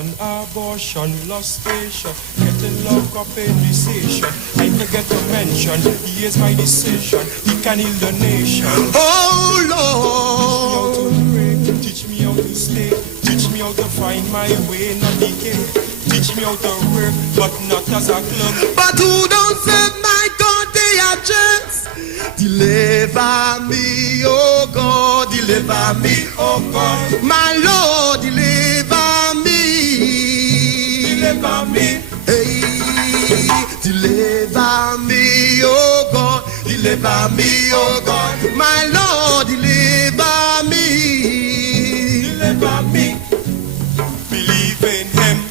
Depression, abortion, lustration, getting locked up in recession. I forget to mention, he is my decision. He can heal the nation. Oh Lord, teach me how to stay. Teach me how to find my way, not decay. Teach me how to work, but not as a clerk. But who don't serve my God, they are just. Deliver me, oh God, deliver me, oh God. My Lord, deliver me. Deliver me. Hey, deliver me, oh God, deliver me, oh God. My Lord, deliver me. Deliver me. Believe in him,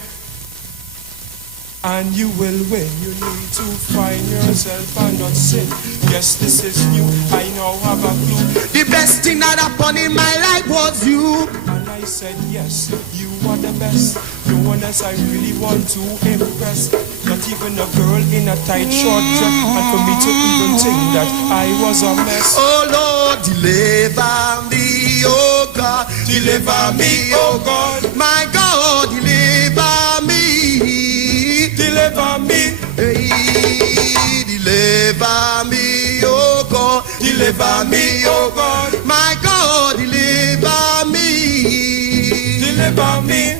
and you will win. You need to find yourself and not sin. Yes, this is new, I now have a clue. The best thing that happened in my life was you. And I said yes, you are the best. No one else I really want to impress. Not even a girl in a tight short dress. And for me to even think that I was a mess. Oh Lord, deliver me, oh God, deliver me, oh God. My God, deliver me. Deliver me. Hey, deliver me, oh God, deliver me, oh God. My God, deliver me. Deliver me.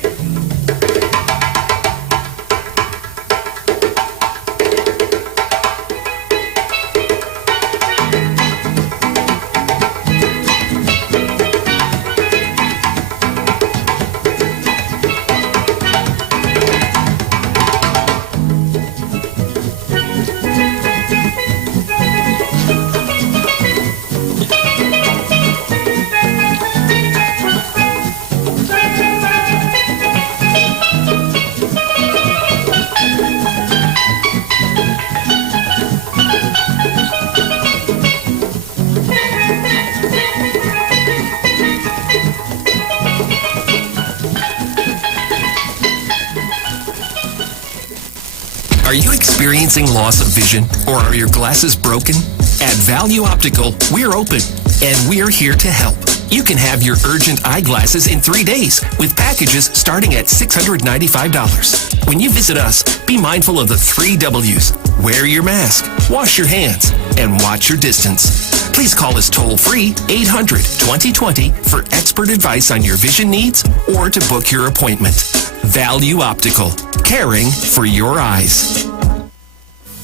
Are you experiencing loss of vision, or are your glasses broken? At Value Optical, we're open, and we're here to help. You can have your urgent eyeglasses in 3 days with packages starting at $695. When you visit us, be mindful of the 3 W's. Wear your mask, wash your hands, and watch your distance. Please call us toll-free 800-2020 for expert advice on your vision needs or to book your appointment. Value Optical, caring for your eyes.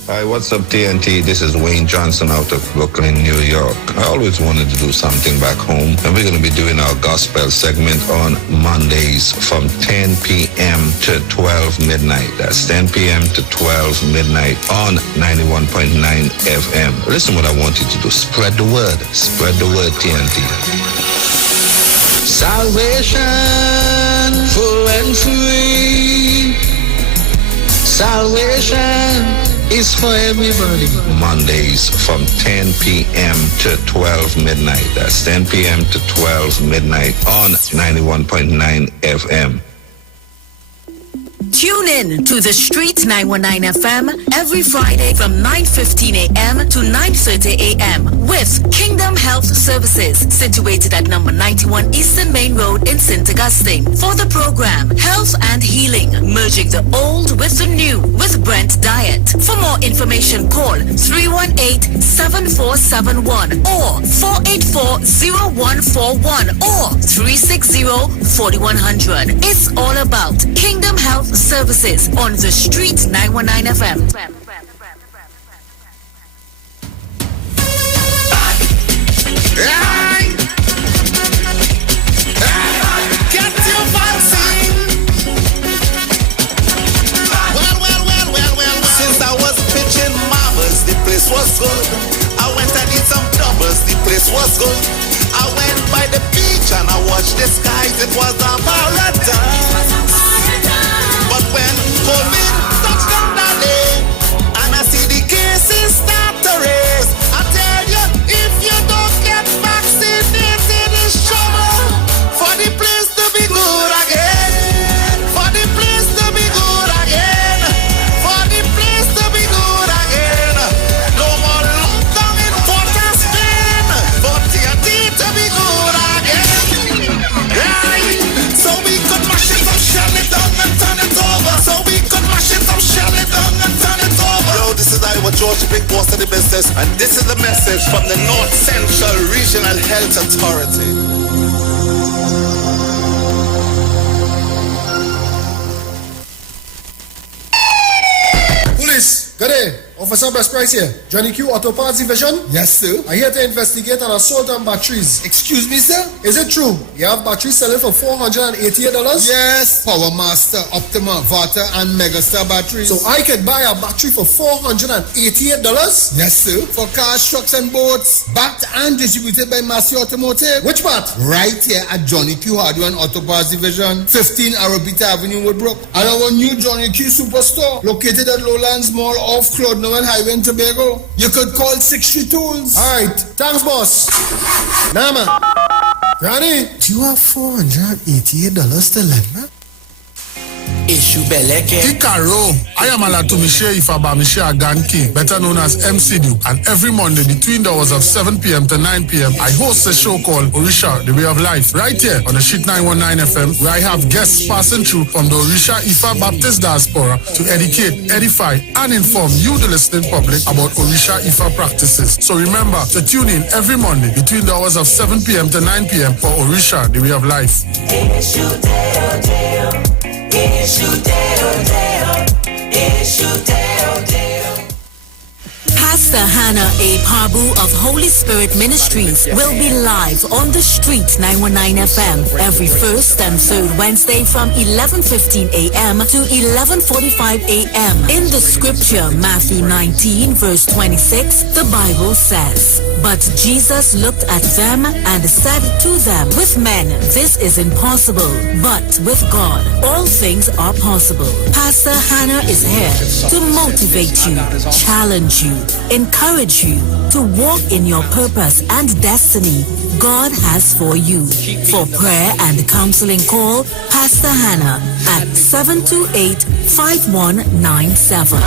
Hi, what's up, TNT? This is Wayne Johnson out of Brooklyn, New York. I always wanted to do something back home, and we're going to be doing our gospel segment on Mondays from 10 p.m. to 12 midnight. That's 10 p.m. to 12 midnight on 91.9 FM. Listen what I want you to do. Spread the word. Spread the word, TNT. Salvation full and free. Salvation is for everybody. Mondays from 10 p.m. to 12 midnight. That's 10 p.m. to 12 midnight on 91.9 FM. Tune in to the Street 919 FM every Friday from 9:15 a.m. to 9:30 a.m. with Kingdom Health Services, situated at number 91 Eastern Main Road in St. Augustine. For the program, Health and Healing, merging the old with the new with Brent Diet. For more information, call 318-7471 or 484-0141 or 360-4100. It's all about Kingdom Health Services on the Street 919 FM. Get your vaccine. Well. Since I was pitching marbles, the place was good. I went and did some doubles, the place was good. I went by the beach and I watched the skies, it was a paradise. But when COVID touched down that day, and I see the cases start to raise, I tell you, if you don't get vaccinated, it's trouble for the place to be good again. For the place to be good again. For the place to be good again. No more lockdown in Port of Spain. For TNT to be good again. Right? So we could mash it up, shell it down and George Big Boss of the business, and this is the message from the North Central Regional Health Authority. Police, good day. Officer Best Price here. Johnny Q Auto Parts Division. Yes, sir. I'm here to investigate an assault on batteries. Excuse me, sir? Is it true you have batteries selling for $488? Yes. Power Master, Optima, Vata, and Megastar batteries. So I could buy a battery for $488? Yes, sir. For cars, trucks, and boats. Backed and distributed by Massey Automotive. Which part? Right here at Johnny Q Hardware and Auto Parts Division, 15 Arabita Avenue, Woodbrook. And our new Johnny Q Superstore, located at Lowlands Mall off Claude Noel Highway in Tobago. You could call 6 Tools. Alright, thanks boss. Nah man. Granny, do you have $488 to lend me? Kikaro, I am Alatumishe Ifabamishe Aganki, better known as MC Duke, and every Monday between the hours of 7 p.m. to 9 p.m. I host a show called Orisha, The Way of Life, right here on the Sheet 919 FM, where I have guests passing through from the Orisha Ifa Baptist Diaspora to educate, edify, and inform you, the listening public, about Orisha Ifa practices. So remember to tune in every Monday between the hours of 7 p.m. to 9 p.m. for Orisha, The Way of Life. Pastor Hannah A. Pabu of Holy Spirit Ministries will be live on the street 919 FM every first and third Wednesday from 11:15 a.m. to 11:45 a.m. In the scripture, Matthew 19 verse 26, the Bible says, "But Jesus looked at them and said to them, with men this is impossible, but with God all things are possible." Pastor Hannah is here to motivate you, challenge you, encourage you to walk in your purpose and destiny God has for you. For prayer and counseling, call Pastor Hannah at 728-5197.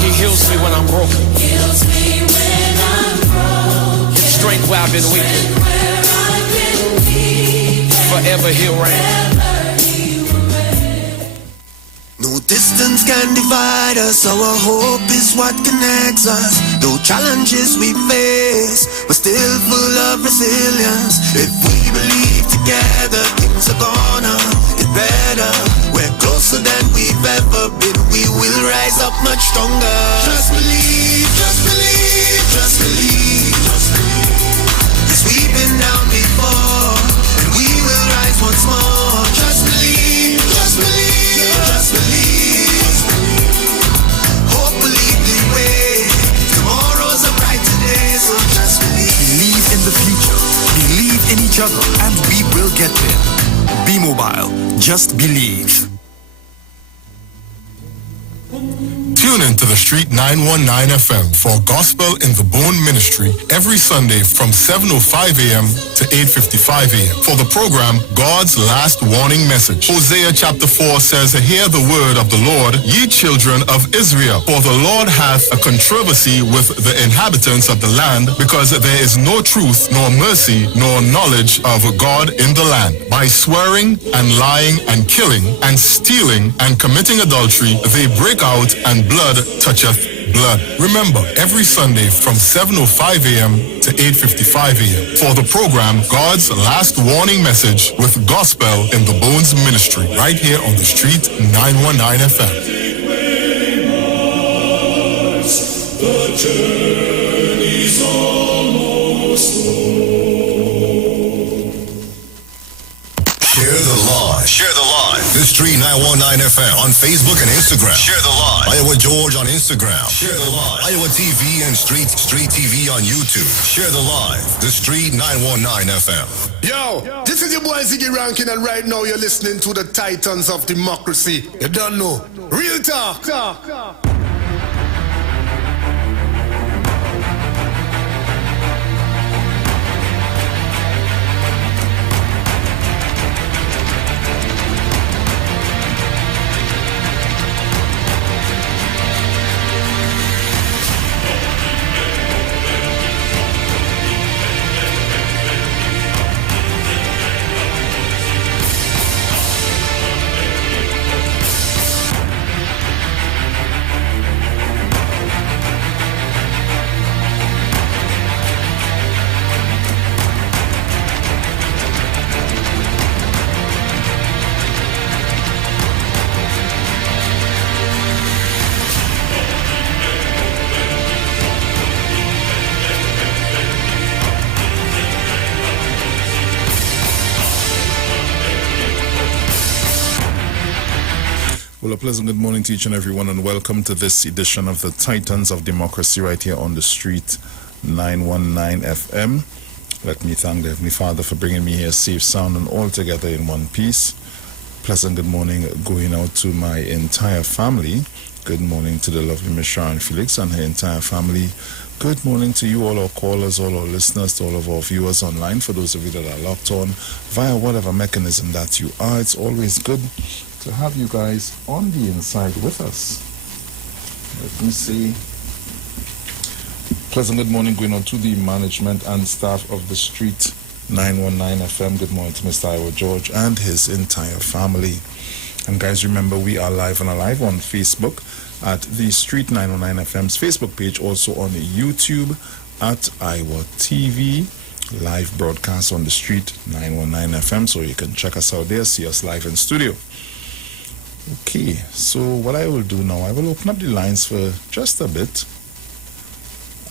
He heals me when I'm broken. His strength where I've been weak. Forever he'll reign. No distance can divide us, our hope is what connects us. Though challenges we face, we're still full of resilience. If we believe together, things are gonna get better. We're closer than we've ever been, we will rise up much stronger. Just believe, just believe, just believe, just believe. Yes, we've been down before, and we will rise once more. Just believe, just believe, just believe. Hope will lead the way. Tomorrow's a brighter day, so just believe. Believe in the future. Believe in each other, and we will get there. Be mobile. Just believe. Tune in to the Street 919 FM for Gospel in the Bone Ministry every Sunday from 7:05 a.m. to 8:55 a.m. for the program God's Last Warning Message. Hosea chapter 4 says, "Hear the word of the Lord, ye children of Israel. For the Lord hath a controversy with the inhabitants of the land, because there is no truth, nor mercy, nor knowledge of God in the land. By swearing and lying and killing and stealing and committing adultery, they break out, and blood toucheth blood." Remember, every Sunday from 7:05 a.m. to 8:55 a.m. for the program God's Last Warning Message with Gospel in the Bones Ministry, right here on the Street 919 FM. The journey's almost Share the live. Share the live. The Street 919 FM on Facebook and Instagram. Share the live. Iowa George on Instagram. Share the live. Iowa TV and Street TV on YouTube. Share the live. The Street 919 FM. Yo, this is your boy Ziggy Rankin, and right now you're listening to the Titans of Democracy. You don't know. Real talk. pleasant good morning to each and everyone, and welcome to this edition of the Titans of Democracy right here on the street 919 FM. Let me thank the Heavenly Father for bringing me here safe, sound, and all together in one piece. Pleasant good morning going out to my entire family. Good morning to the lovely Miss Sharon Felix and her entire family. Good morning to you, all our callers, all our listeners, to all of our viewers online. For those of you that are locked on via whatever mechanism that you are, it's always good to have you guys on the inside with us. Let me see. Pleasant good morning going on to the management and staff of the Street 919 FM. Good morning to Mr. Iwer George and his entire family. And guys, remember, we are live and alive on Facebook at the Street 919 FM's Facebook page, also on YouTube at Iwer TV, live broadcast on the Street 919 FM, so you can check us out there, see us live in studio. Okay, so what I will do now, I will open up the lines for just a bit,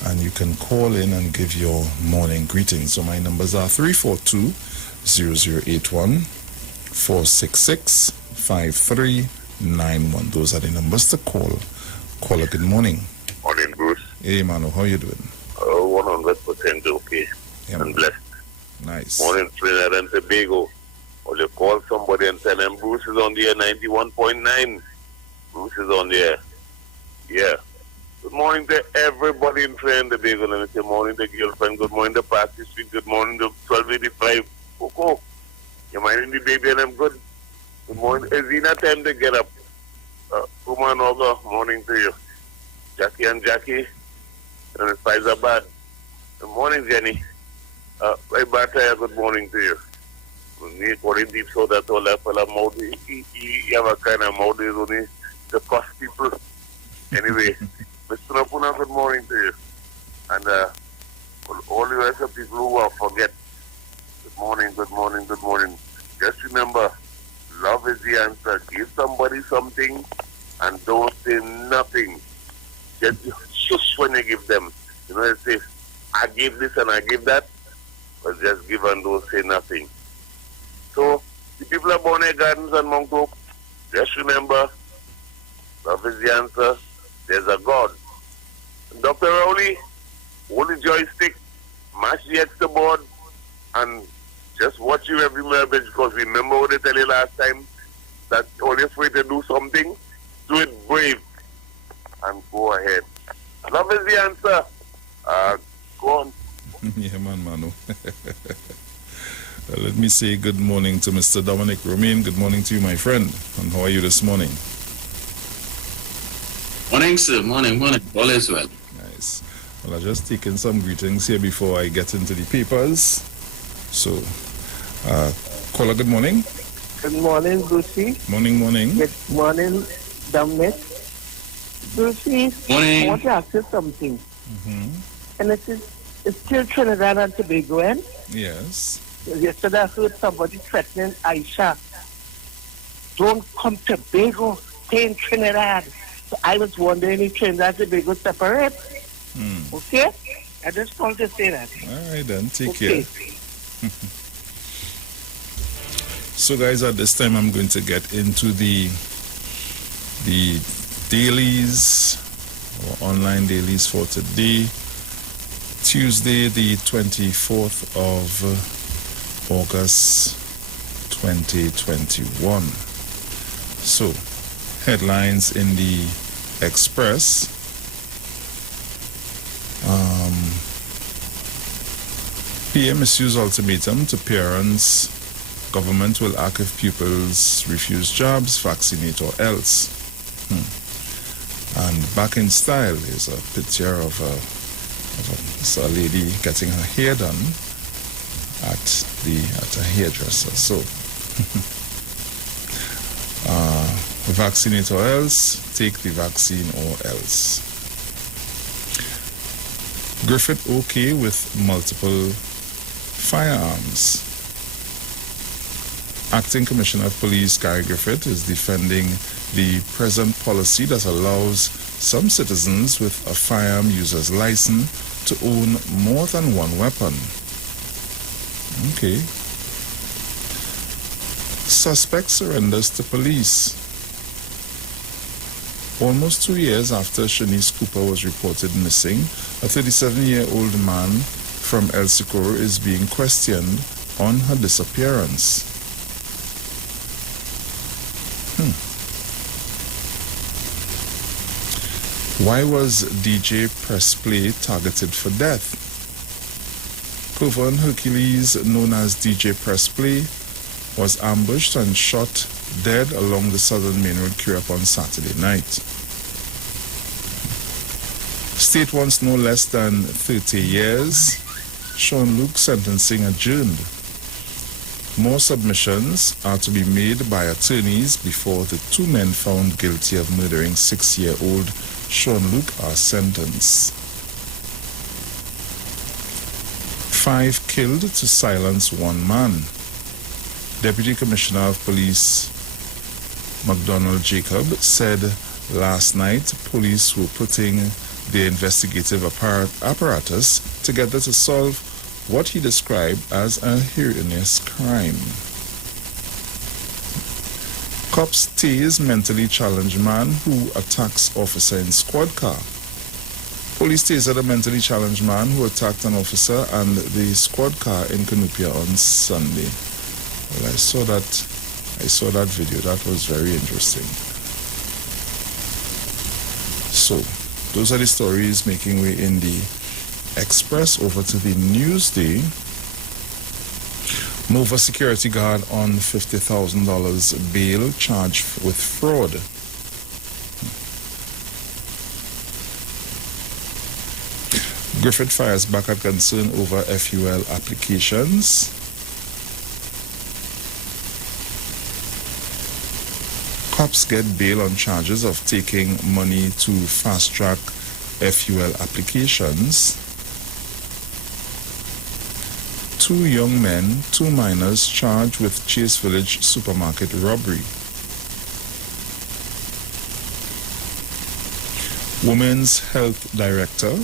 and you can call in and give your morning greetings. So my numbers are 342-0081, 466-5391. Those are the numbers to call. Caller, good morning. Morning, Bruce. Hey, Manu, how you doing? 100% okay. Yeah, and blessed. Nice. Morning, Trinidad and Tobago. Or you call somebody and tell them Bruce is on there 91.9. Bruce is on there. Yeah. Good morning to everybody in Trinidad and Tobago. Let me say morning to girlfriend. Good morning to Party Street. Good morning to 1285. Coco. You minding the baby and I'm good. Good morning. It's enough time to get up. Kuma and Olga, morning to you. Jackie and Jackie. And it's Faizabad. Good morning, Jenny. Right back here, good morning to you. Me calling deep so that all that fella mouth, he have a kind of mouth is only the cost people. Anyway, Mr. Napuna, good morning to you. And all the rest of people who are forget. Good morning, good morning, good morning. Just remember, love is the answer. Give somebody something and don't say nothing. Just shush when you give them. You know, they say, I give this and I give that, but just give and don't say nothing. So, the people of Bonnet Gardens and Mount Hope, just remember, love is the answer. There's a God. Dr. Rowley, hold the joystick, mash the extra board, and just watch you every message, because remember what they tell you last time, that only way to do something, do it brave, and go ahead. Love is the answer. Go on. Yeah, Manu. Let me say good morning to Mr. Dominic Romain. Good morning to you, my friend. And how are you this morning? Morning, sir. Morning. All is well. Nice. Well, I've just taken some greetings here before I get into the papers. So, caller, good morning. Good morning, Brucey. Morning. Good morning, Dominic. Brucey, morning. I want to ask you something. Mm-hmm. And it's still Trinidad and Tobago, eh? Yes. Yesterday I heard somebody threatening Aisha. Don't come to Tobago, stay in Trinidad. So I was wondering if Trinidad and Tobago separate. Okay? I just called to say that. All right then, take care. So guys, at this time I'm going to get into the dailies, or online dailies for today, Tuesday the 24th of August 2021. So, headlines in the Express. PA misuse ultimatum to parents. Government will act if pupils refuse jobs, vaccinate or else. And back in style is a picture of a lady getting her hair done at a hairdresser. So, vaccinate or else, take the vaccine or else. Griffith okay with multiple firearms. Acting Commissioner of Police Gary Griffith is defending the present policy that allows some citizens with a firearm user's license to own more than one weapon. Okay. Suspect surrenders to police. Almost 2 years after Shanice Cooper was reported missing, a 37-year-old man from El Socorro is being questioned on her disappearance. Why was DJ Presley targeted for death? Covan Hercules, known as DJ Presley, was ambushed and shot dead along the southern main road Curepe on Saturday night. State wants no less than 30 years. Sean Luke sentencing adjourned. More submissions are to be made by attorneys before the two men found guilty of murdering 6-year-old Sean Luke are sentenced. 5 killed to silence 1 man. Deputy Commissioner of Police McDonald Jacob said last night police were putting their investigative apparatus together to solve what he described as a heinous crime. Cops tase mentally challenged man who attacks officer in squad car. Police tasered a mentally challenged man who attacked an officer and the squad car in Cunupia on Sunday. Well, I saw that video. That was very interesting. So, those are the stories making way in the Express. Over to the Newsday. Mova security guard on $50,000 bail charged with fraud. Griffith fires back at concern over FUL applications. Cops get bail on charges of taking money to fast-track FUL applications. 2 young men, 2 minors charged with Chase Village supermarket robbery. Women's Health Director,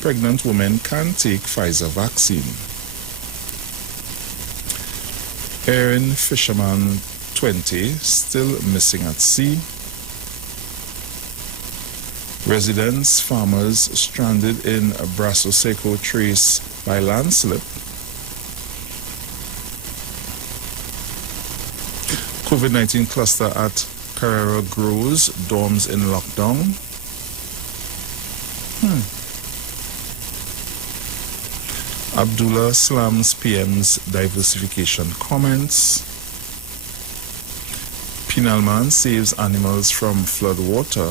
pregnant women can take Pfizer vaccine. Erin Fisherman, 20, still missing at sea. Residents, farmers stranded in Brasso Seco Trace by landslip. COVID-19 cluster at Carrera grows, dorms in lockdown. Abdullah slams PM's diversification comments. Penal man saves animals from flood water.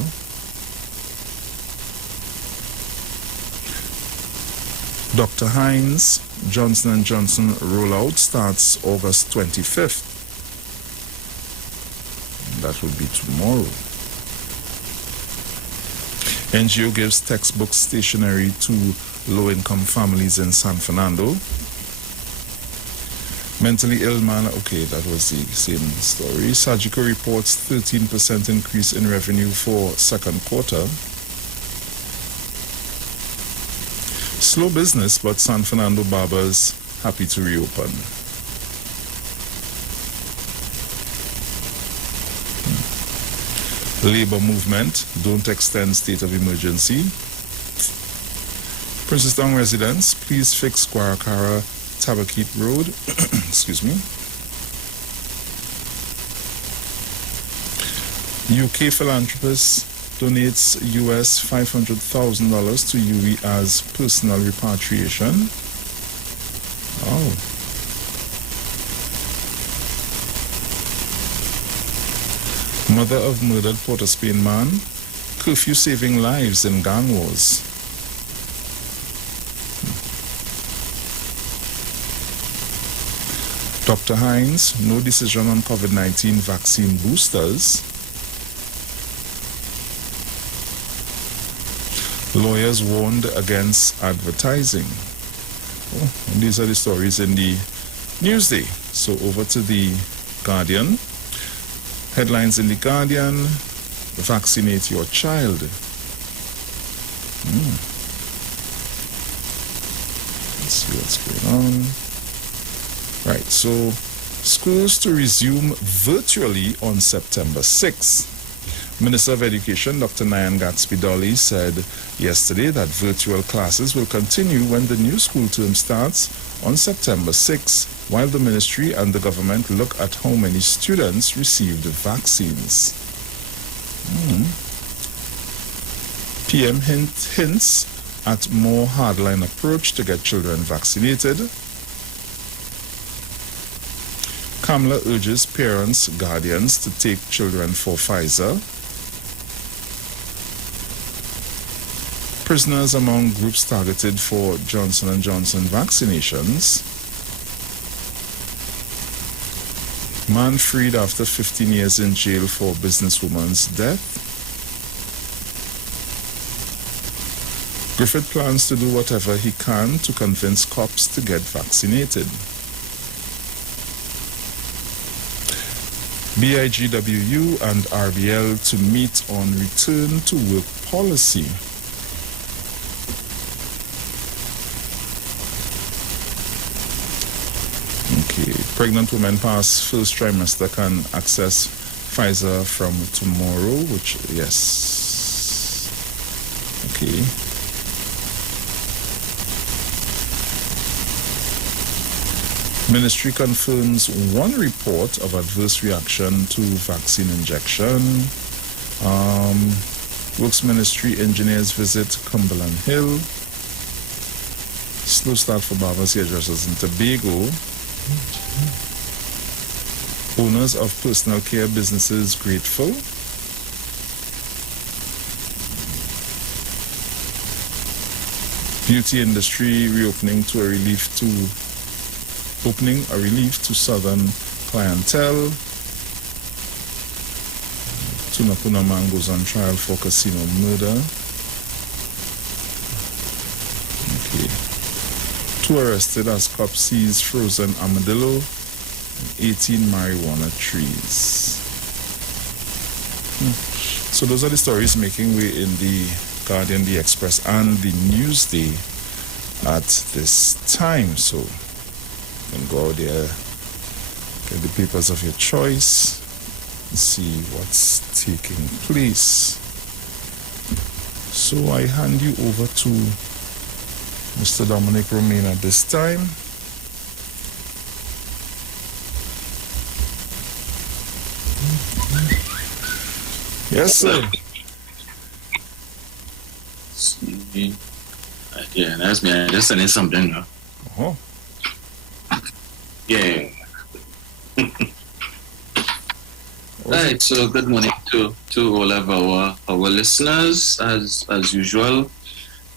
Dr. Hines, Johnson & Johnson rollout starts August 25th. That will be tomorrow. NGO gives textbooks stationery to low-income families in San Fernando. Mentally ill man, okay, that was the same story. Surgical reports 13% increase in revenue for second quarter. Slow business, but San Fernando barbers happy to reopen. Labor movement, don't extend state of emergency. Princestown residents, please fix Guaracara Tabaquite Road. Excuse me. UK philanthropist donates US $500,000 to UWI as personal repatriation. Oh. Mother of murdered Port of Spain man, curfew saving lives in gang wars. Dr. Hines, no decision on COVID-19 vaccine boosters. Lawyers warned against advertising. Oh, and these are the stories in the Newsday. So over to the Guardian. Headlines in the Guardian: vaccinate your child. Let's see what's going on. Right, so schools to resume virtually on September 6th. Minister of Education, Dr. Nayan Gatsby-Dolly, said yesterday that virtual classes will continue when the new school term starts on September 6, while the ministry and the government look at how many students received vaccines. PM hints at more hardline approach to get children vaccinated. Kamala urges parents, guardians to take children for Pfizer. Prisoners among groups targeted for Johnson & Johnson vaccinations. Man freed after 15 years in jail for businesswoman's death. Griffith plans to do whatever he can to convince cops to get vaccinated. BIGWU and RBL to meet on return to work policy. Okay, pregnant women past first trimester can access Pfizer from tomorrow, which, yes. Okay. Ministry confirms one report of adverse reaction to vaccine injection. Works Ministry engineers visit Cumberland Hill. Slow start for barbers, hairdressers in Tobago. Owners of personal care businesses grateful. Beauty industry reopening to opening a relief to southern clientele. Tunapuna man goes on trial for casino murder. Okay. 2 arrested as cops seize frozen armadillo and 18 marijuana trees. So those are the stories making way in the Guardian, the Express, and the Newsday at this time. So you can go out there, get the papers of your choice, and see what's taking place. So I hand you over to Mr. Dominic Romain at this time. Yes, sir. Yeah, that's me. I just sent in something. Oh. Yeah. Right, so good morning to all of our listeners, as usual.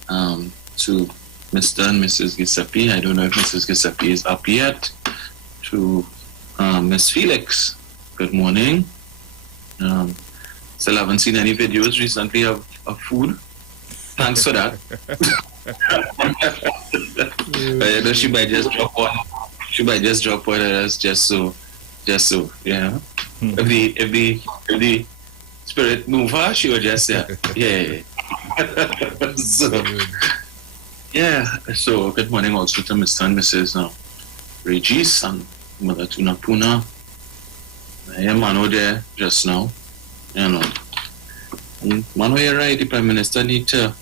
To Mr. and Mrs. Giuseppe. I don't know if Mrs. Giuseppe is up yet. To Miss Felix, good morning. Still haven't seen any videos recently of food. Thanks for that. She might just drop one. She might just drop one of us just so, yeah. If the spirit move her, she will just say, yeah. So, yeah. So good morning also to Mr. and Mrs. Regis and Mother Tunapuna. I am Mano there just now. You know. And Mano, you're right. The Prime Minister need to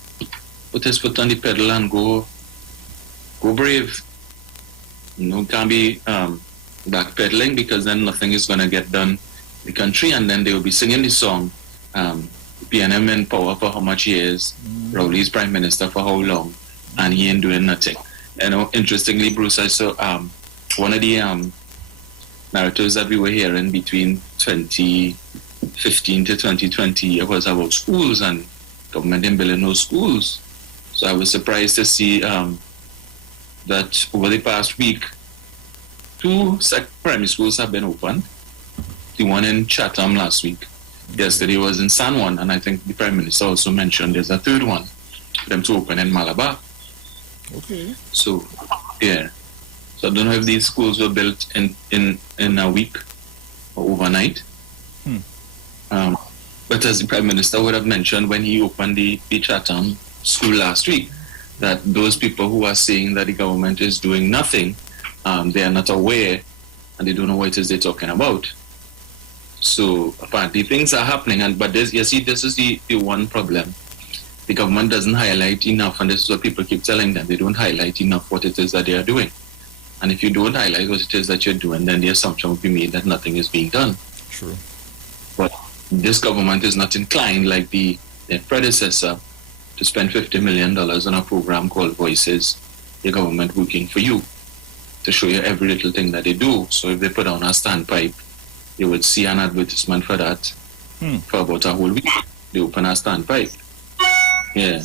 put his foot on the pedal and go brave. Can't be backpedaling, because then nothing is going to get done in the country, and then they will be singing the song, PNM in power for how much years, Rowley's Prime Minister for how long, and he ain't doing nothing. Interestingly, Bruce, I saw one of the narratives that we were hearing between 2015 to 2020 was about schools and government in building those schools. So I was surprised to see that over the past week, 2 primary schools have been opened. The one in Chatham last week. Yesterday was in San Juan, and I think the Prime Minister also mentioned there's a third one for them to open in Malabar. Okay. So, yeah. So I don't know if these schools were built in a week or overnight. But as the Prime Minister would have mentioned when he opened the Chatham school last week, that those people who are saying that the government is doing nothing, they are not aware and they don't know what it is they're talking about. So apparently things are happening, but this is the one problem. The government doesn't highlight enough, and this is what people keep telling them. They don't highlight enough what it is that they are doing. And if you don't highlight what it is that you're doing, then the assumption will be made that nothing is being done. True. But this government is not inclined, like their predecessor, to spend $50 million on a program called Voices, the government working for you, to show you every little thing that they do. So if they put on a standpipe, you would see an advertisement for that for about a whole week. They open a standpipe. Yeah.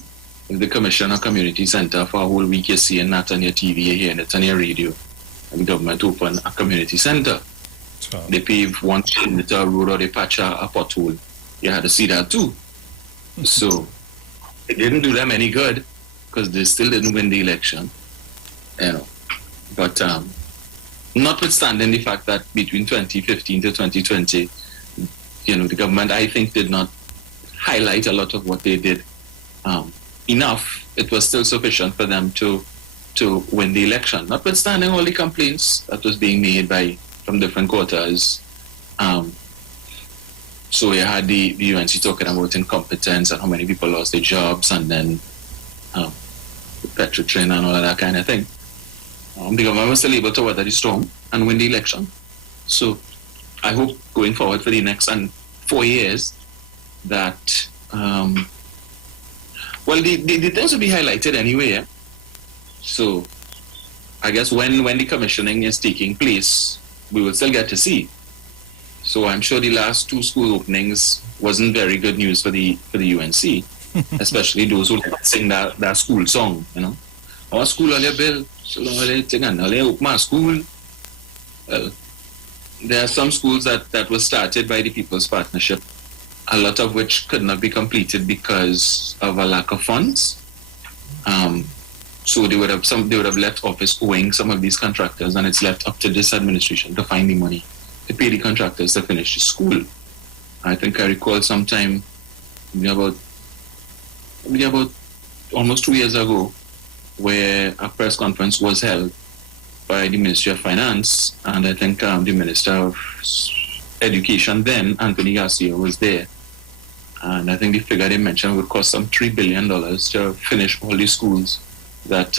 If they commission a community center for a whole week, you're seeing that on your TV, you're hearing it on your radio. And the government open a community center. They pave 1 kilometer road or they patch a pothole. You had to see that too. So it didn't do them any good because they still didn't win the election. You know. But notwithstanding the fact that between 2015 to 2020, the government, I think, did not highlight a lot of what they did enough. It was still sufficient for them to win the election, notwithstanding all the complaints that was being made from different quarters. So you had the UNC talking about incompetence and how many people lost their jobs, and then the petrol train and all of that kind of thing. The government was still able to weather the storm and win the election. So I hope going forward for the next 4 years that the things will be highlighted anyway. Yeah? So I guess when the commissioning is taking place, we will still get to see. So I'm sure the last 2 school openings wasn't very good news for the UNC, especially those who sing that school song, Our school on your bill, so long open my school. Well, there are some schools that were started by the People's Partnership, a lot of which could not be completed because of a lack of funds. So they would have left office owing some of these contractors, and it's left up to this administration to find the money to pay the contractors to finish the school. I think I recall sometime maybe about almost 2 years ago, where a press conference was held by the Ministry of Finance, and I think the Minister of Education then, Anthony Garcia, was there. And I think the figure they mentioned would cost some $3 billion to finish all the schools that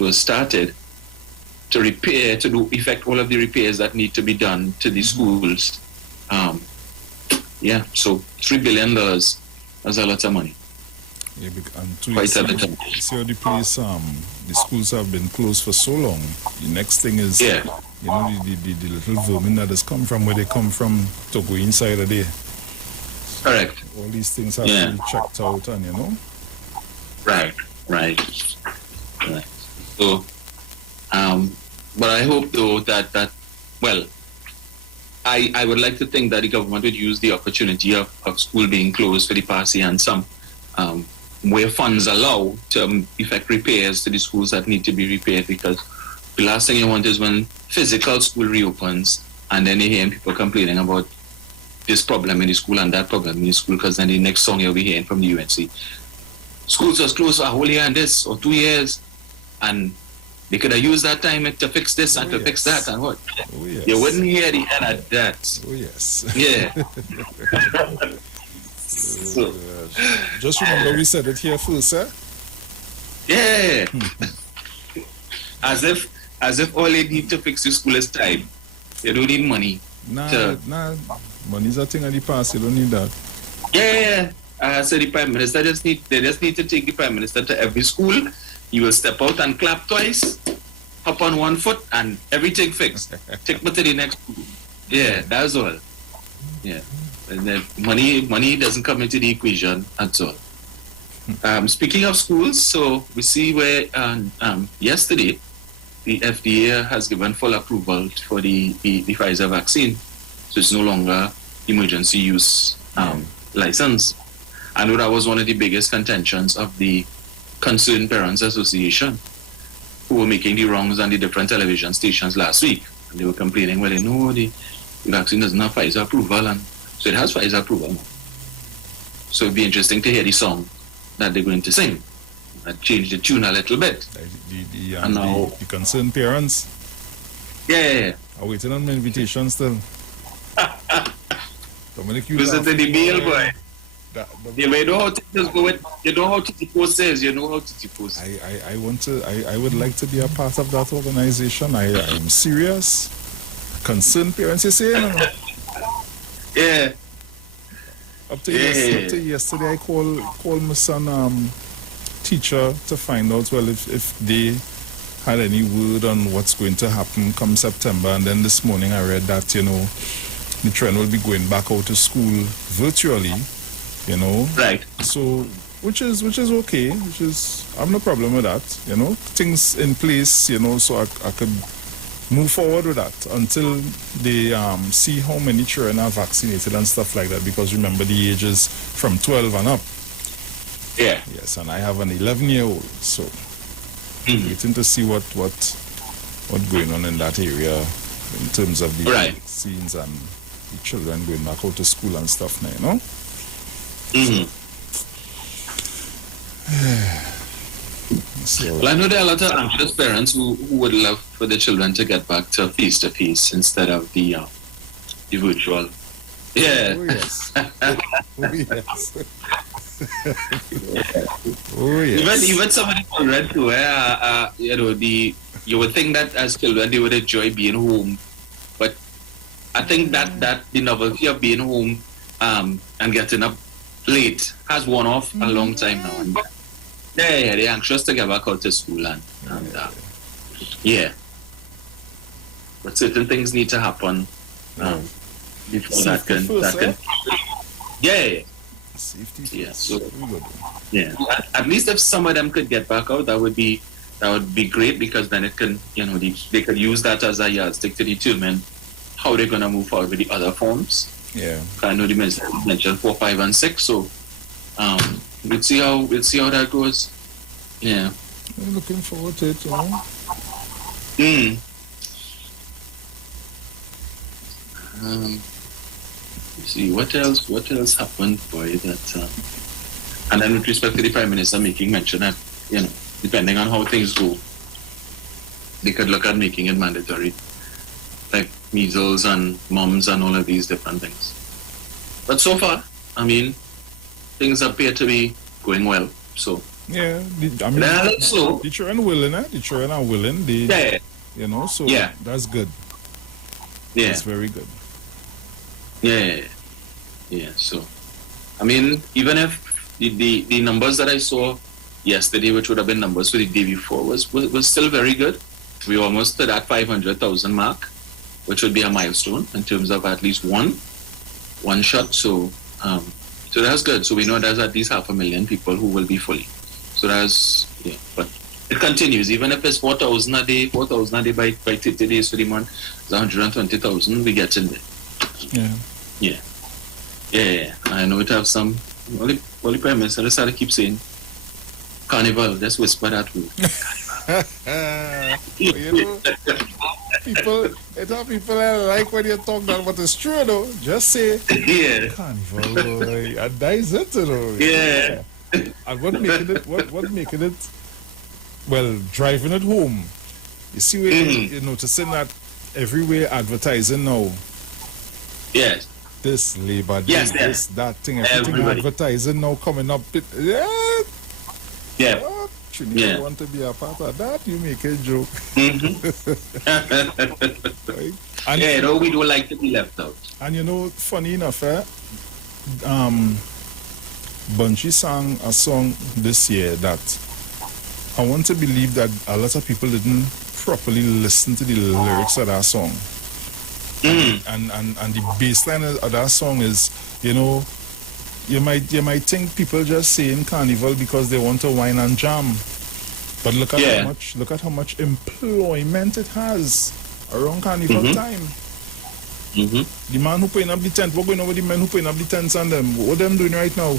was started, to repair, to effect all of the repairs that need to be done to the schools. So $3 billion, that's a lot of money. Yeah, and see how the place, the schools have been closed for so long. The next thing is, the little vermin that has come from where they come from to go inside of there. Correct. All these things have to be checked out, and Right. So, but I hope though that I would like to think that the government would use the opportunity of school being closed for the past year and some, where funds allow to effect repairs to the schools that need to be repaired, because the last thing you want is when physical school reopens and then you hear people complaining about this problem in the school and that problem in the school, because then the next song you'll be hearing from the UNC, schools was closed for a whole year and this, or 2 years, and they could have used that time to fix this and fix that and what. Oh, yes. You wouldn't hear the end of that. Oh, yes. Yeah. Just remember we said it here first, sir. Yeah. as if all they need to fix the school is time. You don't need money. Nah. Money's a thing of the past. You don't need that. Yeah. So the Prime Minister just need to take the Prime Minister to every school. He will step out and clap twice, hop on one foot, and everything fixed. Take me to the next school. Yeah, that's all. Yeah. And then money doesn't come into the equation at all. Speaking of schools, so we see where yesterday the FDA has given full approval for the Pfizer vaccine. So it's no longer emergency use license. I know that was one of the biggest contentions of the Concerned Parents Association, who were making the rounds on the different television stations last week. And they were complaining, well, the vaccine doesn't have Pfizer approval, and so it has Pfizer approval now. So it'd be interesting to hear the song that they're going to sing. That changed the tune a little bit. The Concerned Parents? Yeah. I'm waiting on my invitation still. Dominic, you Listen to the meal, boy. You know how things go with. You know how Titipo says. You know how Titipo says. I want to. I would like to be a part of that organization. I am serious. Concerned parents, you say, Yeah. Up to yesterday, I called my son teacher to find out if they had any word on what's going to happen come September. And then this morning I read that the trend will be going back out to school virtually. Right. So which is okay. I have no problem with that. Things in place. So I could move forward with that until they see how many children are vaccinated and stuff like that. Because remember, the age is from 12 and up. Yeah. Yes, and I have an 11-year-old, so waiting to see what going on in that area in terms of the vaccines and the children going back out to school and stuff now, Well, I know there are a lot of anxious parents who would love for the children to get back to face instead of the virtual. Yeah. Oh yes. Oh yes. Oh yes. Even somebody read to where you would think that as children they would enjoy being home, but I think that the novelty of being home and getting up late has worn off a long time now. And they're anxious to get back out to school and but certain things need to happen before that can safety so at least if some of them could get back out, that would be great, because then it can they could use that as a yardstick to determine how they're gonna move forward with the other forms. I know they mentioned 4, 5, and 6, so we'll see how that goes. Yeah. I'm looking forward to it, See what else happened, boy, that and then with respect to the Prime Minister making mention that, depending on how things go, they could look at making it mandatory, like measles and mumps and all of these different things. But so far, things appear to be going well. So the children willing, The children are willing. So that's good. Yeah, that's very good. Yeah. So, even if the numbers that I saw yesterday, which would have been numbers for the day before, was still very good. We almost to that 500,000 mark, which would be a milestone in terms of at least one shot. So that's good. So we know there's at least 500,000 people who will be fully. So that's but it continues. Even if it's 4,000 a day by 30 days for the month, it's 120,000 we get in there. Yeah. I know it have some. Only Prime Minister just had to keep saying carnival. Just whisper that word. People like when you talk that, but it's true though. Just say carnival, and that is it, Yeah. And what making it? Well, driving it home. You see, you're noticing that everywhere advertising now. Yes. This Labor Day, this, that thing, everything advertising now coming up. You want to be a part of that? You make a joke. Right? And we don't like to be left out. And funny enough, Bunchy sang a song this year that I want to believe that a lot of people didn't properly listen to the lyrics of that song. And the baseline of that song is, you might think people just saying carnival because they want to wine and jam, but look at how much employment it has around carnival time. The man who putting up the tent, what going on with the men who putting up the tents and them? What them doing right now?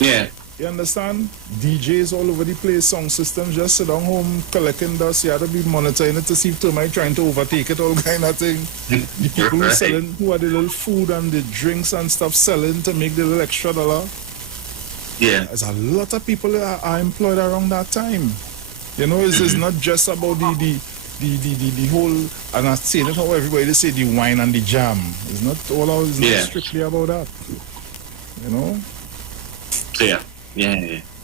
Yeah. You understand? DJs all over the place, sound systems, just sit down home collecting dust. You have to be monitoring it to see if termite trying to overtake it, all kind of thing. The people who selling, who are the little food and the drinks and stuff selling to make the little extra dollar. Yeah. There's a lot of people that are employed around that time. It's not just about the the whole, and I'm saying it how everybody they say the wine and the jam. It's not it's not strictly about that. You know? Yeah.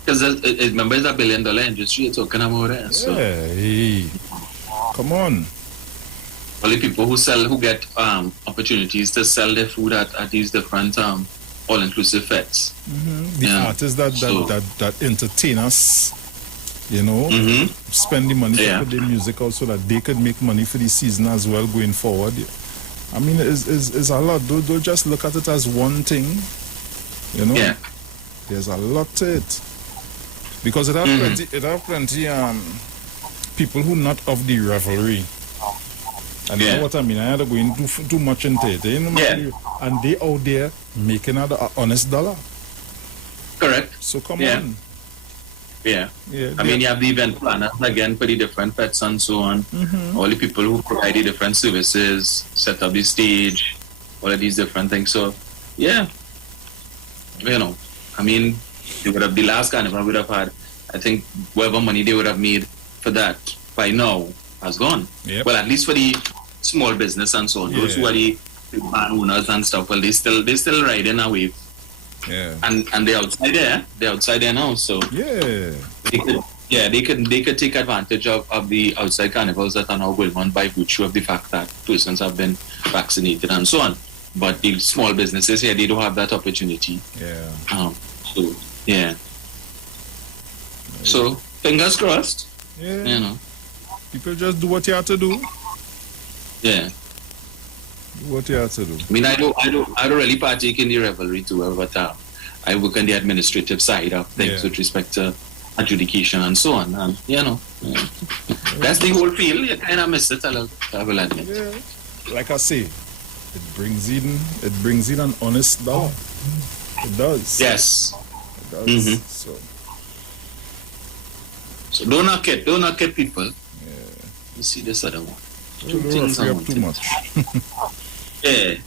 Because remember, it's $1 billion industry you're talking about it. So. Yeah, hey. Come on. Only people who get opportunities to sell their food at these different all-inclusive fests. Mm-hmm. The artists that entertain us, you know, spend the money to put their music out so that they could make money for the season as well going forward. I mean, it's a lot. Don't just look at it as one thing, you know. Yeah. There's a lot to it. Because it have plenty people who not of the revelry. And you know what I mean? I had to go in too much into it. You know, and they out there making an honest dollar. Correct. So come on. Yeah. I mean, you have the event planners again for the different fets and so on. All the people who provide the different services, set up the stage, all of these different things. So, yeah. You know, I mean, the last carnival would have had, I think, whatever money they would have made for that by now has gone. Yep. Well, at least for the small business and so on. Those who are the bar owners and stuff, well, they still riding a wave. Yeah. And they're outside there. They're outside there now. So they could take advantage of the outside carnivals that are now going on by virtue of the fact that persons have been vaccinated and so on. But the small businesses here, they don't have that opportunity. Yeah. So fingers crossed. Yeah. You know. People just do what you have to do. Yeah. Do what you have to do. I mean, I don't really partake in the revelry too, but I work on the administrative side of things with respect to adjudication and so on. And you know, that's the whole field. You kind of miss it a little, I will admit. Yeah. Like I say, it brings in an honest dollar. It does. Yes. It does. So don't knock it, people. Yeah. You see this other one. Two things I want too much. Yeah.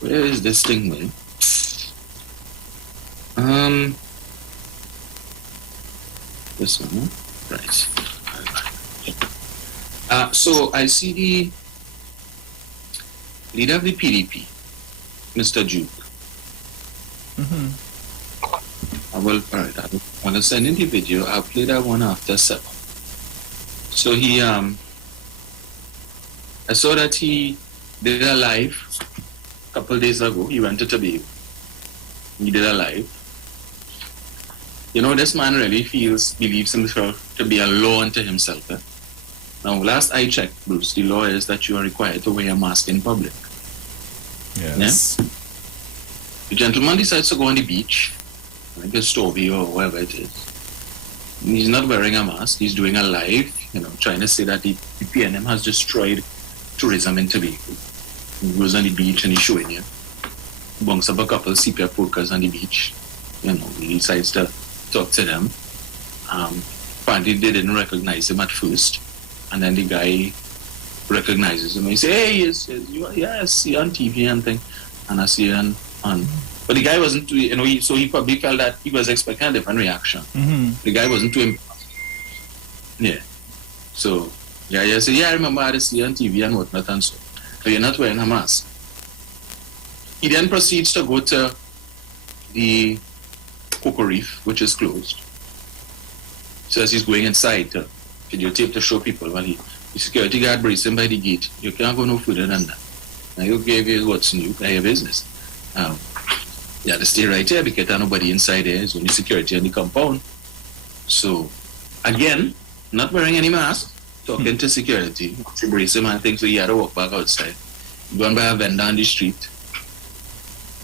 Where is this thing, man? This one, right? So I see the leader of the PDP, Mr. Duke. I will send in the video. I'll play that one after 7. So he, I saw that he did a live a couple days ago. He went to Tobago. He did a live. You know, this man really believes himself to be a law unto himself. Now, last I checked, Bruce, the law is that you are required to wear a mask in public. Yes. Yeah? The gentleman decides to go on the beach, like a Stovey or wherever it is. He's not wearing a mask. He's doing a live, you know, trying to say that the PNM has destroyed tourism in Tobago. He goes on the beach and he's showing you. Bunks up a couple of sepia porkers on the beach. You know, he decides to talk to them. Apparently they didn't recognize him at first. And then the guy recognizes him. And he says, hey, I see you on TV and thing. And I see you on. But the guy wasn't too, you know, so he probably felt that he was expecting a different reaction. The guy wasn't too impressed. Yeah. So, I said, I remember I see you on TV and whatnot and so. But you're not wearing a mask. He then proceeds to go to the Cocoa Reef, which is closed. Says he's going inside to videotape to show people. Well, the security guard braced him by the gate. You can't go no further than that. Now you gave you what's new, I have business. You have to stay right here because there's nobody inside there. There's only security on the compound. So, again, not wearing any mask, talking to security. To brace him and things, so he had to walk back outside. Gone by a vendor on the street.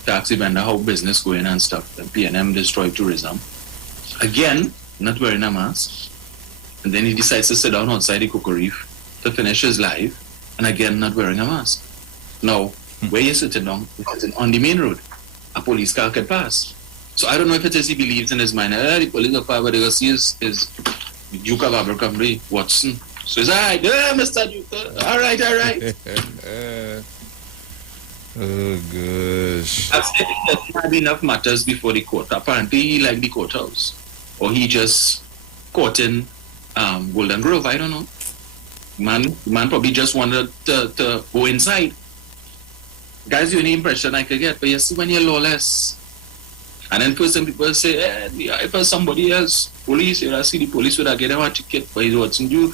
Taxi vendor, how business going and stuff. And PNM destroyed tourism. Again, not wearing a mask. And then he decides to sit down outside the Cocoa Reef to finish his live. And again, not wearing a mask. Now, where you sitting down? It's on the main road. A police car could pass. So I don't know if it is he believes in his mind. The police are but they go see his Duke of Abercrombie, Watson. So he's alright, Mr. Duke. Alright. Oh gosh. He had enough matters before the court. Apparently he liked the courthouse. Or he just caught in Golden Grove, I don't know. Man probably just wanted to go inside. Guys, the only impression I could get, but you see when you're lawless. And then first time people say, if it's somebody else, police, I see the police would have get them a ticket, but it's what's in you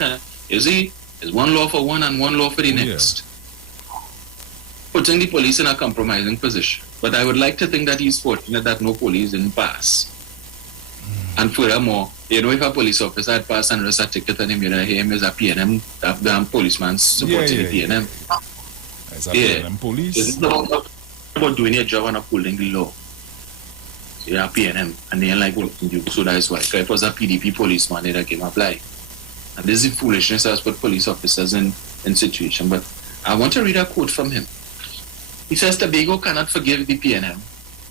see, there's one law for one and one law for the next. Putting the police in a compromising position. But I would like to think that he's fortunate that no police didn't pass. And furthermore, if a police officer had passed and rest a ticket and him, him is a PNM, that policeman supporting the PNM. It's a PNM police. It's not about doing your job and upholding the law. So you're a PNM and they ain't like working you. So that's why. If it was a PDP policeman, they can apply. And this is foolishness as put police officers in situation. But I want to read a quote from him. He says Tobago cannot forgive the PNM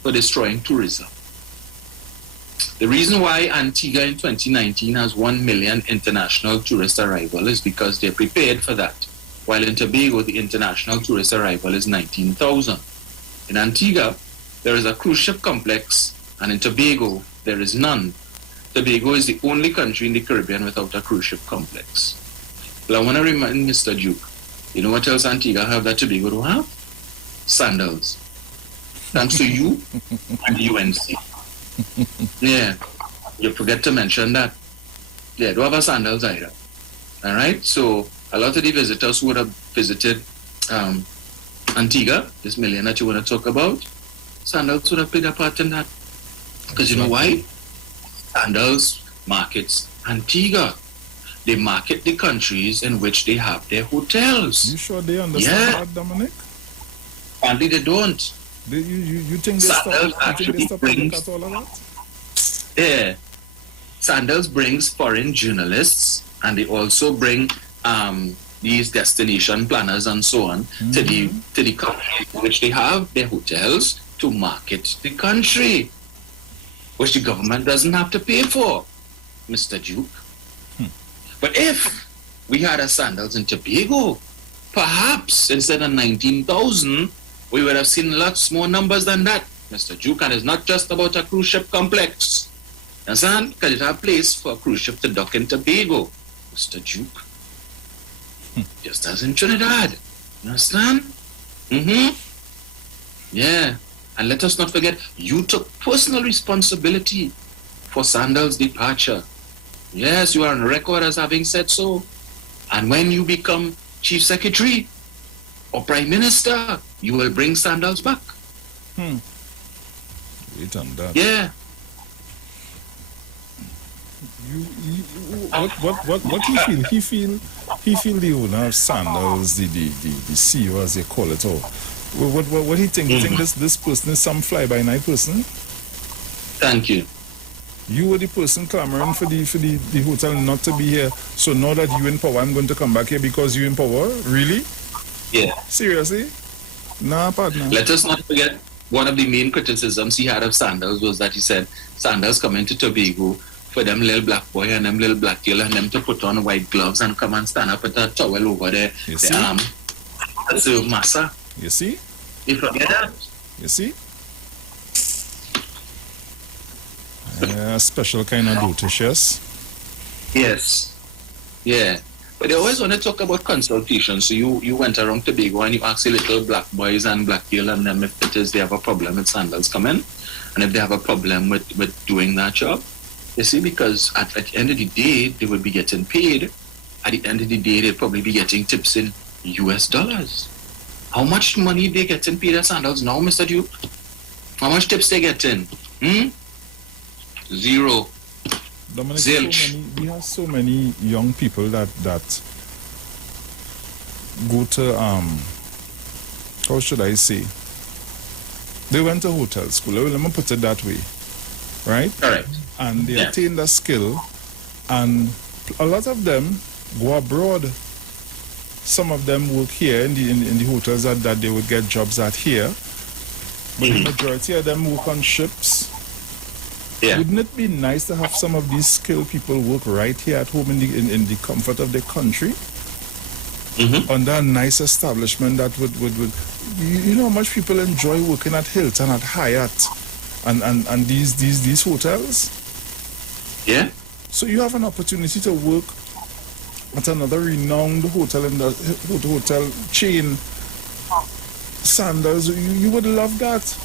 for destroying tourism. The reason why Antigua in 2019 has 1 million international tourist arrival is because they're prepared for that. While in Tobago, the international tourist arrival is 19,000. In Antigua, there is a cruise ship complex, and in Tobago, there is none. Tobago is the only country in the Caribbean without a cruise ship complex. Well, I want to remind Mr. Duke, you know what else Antigua have that Tobago don't have? Sandals. Thanks to you and the UNC. Yeah, you forget to mention that. Yeah, don't have a sandals either. All right, so a lot of the visitors who would have visited Antigua, this million that you want to talk about, sandals would have played a part in that. Because you know why? Sandals markets Antigua. They market the countries in which they have their hotels. You sure they understand that, Dominic? Only they don't. You think they stop look at all of that? Yeah. Sandals brings foreign journalists, and they also bring these destination planners and so on to the country in which they have their hotels to market the country, which the government doesn't have to pay for, Mr. Duke. But if we had a Sandals in Tobago, perhaps instead of 19,000, we would have seen lots more numbers than that, Mr. Duke. And it's not just about a cruise ship complex. Understand? Because it have a place for a cruise ship to dock in Tobago, Mr. Duke. Just as in Trinidad. You understand? Yeah. And let us not forget, you took personal responsibility for Sandals' departure. Yes, you are on record as having said so. And when you become Chief Secretary or Prime Minister, you will bring Sandals back. Wait on that. Yeah. What he feel? He feel the owner of Sandals, the CEO as they call it, or what he think? He think this person is some fly-by-night person? Thank you. You were the person clamoring for the hotel not to be here. So now that you in power, I'm going to come back here because you in power? Really? Yeah. Seriously? Nah, partner. Let us not forget, one of the main criticisms he had of Sandals was that he said Sandals coming to Tobago for them little black boy and them little black girl and them to put on white gloves and come and stand up with a towel over there. You see? To serve massa. You see? You forget that? You see? A special kind of dotish, yes? Yes. Yeah. But they always want to talk about consultation. So you went around Tobago and you asked the little black boys and black girl and them if it is they have a problem with Sandals coming. And if they have a problem with doing that job. You see, because at the end of the day, they will be getting paid. At the end of the day, they'll probably be getting tips in US dollars. How much money they getting paid at Sandals now, Mr. Duke? How much tips they getting? Zero. Dominic, Zilch. we have so many young people that go to how should I say? They went to hotel school. Let me put it that way, right? Correct. And they attained a skill, and a lot of them go abroad. Some of them work here in the hotels that they would get jobs at here, but the majority of them work on ships. Yeah. Wouldn't it be nice to have some of these skilled people work right here at home in the comfort of their country? Under a nice establishment that would you know how much people enjoy working at Hilton, at Hyatt, and these hotels? Yeah. So you have an opportunity to work at another renowned hotel in the hotel chain, Sandals. You would love that.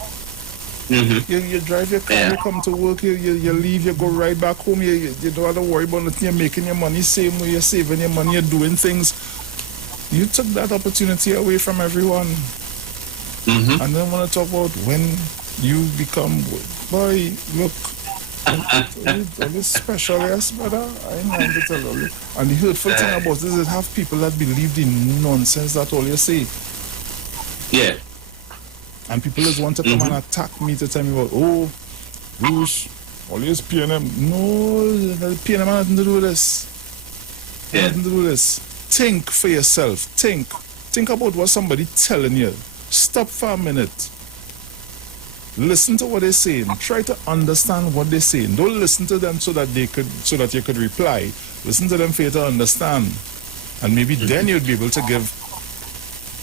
You drive your car, you come to work, you leave, you go right back home. You don't have to worry about nothing. You're making your money same way, you're saving your money, you're doing things. You took that opportunity away from everyone. And then want to talk about when you become, boy, look, this special, yes, brother. I know to tell you. And the hurtful thing about this is it have people that believe the nonsense that all you say. Yeah. And people just want to come and attack me to tell me about, oh, Bruce, always PNM. No, the PNM has nothing to do with this. Nothing to do with this. Think for yourself. Think about what somebody telling you. Stop for a minute. Listen to what they're saying. Try to understand what they're saying. Don't listen to them so that you could reply. Listen to them for you to understand. And maybe then you'd be able to give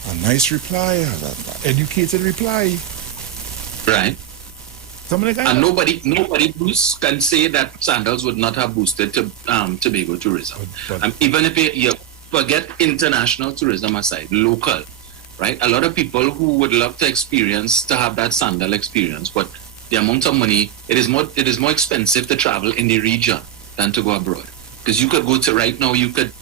a nice reply, an educated reply. Right. And nobody Bruce, can say that Sandals would not have boosted Tobago tourism. Even if you forget international tourism aside, local, right? A lot of people who would love to have that sandal experience, but the amount of money, it is more expensive to travel in the region than to go abroad. Because you could go to right now, you could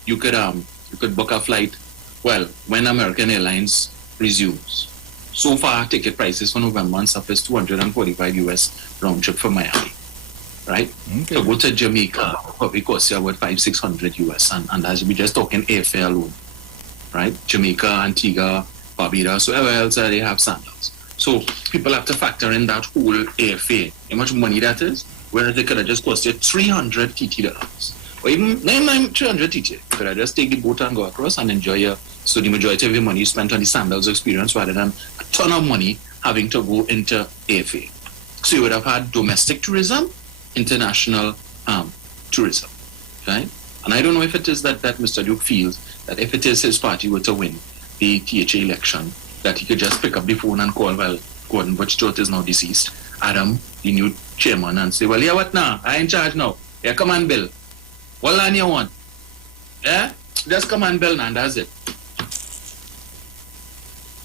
book a flight. Well, when American Airlines resumes, so far ticket prices for November and stuff is $245 US round trip for Miami, right? Okay. So go to Jamaica, probably cost you about $500-600 US, and as we just talking airfare alone, right? Jamaica, Antigua, Barbados, so wherever else they have sandals. So people have to factor in that whole airfare, how much money that is, whereas they could have just cost you $300 TT. Or even 300 TT. You could have just take the boat and go across and enjoy so the majority of your money you spent on the sandals experience rather than a ton of money having to go into airfare. So you would have had domestic tourism, international tourism, right? And I don't know if it is that Mr. Duke feels that if it is his party were to win the THA election, that he could just pick up the phone and call, well, Gordon Butchtrot is now deceased, Adam, the new chairman, and say, well, yeah, what now? I in charge now. Yeah, come on, Bill. What line you want? Yeah? Just come on, Bill, and that's it.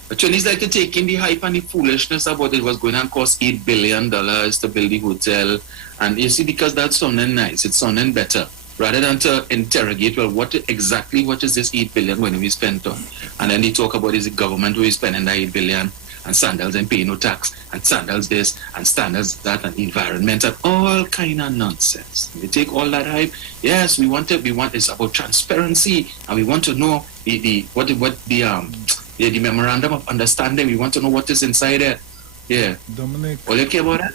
But Chinese like to take in the hype and the foolishness about it was going to cost $8 billion to build the hotel. And you see, because that's sounding nice, it's sounding better. Rather than to interrogate, well, what is this $8 billion going to be spent on? And then they talk about is the government who is spending that $8 billion, and Sandals and pay no tax, and Sandals this, and Sandals that, and environment, and all kind of nonsense. They take all that hype. Yes, we want it's about transparency, and we want to know the memorandum of understanding. We want to know what is inside it. Yeah. Dominic. All you care about that?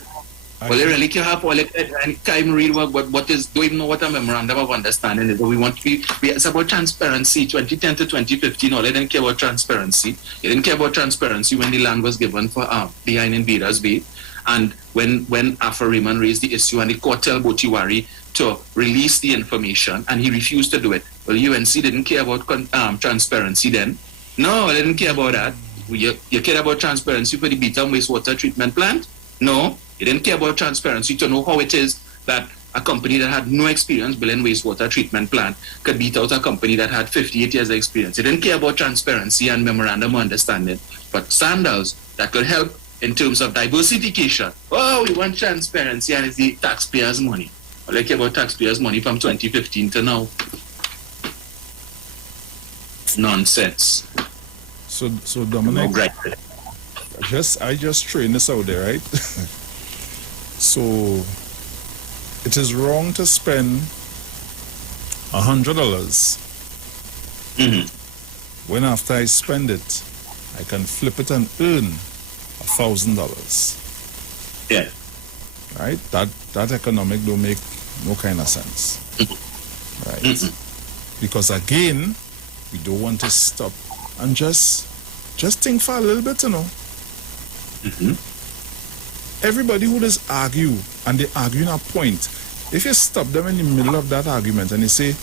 Well, they really care about can't even read what is, don't even know what a memorandum of understanding is. But we want to be, it's about transparency. 2010 to 2015, all they didn't care about transparency. They didn't care about transparency when the land was given for behind Invaders Bay. And when Afro Raymond raised the issue and the court told Botiwari to release the information and he refused to do it. Well, UNC didn't care about transparency then. No, they didn't care about that. You cared about transparency for the Beaton wastewater treatment plant? No. You didn't care about transparency to know how it is that a company that had no experience building wastewater treatment plant could beat out a company that had 58 years of experience. You didn't care about transparency and memorandum of understanding. But Sandals, that could help in terms of diversification. Oh, we want transparency and it's the taxpayers' money. Well, I care about taxpayers' money from 2015 to now. Nonsense. So Dominic, I just train this out there, right? So it is wrong to spend $100 when after I spend it, I can flip it and earn $1,000. Yeah. Right? That economic don't make no kind of sense. Right? Because again, we don't want to stop and just think for a little bit, you know. Everybody who does argue, and they argue in a point, if you stop them in the middle of that argument and you say,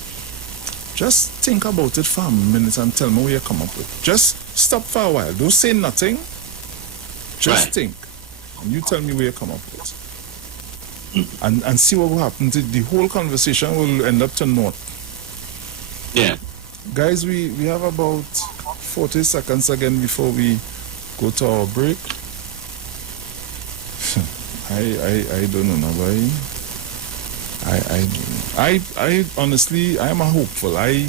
just think about it for a minute and tell me what you come up with. Just stop for a while. Don't say nothing. Just think. And you tell me where you come up with. and see what will happen. The whole conversation will end up to naught. Yeah. Guys, we have about 40 seconds again before we go to our break. I don't know, nobody. I honestly, I am a hopeful. I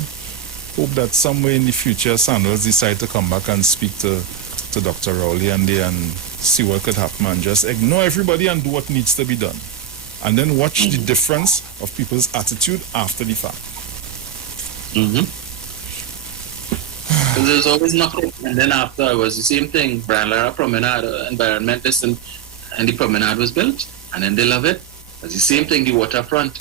hope that somewhere in the future, Sandals decide to come back and speak to Dr. Rowley and see what could happen and just ignore everybody and do what needs to be done. And then watch the difference of people's attitude after the fact. Because there's always nothing. And then after it was the same thing. Brian Lara Promenade, environmentalist, and the promenade was built. And then they love it. It's the same thing, the waterfront.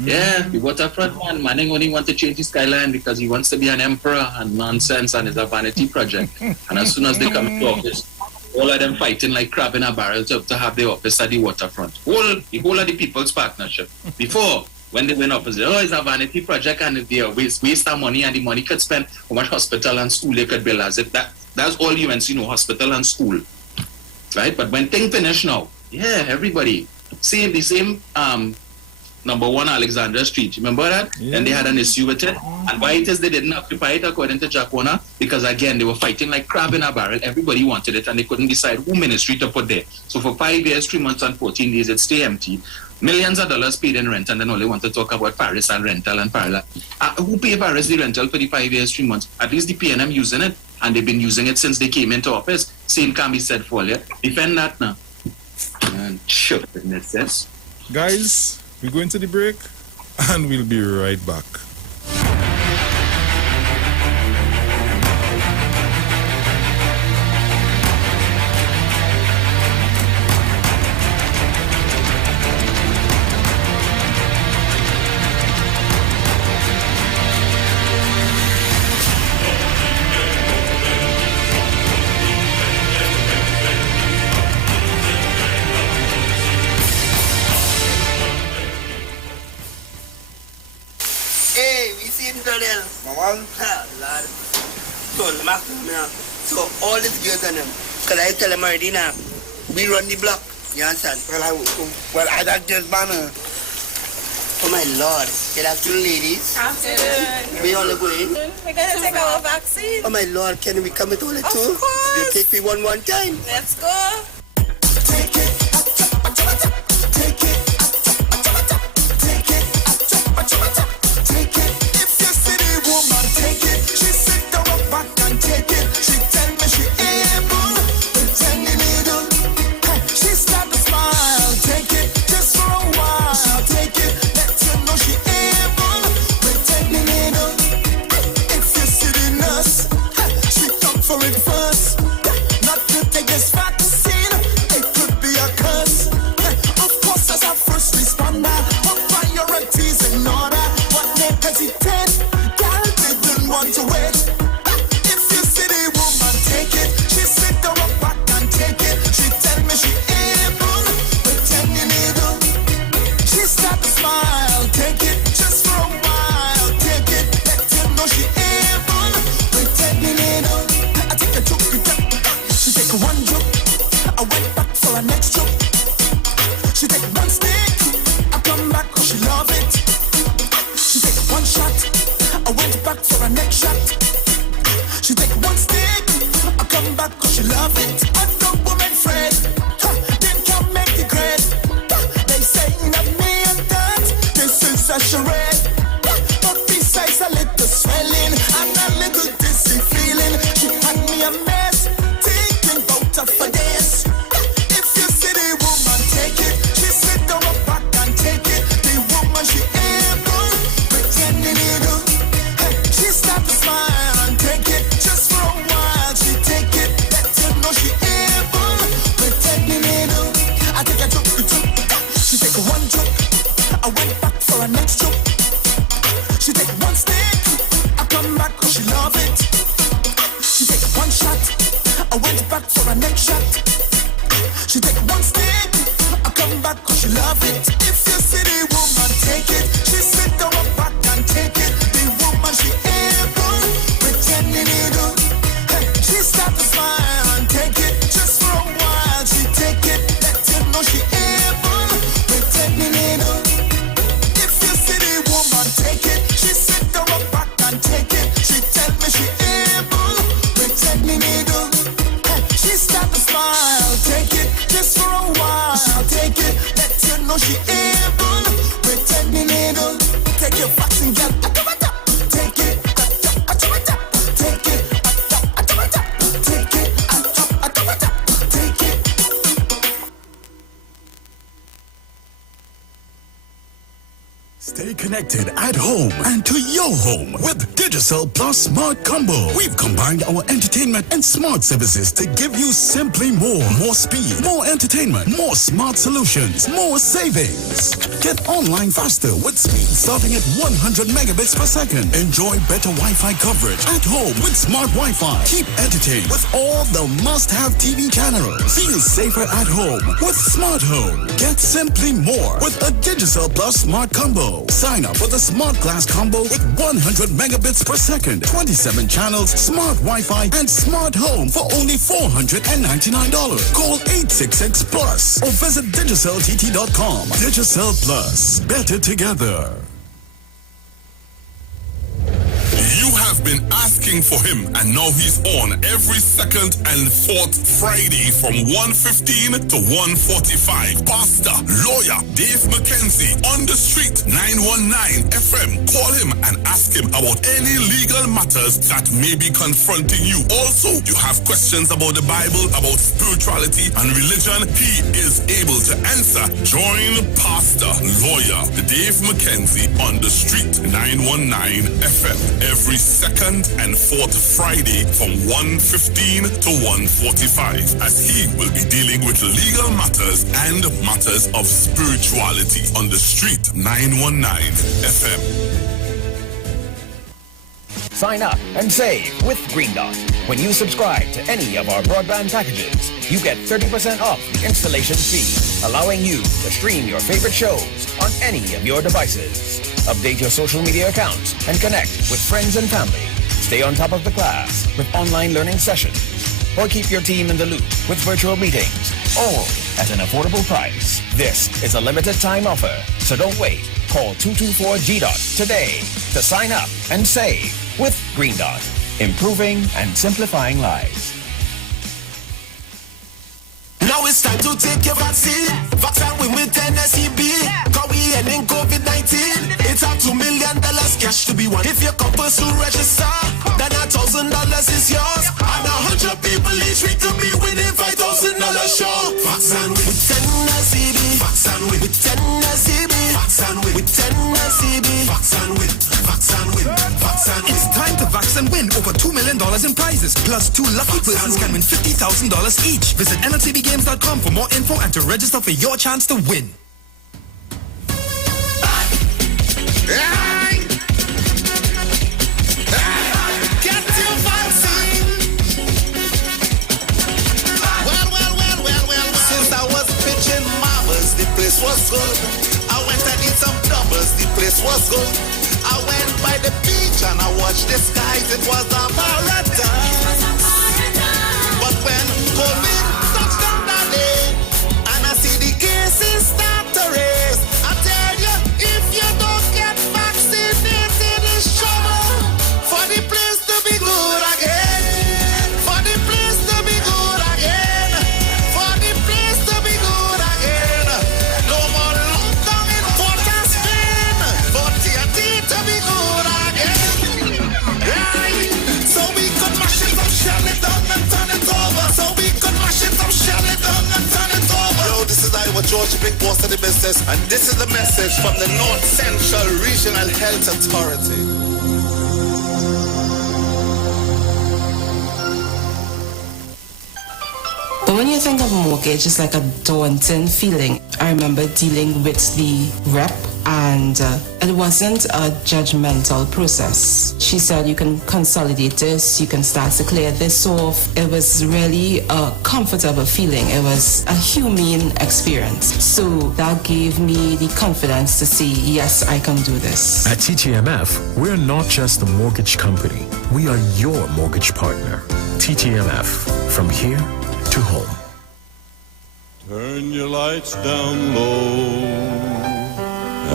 Yeah, the waterfront man, Manning only wants to change the skyline because he wants to be an emperor and nonsense and it's a vanity project. And as soon as they come to office, all of them fighting like crab in a barrel to have their office at the waterfront. The whole of the People's Partnership. Before, when they went opposite, it's a vanity project and they waste our money and the money could spend how much hospital and school they could build as if that's all UNC know, hospital and school. Right? But when things finish now, yeah, everybody, the same number 1 Alexandra Street. Remember that? Yeah. And they had an issue with it. And why it is they didn't occupy it according to Jacona? Because again, they were fighting like crab in a barrel. Everybody wanted it and they couldn't decide who ministry to put there. So for 5 years, 3 months and 14 days, it stay empty. Millions of dollars paid in rent and then all they want to talk about Paris and rental and parallel. Who pay Paris the rental for the 5 years, 3 months? At least the PNM using it. And they've been using it since they came into office. Same can be said for you. Defend that now. And sure, yes. Guys, we're going to the break and we'll be right back. So all these girls and them, because I tell them already now, we run the block, you understand? Well, I that just banner. Oh my Lord, good afternoon ladies. Afternoon. We all going? We're going to take our vaccine. Oh my Lord, can we come with all the two? Of course. You take me one time. Let's go. Take it. I went back for a next joke. connected at home and to your home with Digicel Plus Smart Combo. We've combined our entertainment and smart services to give you simply more. More speed, more entertainment, more smart solutions, more savings. Get online faster with speed starting at 100 megabits per second. Enjoy better Wi-Fi coverage at home with smart Wi-Fi. Keep entertained with all the must-have TV channels. Feel safer at home with Smart Home. Get simply more with a Digicel Plus Smart Combo. Sign up for the Smart Glass Combo with 100 megabits per second, 27 channels, smart Wi-Fi, and Smart Home for only $499. Call 866 Plus or visit DigicelTT.com. Digicel Plus. Better together. You have been asking for him, and now he's on every second and fourth Friday from 1:15 to 1:45. Pastor, lawyer, Dave McKenzie on the street, 919 FM. Call him and ask him about any legal matters that may be confronting you. Also, you have questions about the Bible, about spirituality and religion. He is able to answer. Join Pastor, lawyer, Dave McKenzie on the street, 919 FM. Every second and fourth Friday from 1:15 to 1:45, as he will be dealing with legal matters and matters of spirituality on the street, 919 FM. Sign up and save with Green Dot. When you subscribe to any of our broadband packages, you get 30% off the installation fee, allowing you to stream your favorite shows on any of your devices. Update your social media accounts and connect with friends and family. Stay on top of the class with online learning sessions, or keep your team in the loop with virtual meetings, all at an affordable price. This is a limited time offer, so don't wait. Call 224-GDOT today to sign up and save with Green Dot, improving and simplifying lives. Now it's time to take your vaccine. Vaccine with NSEB. Cause we ending COVID-19. It's up $2 million cash to be won. If you come first to register, then $1,000 is yours. And 100 people each week to be winning $5,000 sure. Vaccine with NSEB. Vaccine with NSEB. Vaccine with NSEB. Vaccine with. It's time to vaccine win over $2 million in prizes. Plus 2 lucky persons can win $50,000 each. Visit NLTBGames.com for more info and to register for your chance to win. Get your vaccine. Well. Since I was pitching marbles, the place was good. I went and did some doubles, the place was good. I went by the beach and I watched the skies, it was a paradise. But when COVID touched down that day, and I see the cases start to raise, I tell you, if you don't get vaccinated, it's trouble for the place to be good again. For the place to be good again. For the place to be good again. No more lockdown in Port of Spain. For TNT to be good again. Right? So we could mash it up, shell it down and turn it over. So we could mash it up, shell it down and turn it over. Yo, this is Iwer, George, the big boss of the business. And this is the message from the North Central Regional Health Authority. But when you think of mortgage, it's like a daunting feeling. I remember dealing with the rep, and it wasn't a judgmental process. She said, you can consolidate this, you can start to clear this off. It was really a comfortable feeling. It was a humane experience. So that gave me the confidence to say, yes, I can do this. At TTMF, we're not just a mortgage company. We are your mortgage partner. TTMF, from here to home. Turn your lights down low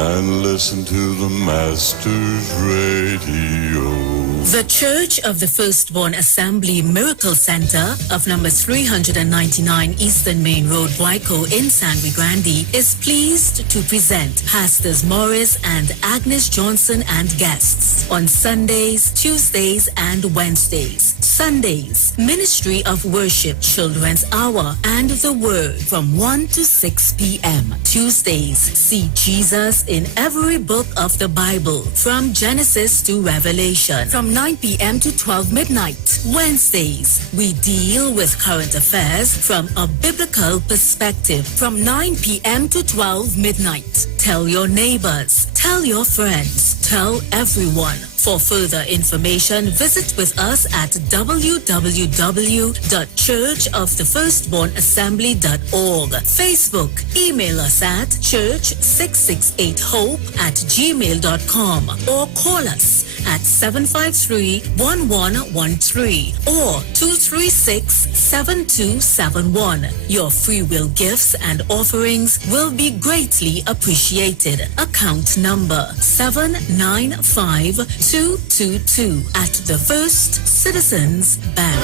and listen to the Master's Radio. The Church of the Firstborn Assembly Miracle Center of number 399 Eastern Main Road, Waiko in San Luis Grande is pleased to present Pastors Morris and Agnes Johnson and guests on Sundays, Tuesdays, and Wednesdays. Sundays, Ministry of Worship, Children's Hour, and the Word from 1 to 6 p.m. Tuesdays, see Jesus in every book of the Bible from Genesis to Revelation from 9 p.m. to 12 midnight. Wednesdays, we deal with current affairs from a biblical perspective from 9 p.m. to 12 midnight. Tell your neighbors, tell your friends, tell everyone. For further information, visit with us at www.churchofthefirstbornassembly.org. Facebook, email us at church668hope@gmail.com or call us at 753-1113 or 236-7271. Your free will gifts and offerings will be greatly appreciated. Account number 795222 at the First Citizens Bank.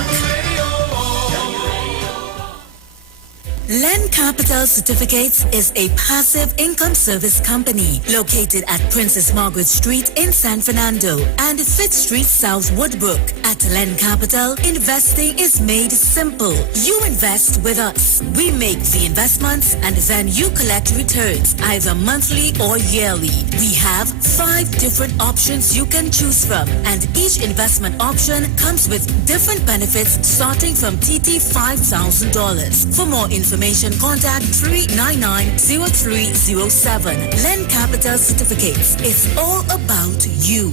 Len Capital Certificates is a passive income service company located at Princess Margaret Street in San Fernando and Fifth Street South Woodbrook. At Len Capital, investing is made simple. You invest with us. We make the investments and then you collect returns either monthly or yearly. We have 5 different options you can choose from, and each investment option comes with different benefits starting from TT $5,000. For more information, contact 399-0307. Len Capital Certificates. It's all about you.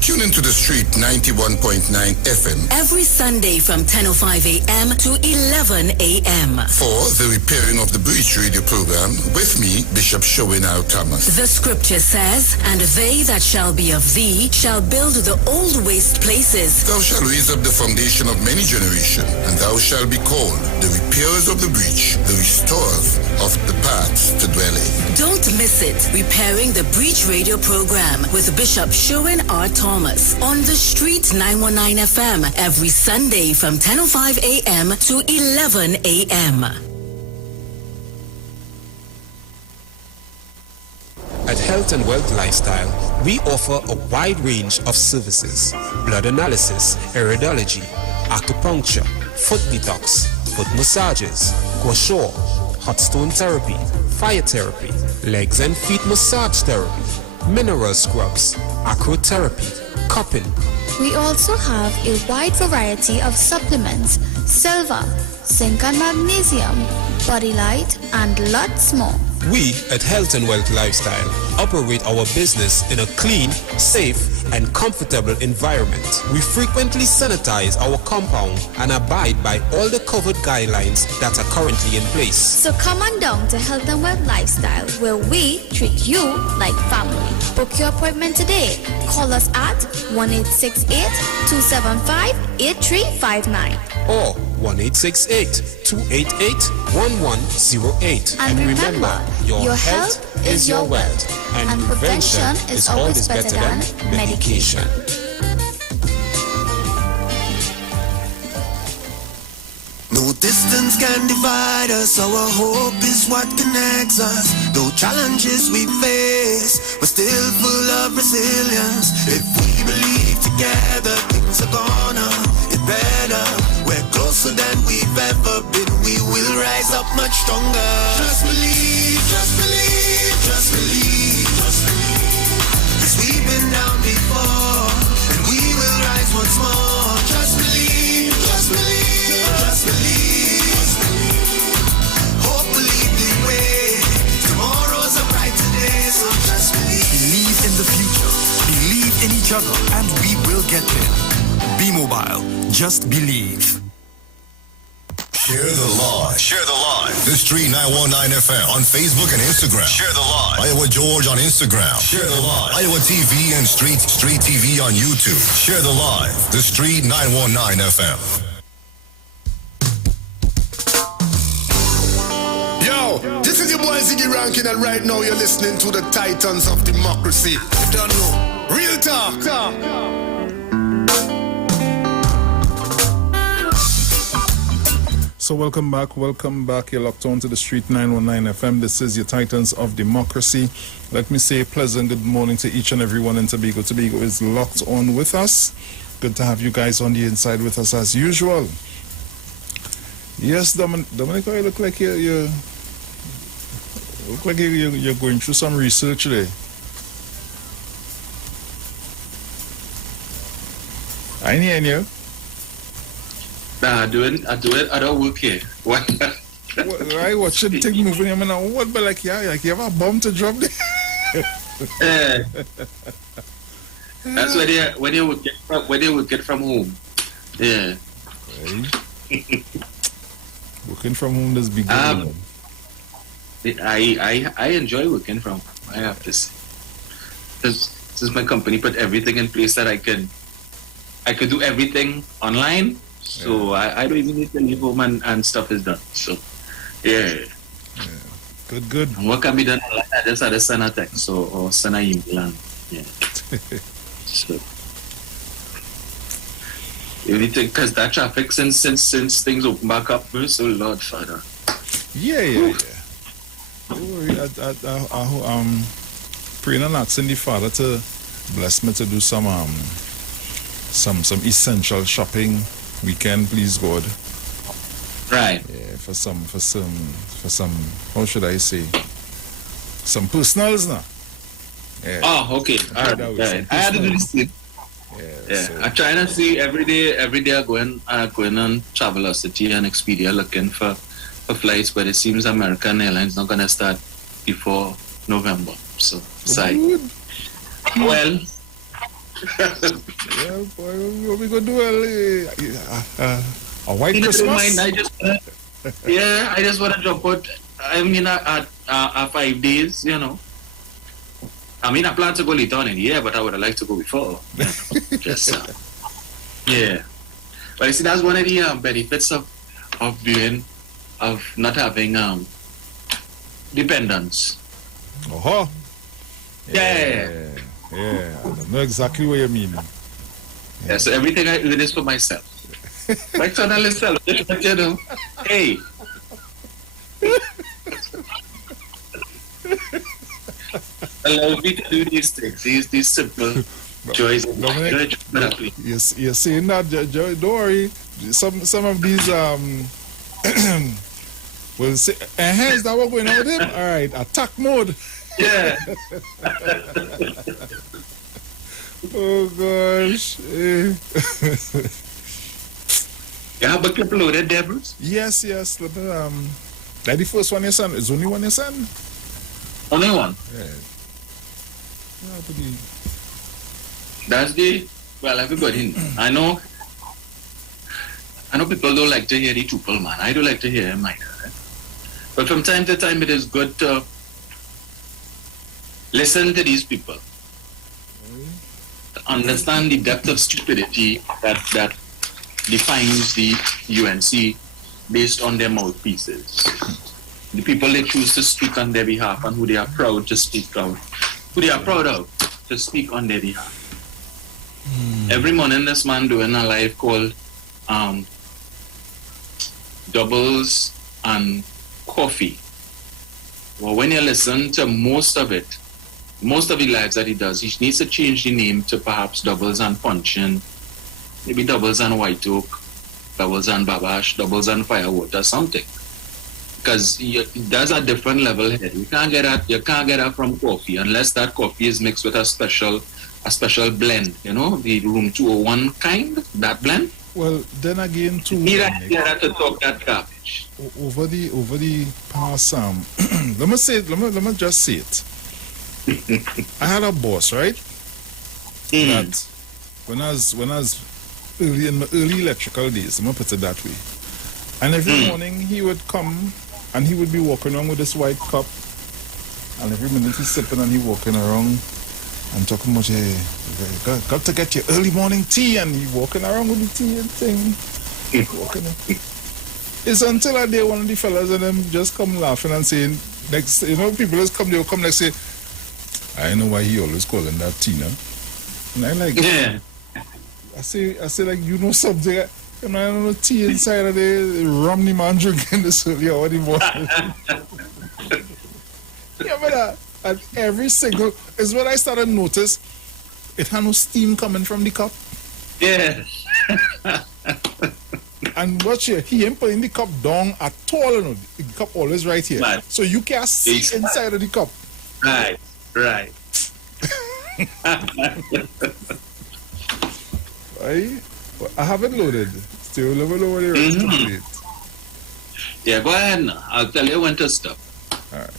Tune into the street 91.9 FM every Sunday from 10:05 a.m. to 11 a.m. for the Repairing of the Breach radio program with me, Bishop Showinal Thomas. The scripture says, "And they that shall be of thee shall build the old waste places. Thou shalt raise up the foundation of many generations, and thou shalt be called the repairers of the breach, the restorers of the paths to dwell in." Don't miss it. Repairing the Breach radio program with Bishop Showin R. Thomas on the Street 919 FM every Sunday from 10:05 a.m. to 11 a.m. At Health and Wealth Lifestyle, we offer a wide range of services: blood analysis, iridology, acupuncture, foot detox, foot massages, gua sha, hot stone therapy, fire therapy, legs and feet massage therapy, mineral scrubs, acrotherapy, cupping. We also have a wide variety of supplements: silver, zinc and magnesium, body light, and lots more. We at Health and Wealth Lifestyle operate our business in a clean, safe, and comfortable environment. We frequently sanitize our compound and abide by all the COVID guidelines that are currently in place. So come on down to Health and Wealth Lifestyle, where we treat you like family. Book your appointment today. Call us at 1-868-275-8359 or 1-868-288-1108. And remember, your health is your wealth, and prevention is always better than medication. No distance can divide us, our hope is what connects us. Though challenges we face, we're still full of resilience. If we believe together, things are gonna get better. We're closer than we've ever been, we will rise up much stronger. Just believe, just believe, just believe, just believe. 'Cause we've been down before, and we will rise once more. Just believe, just believe, just believe, just believe. Hope will lead the way. Tomorrow's a brighter day, so just believe. Believe in the future, believe in each other, and we will get there. Be mobile, just believe. Share the live. Share the live. The Street 919 FM on Facebook and Instagram. Share the live. Iowa George on Instagram. Share the live. Iowa TV and Street TV on YouTube. Share the live. The Street 919 FM. Yo, this is your boy Ziggy Rankin, and right now you're listening to the Titans of Democracy. You don't know. Real talk. So welcome back. You're locked on to the Street 919 FM. This is your Titans of Democracy. Let me say a pleasant good morning to each and everyone in Tobago. Tobago is locked on with us. Good to have you guys on the inside with us as usual. Yes, Dominic, you look like you're going through some research today. I ain't you. Nah, I don't work here. What? Right, what should take moving him now? What, but like, yeah, like you have a bomb to drop there. That's when they work from home. Yeah. Right. Working from home does be good. I enjoy working from home, I have to say. Since my company put everything in place that I could do everything online, so I don't even need to leave home and stuff is done. So yeah. Good. And what can be done online? I just had to send a text or send an email and yeah. So everything, because that traffic since things open back up, so Lord Father. Yeah. Don't worry, I'm praying and asking the Father to bless me to do some essential shopping weekend, please God. Right. Yeah, for some how should I say? Some personals now. Yeah. Oh, okay. All right. I had to do this. Yeah. So. I try to see every day I going on Travelocity and Expedia looking for flights, but it seems American Airlines not gonna start before November. So sorry. Well, boy, what we gonna do? A white Christmas? I just wanna jump out. I mean, at 5 days, you know. I mean, I plan to go later on in the year, but I would have liked to go before. You know, just yeah. But you see, that's one of the benefits of not having dependents. Uh-huh. Yeah. I know exactly what you mean. Yeah, so everything I do is for myself. Like suddenly selfish, but you know, hey. Allow me to do these things, these simple joys. You're saying that, Joy, don't worry. Some of these will say, is that what going on with him? All right, attack mode. Yeah. Oh gosh. You have a clip loaded there, Bruce? Yes. That the first one you send. Is only one you send? Only one. Yeah. That's everybody. I know people don't like to hear the tuple, man. I don't like to hear him either. Right? But from time to time, it is good to listen to these people, to understand the depth of stupidity that defines the UNC based on their mouthpieces. The people they choose to speak on their behalf and who they are proud to speak out, who they are proud of to speak on their behalf. Every morning, this man doing a live called Doubles and Coffee. Well, when you listen to most of the lives that he does, he needs to change the name to perhaps Doubles and Puncheon, maybe Doubles and White Oak, Doubles and Babash, Doubles and Firewater, something. Because there's a different level here. You can't get that from coffee unless that coffee is mixed with a special blend, you know, the Room 201 kind, that blend. Well, then again, too. You need to talk that garbage. Over the past, let me just say it. I had a boss, right? That when I was early in my early electrical days, I'm gonna put it that way. And every morning he would come and he would be walking around with this white cup, and every minute he's sipping and he walking around and talking about, hey, got to get your early morning tea, and he walking around with the tea and thing. Walking. It's until a day one of the fellas and them just come laughing and saying, next, you know, people just come, they'll come and say, I know why he always calling that Tina. And I like, yeah. I say like, you know something. Man, no tea inside of the Romney man drinking this early hour in the morning. Yeah, but and every single is what I started to notice. It had no steam coming from the cup. Yeah. And watch here, he ain't putting the cup down at all. You know, the cup always right here. Right. So you can see inside of the cup. Right. I haven't loaded. Still never know what the rest of it. Yeah, go ahead now. I'll tell you when to stop. Alright.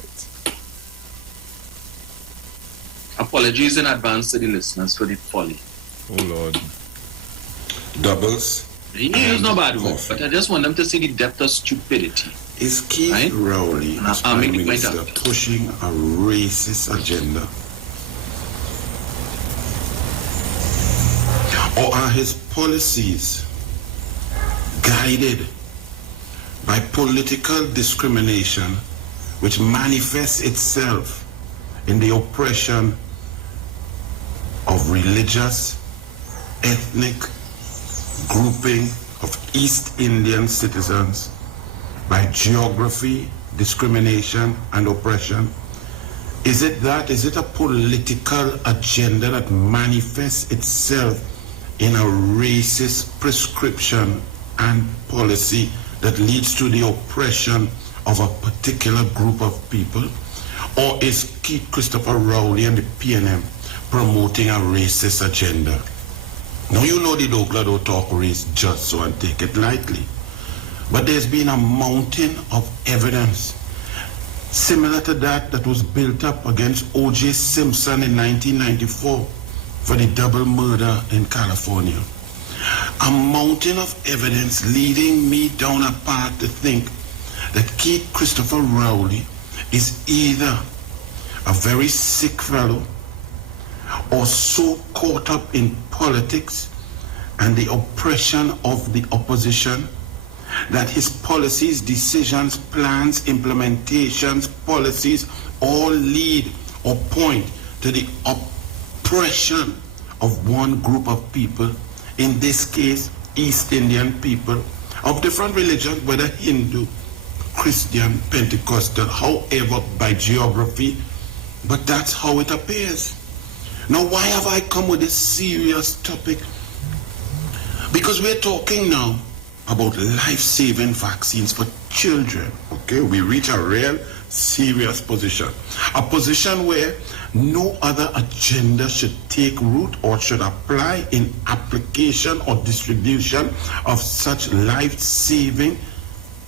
Apologies in advance to the listeners for the folly. Oh Lord. Doubles. He is no bad word, but I just want them to see the depth of stupidity. Is Keith Rowley, as I'll make Prime the point Minister, out. pushing a racist agenda? Or are his policies guided by political discrimination which manifests itself in the oppression of religious, ethnic grouping of East Indian citizens by geography, discrimination, and oppression? Is it that? Is it a political agenda that manifests itself in a racist prescription and policy that leads to the oppression of a particular group of people? Or is Keith Christopher Rowley and the PNM promoting a racist agenda? Now you know the Douglas don't talk race just so and take it lightly. But there's been a mountain of evidence similar to that was built up against O.J. Simpson in 1994 for the double murder in California. A mountain of evidence leading me down a path to think that Keith Christopher Rowley is either a very sick fellow or so caught up in politics and the oppression of the opposition that his policies, decisions, plans, implementations, policies all lead or point to the oppression of one group of people, in this case East Indian people of different religions, whether Hindu, Christian, Pentecostal, however by geography, but that's how it appears. Now why have I come with this serious topic? Because we're talking now about life-saving vaccines for children. Okay, we reach a real serious position. A position where no other agenda should take root or should apply in application or distribution of such life-saving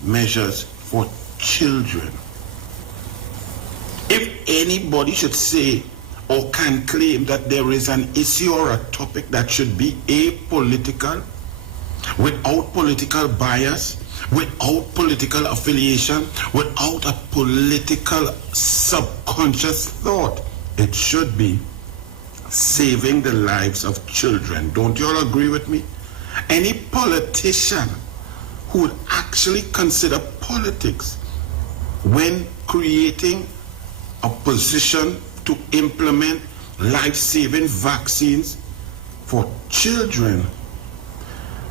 measures for children. If anybody should say or can claim that there is an issue or a topic that should be apolitical, without political bias, without political affiliation, without a political subconscious thought, it should be saving the lives of children. Don't you all agree with me? Any politician who would actually consider politics when creating a position to implement life-saving vaccines for children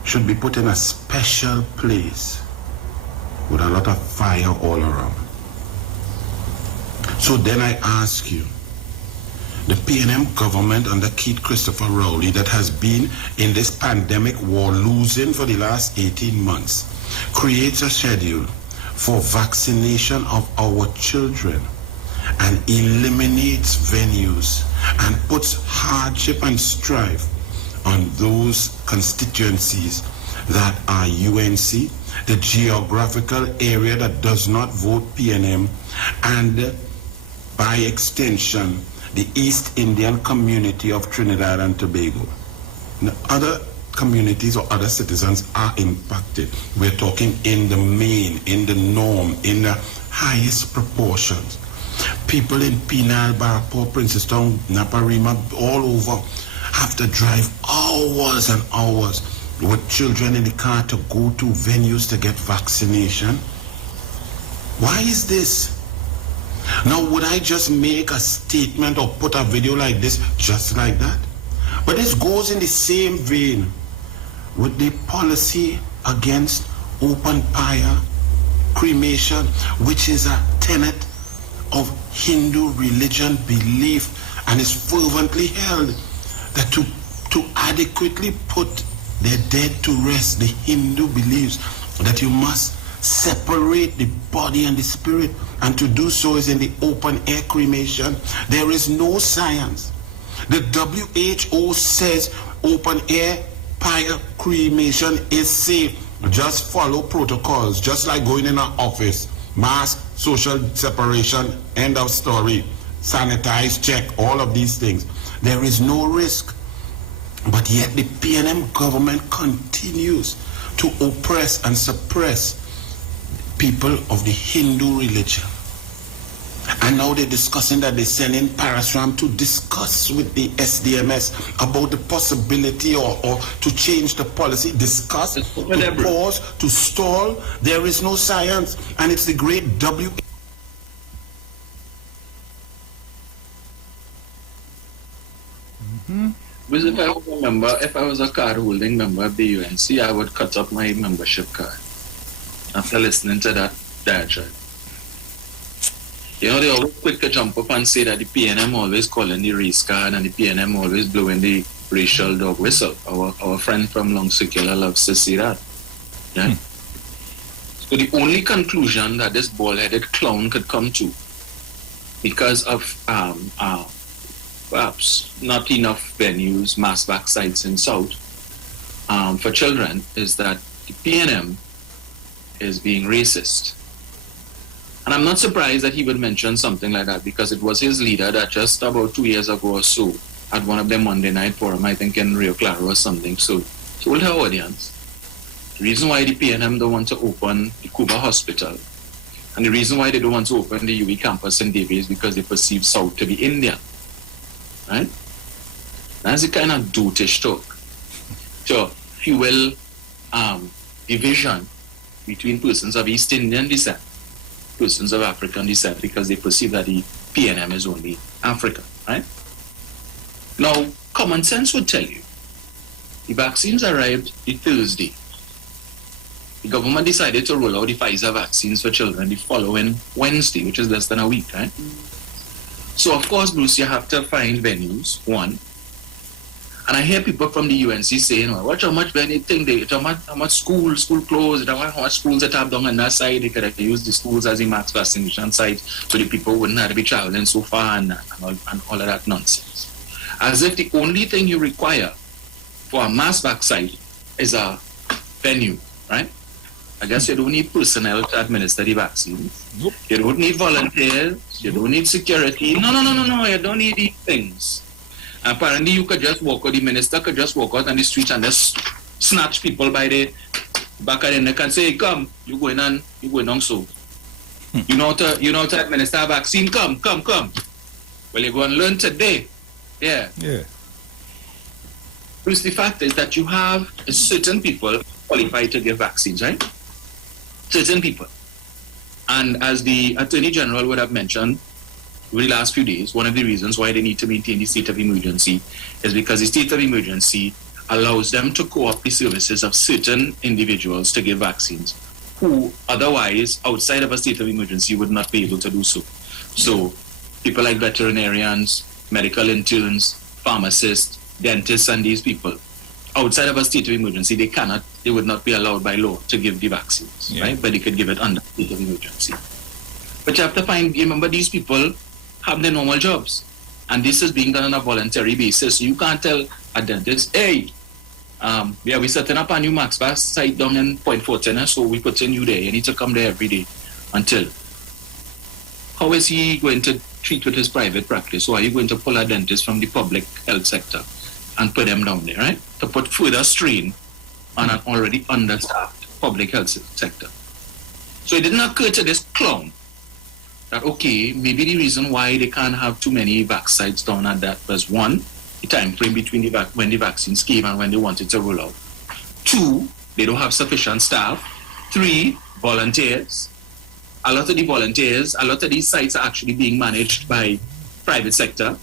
should be put in a special place with a lot of fire all around. So then I ask you, the PNM government under Keith Christopher Rowley that has been in this pandemic war losing for the last 18 months creates a schedule for vaccination of our children and eliminates venues and puts hardship and strife on those constituencies that are UNC, the geographical area that does not vote PNM, and by extension, the East Indian community of Trinidad and Tobago. Now, other communities or other citizens are impacted. We're talking in the main, in the norm, in the highest proportions. People in Penal, Barapore, Princestown, Naparima, all over have to drive hours and hours with children in the car to go to venues to get vaccination. Why is this? Now, would I just make a statement or put a video like this just like that? But this goes in the same vein with the policy against open fire cremation, which is a tenet of Hindu religion belief and is fervently held that to adequately put their dead to rest, the Hindu believes that you must separate the body and the spirit, and to do so is in the open air cremation. There is no science. The WHO says open air fire cremation is safe. Just follow protocols, just like going in an office. Mask, social separation, end of story. Sanitize, check, all of these things. There is no risk. But yet the PNM government continues to oppress and suppress people of the Hindu religion. And now they're discussing that they're sending Parasram to discuss with the SDMS about the possibility or to change the policy, discuss, to pause, to stall. There is no science. And it's the great W. Because if I was a card holding member of the UNC, I would cut up my membership card after listening to that diatribe. You know, they always quick to jump up and say that the PNM always calling the race card and the PNM always blowing the racial dog whistle. Our friend from Long Circular loves to say that. Yeah? So the only conclusion that this bald-headed clown could come to, because of perhaps not enough venues, mass vac sites in South for children, is that the PNM is being racist. And I'm not surprised that he would mention something like that, because it was his leader that just about 2 years ago or so at one of their Monday night forum, I think in Rio Claro or something, so told her audience the reason why the PNM don't want to open the Cuba Hospital and the reason why they don't want to open the UE campus in Davie is because they perceive South to be Indian. Right? That's the kind of dotish talk. So, if you will, division between persons of East Indian descent, persons of African descent, because they perceive that the PNM is only Africa, right? Now, common sense would tell you, the vaccines arrived the Thursday. The government decided to roll out the Pfizer vaccines for children the following Wednesday, which is less than a week, right? So, of course, Bruce, you have to find venues, one. And I hear people from the UNC saying, well, watch how much venue thing they, how much school closed, how much schools that have done on that side, they could have used the schools as a mass vaccination site so the people wouldn't have to be traveling so far and all of that nonsense. As if the only thing you require for a mass vac site is a venue, right? I guess you don't need personnel to administer the vaccines. Nope. You don't need volunteers. You don't need security. No. You don't need these things. Apparently, you could just walk out, the minister could just walk out on the street and just snatch people by the back of the neck and say, hey, come, you're going on so. You know how to administer a vaccine? Come. Well, you're going to learn today. Yeah. Because the fact is that you have certain people qualified to give vaccines, right? Certain people. And as the Attorney General would have mentioned over the last few days, one of the reasons why they need to maintain the state of emergency is because the state of emergency allows them to co-opt the services of certain individuals to give vaccines who otherwise, outside of a state of emergency, would not be able to do so. So people like veterinarians, medical interns, pharmacists, dentists, and these people, outside of a state of emergency, they would not be allowed by law to give the vaccines, right? But they could give it under state of emergency. But you have to remember these people have their normal jobs. And this is being done on a voluntary basis. So you can't tell a dentist, hey, we're setting up a new Max Vax site down in Point Fortin, so we put in you there. You need to come there every day until. How is he going to treat with his private practice? Or are you going to pull a dentist from the public health sector and put them down there, right? To put further strain on an already understaffed public health sector. So it didn't occur to this clown that, okay, maybe the reason why they can't have too many vac sites down at that was, one, the time frame between when the vaccines came and when they wanted to roll out. Two, they don't have sufficient staff. Three, volunteers. A lot of these sites are actually being managed by private sector,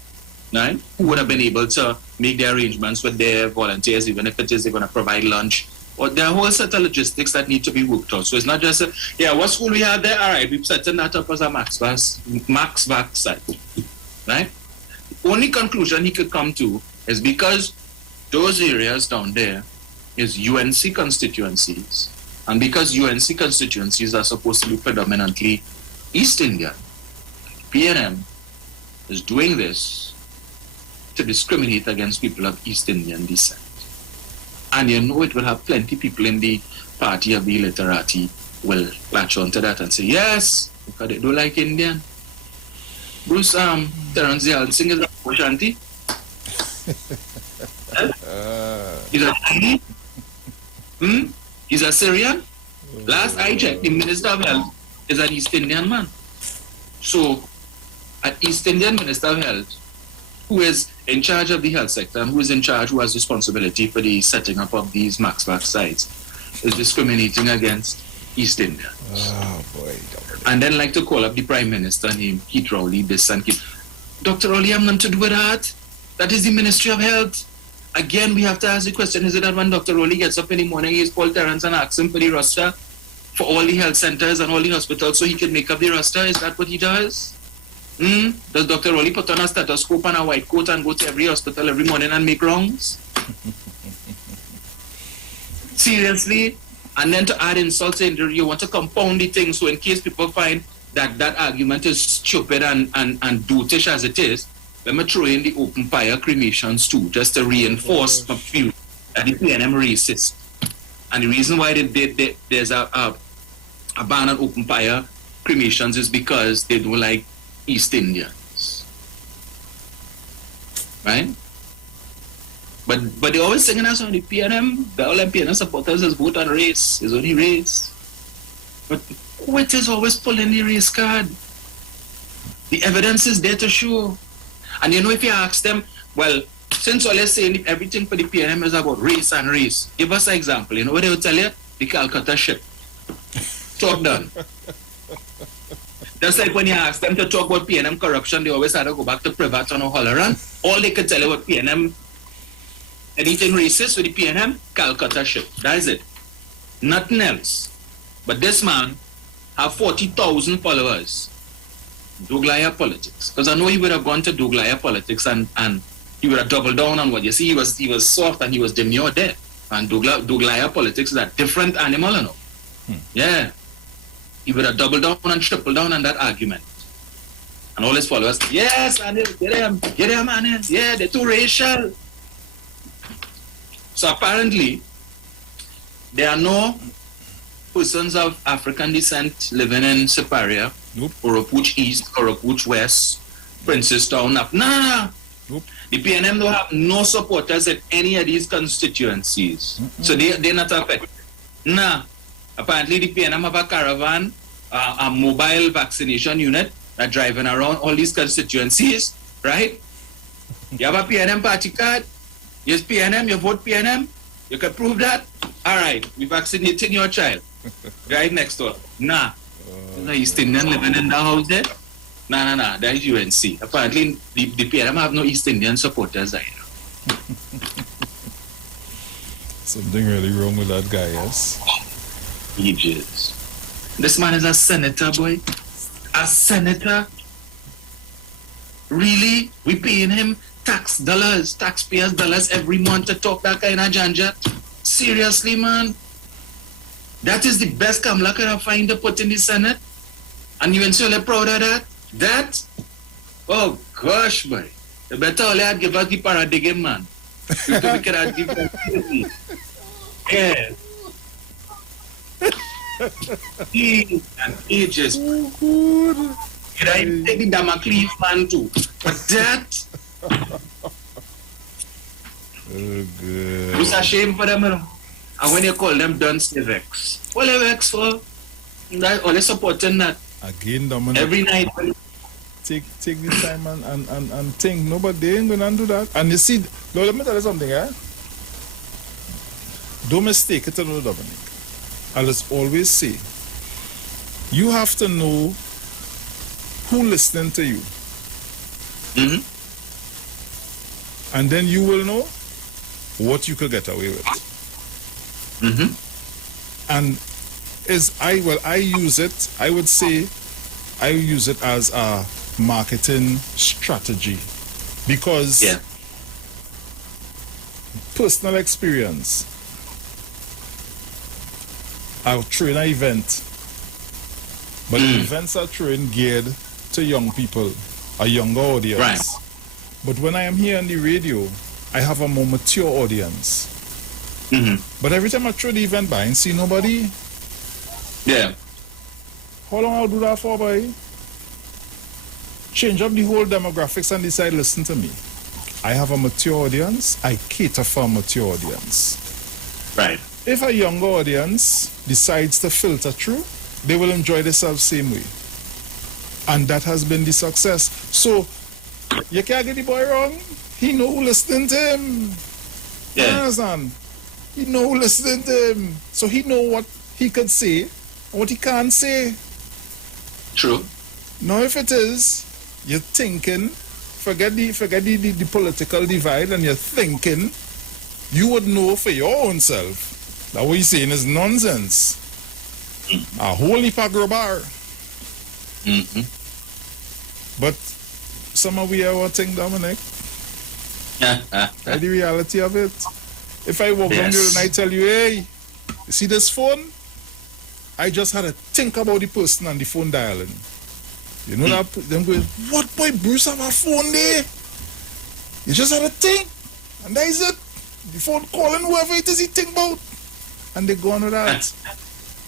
right? Who would have been able to make their arrangements with their volunteers, even if it is they're going to provide lunch Or there are a whole set of logistics that need to be worked out. So it's not just what school we have there? All right, we've setting that up as a max vac site, right? The only conclusion he could come to is because those areas down there is UNC constituencies, and because UNC constituencies are supposed to be predominantly East Indian, PNM is doing this to discriminate against people of East Indian descent. And you know it will have plenty people in the party of the literati will latch onto that and say, yes, because they don't like Indian. Bruce, Terence Yeltsin is a Ashanti. He's a Chinese. He's a Syrian. Last I checked, the Minister of Health is an East Indian man. So, an East Indian Minister of Health who is in charge of the health sector and who has responsibility for the setting up of these max vac sites is discriminating against East India. Oh boy. And then like to call up the Prime Minister named Keith Rowley, this and Keith. Dr. Rowley, I'm not to do with that. That is the Ministry of Health. Again, we have to ask the question, is it that when Dr. Rowley gets up in the morning, he's Paul Terence and asks him for the roster for all the health centers and all the hospitals so he can make up the roster? Is that what he does? Does Dr. Rowley put on a stethoscope and a white coat and go to every hospital every morning and make rounds? Seriously? And then to add insult to injury, you want to compound the thing so in case people find that that argument is stupid and dotish as it is, let me throw in the open fire cremations too, just to reinforce a few that the PNM racist. And the reason why there's a ban on open fire cremations is because they don't like East Indians, right? But they always singing us on the PNM. The all PNM supporters is vote on race. It's only race. But Kuwait is always pulling the race card. The evidence is there to show. And you know, if you ask them, well, since all they're saying everything for the PNM is about race and race, give us an example. You know what they will tell you? The Calcutta ship. Talk done. Just like when you ask them to talk about PNM corruption, they always had to go back to Privat and O'Halloran. All they could tell you about PNM, anything racist with the PNM, Calcutta ship. That is it. Nothing else. But this man have 40,000 followers. Douglaya politics. Because I know he would have gone to Douglaya politics and he would have doubled down on what you see. He was soft and he was demure there. And Douglaya politics is a different animal, you know. Yeah. He would have doubled down and tripled down on that argument. And all his followers, yes, Anil, get him, Anil. Yeah, they're too racial. So apparently, there are no persons of African descent living in Siparia, Oropuch East, Oropuch West, Princestown up. Nah. Nope. The PNM don't have no supporters in any of these constituencies. So they're not affected. Nah. Apparently, the PNM have a caravan, a mobile vaccination unit that driving around all these constituencies, right? You have a PNM party card. Yes, PNM, you vote PNM. You can prove that. All right, we vaccinating your child. Right next door. Nah. No East Indian living in the house there. Nah. That is UNC. Apparently, the PNM have no East Indian supporters either. Something really wrong with that guy, yes? Ages. This man is a senator, boy. A senator? Really? We paying him taxpayers' dollars every month to talk that kind of janja? Seriously, man? That is the best Kamala can find to put in the Senate? And you ain't so proud of that? That? Oh, gosh, boy. You better only have give us the paradigm, man. We could have given yeah. And ages. You know, I take the Damocles man too. But that oh good. It's a shame for them, you know. And when you call them dunce, they vex. What they vex for? That only supporting that. Again, Dominic. Every night. Take the time and think. No, but they ain't gonna do that. And you see, no, let me tell you something, eh? Don't mistake it, no, Dominic. I just always say, you have to know who listening to you. Mm-hmm. And then you will know what you could get away with. And I use it, I would say, I use it as a marketing strategy because personal experience. I'll train an event, but the events are trained geared to young people, a younger audience. Right. But when I am here on the radio, I have a more mature audience. But every time I throw the event by and see nobody, how long I'll do that for, boy? Change up the whole demographics and decide, listen to me. I have a mature audience. I cater for a mature audience. Right. If a younger audience decides to filter through, they will enjoy themselves same way. And that has been the success. So, you can't get the boy wrong. He know who listening to him. You understand? He know who listening to him. So he know what he could say and what he can't say. True. Now if it is, you're thinking, forget the political divide, and you're thinking, you would know for your own self that what you're saying is nonsense. A whole heap of grubber. But some of we are what thing, Dominic. That's the reality of it. If I walk down here and I tell you, hey, you see this phone? I just had to think about the person on the phone dialing. You know that? Them going, what boy, Bruce have a phone there? You just had to think. And that is it. The phone calling whoever it is he think about. And they go on with that.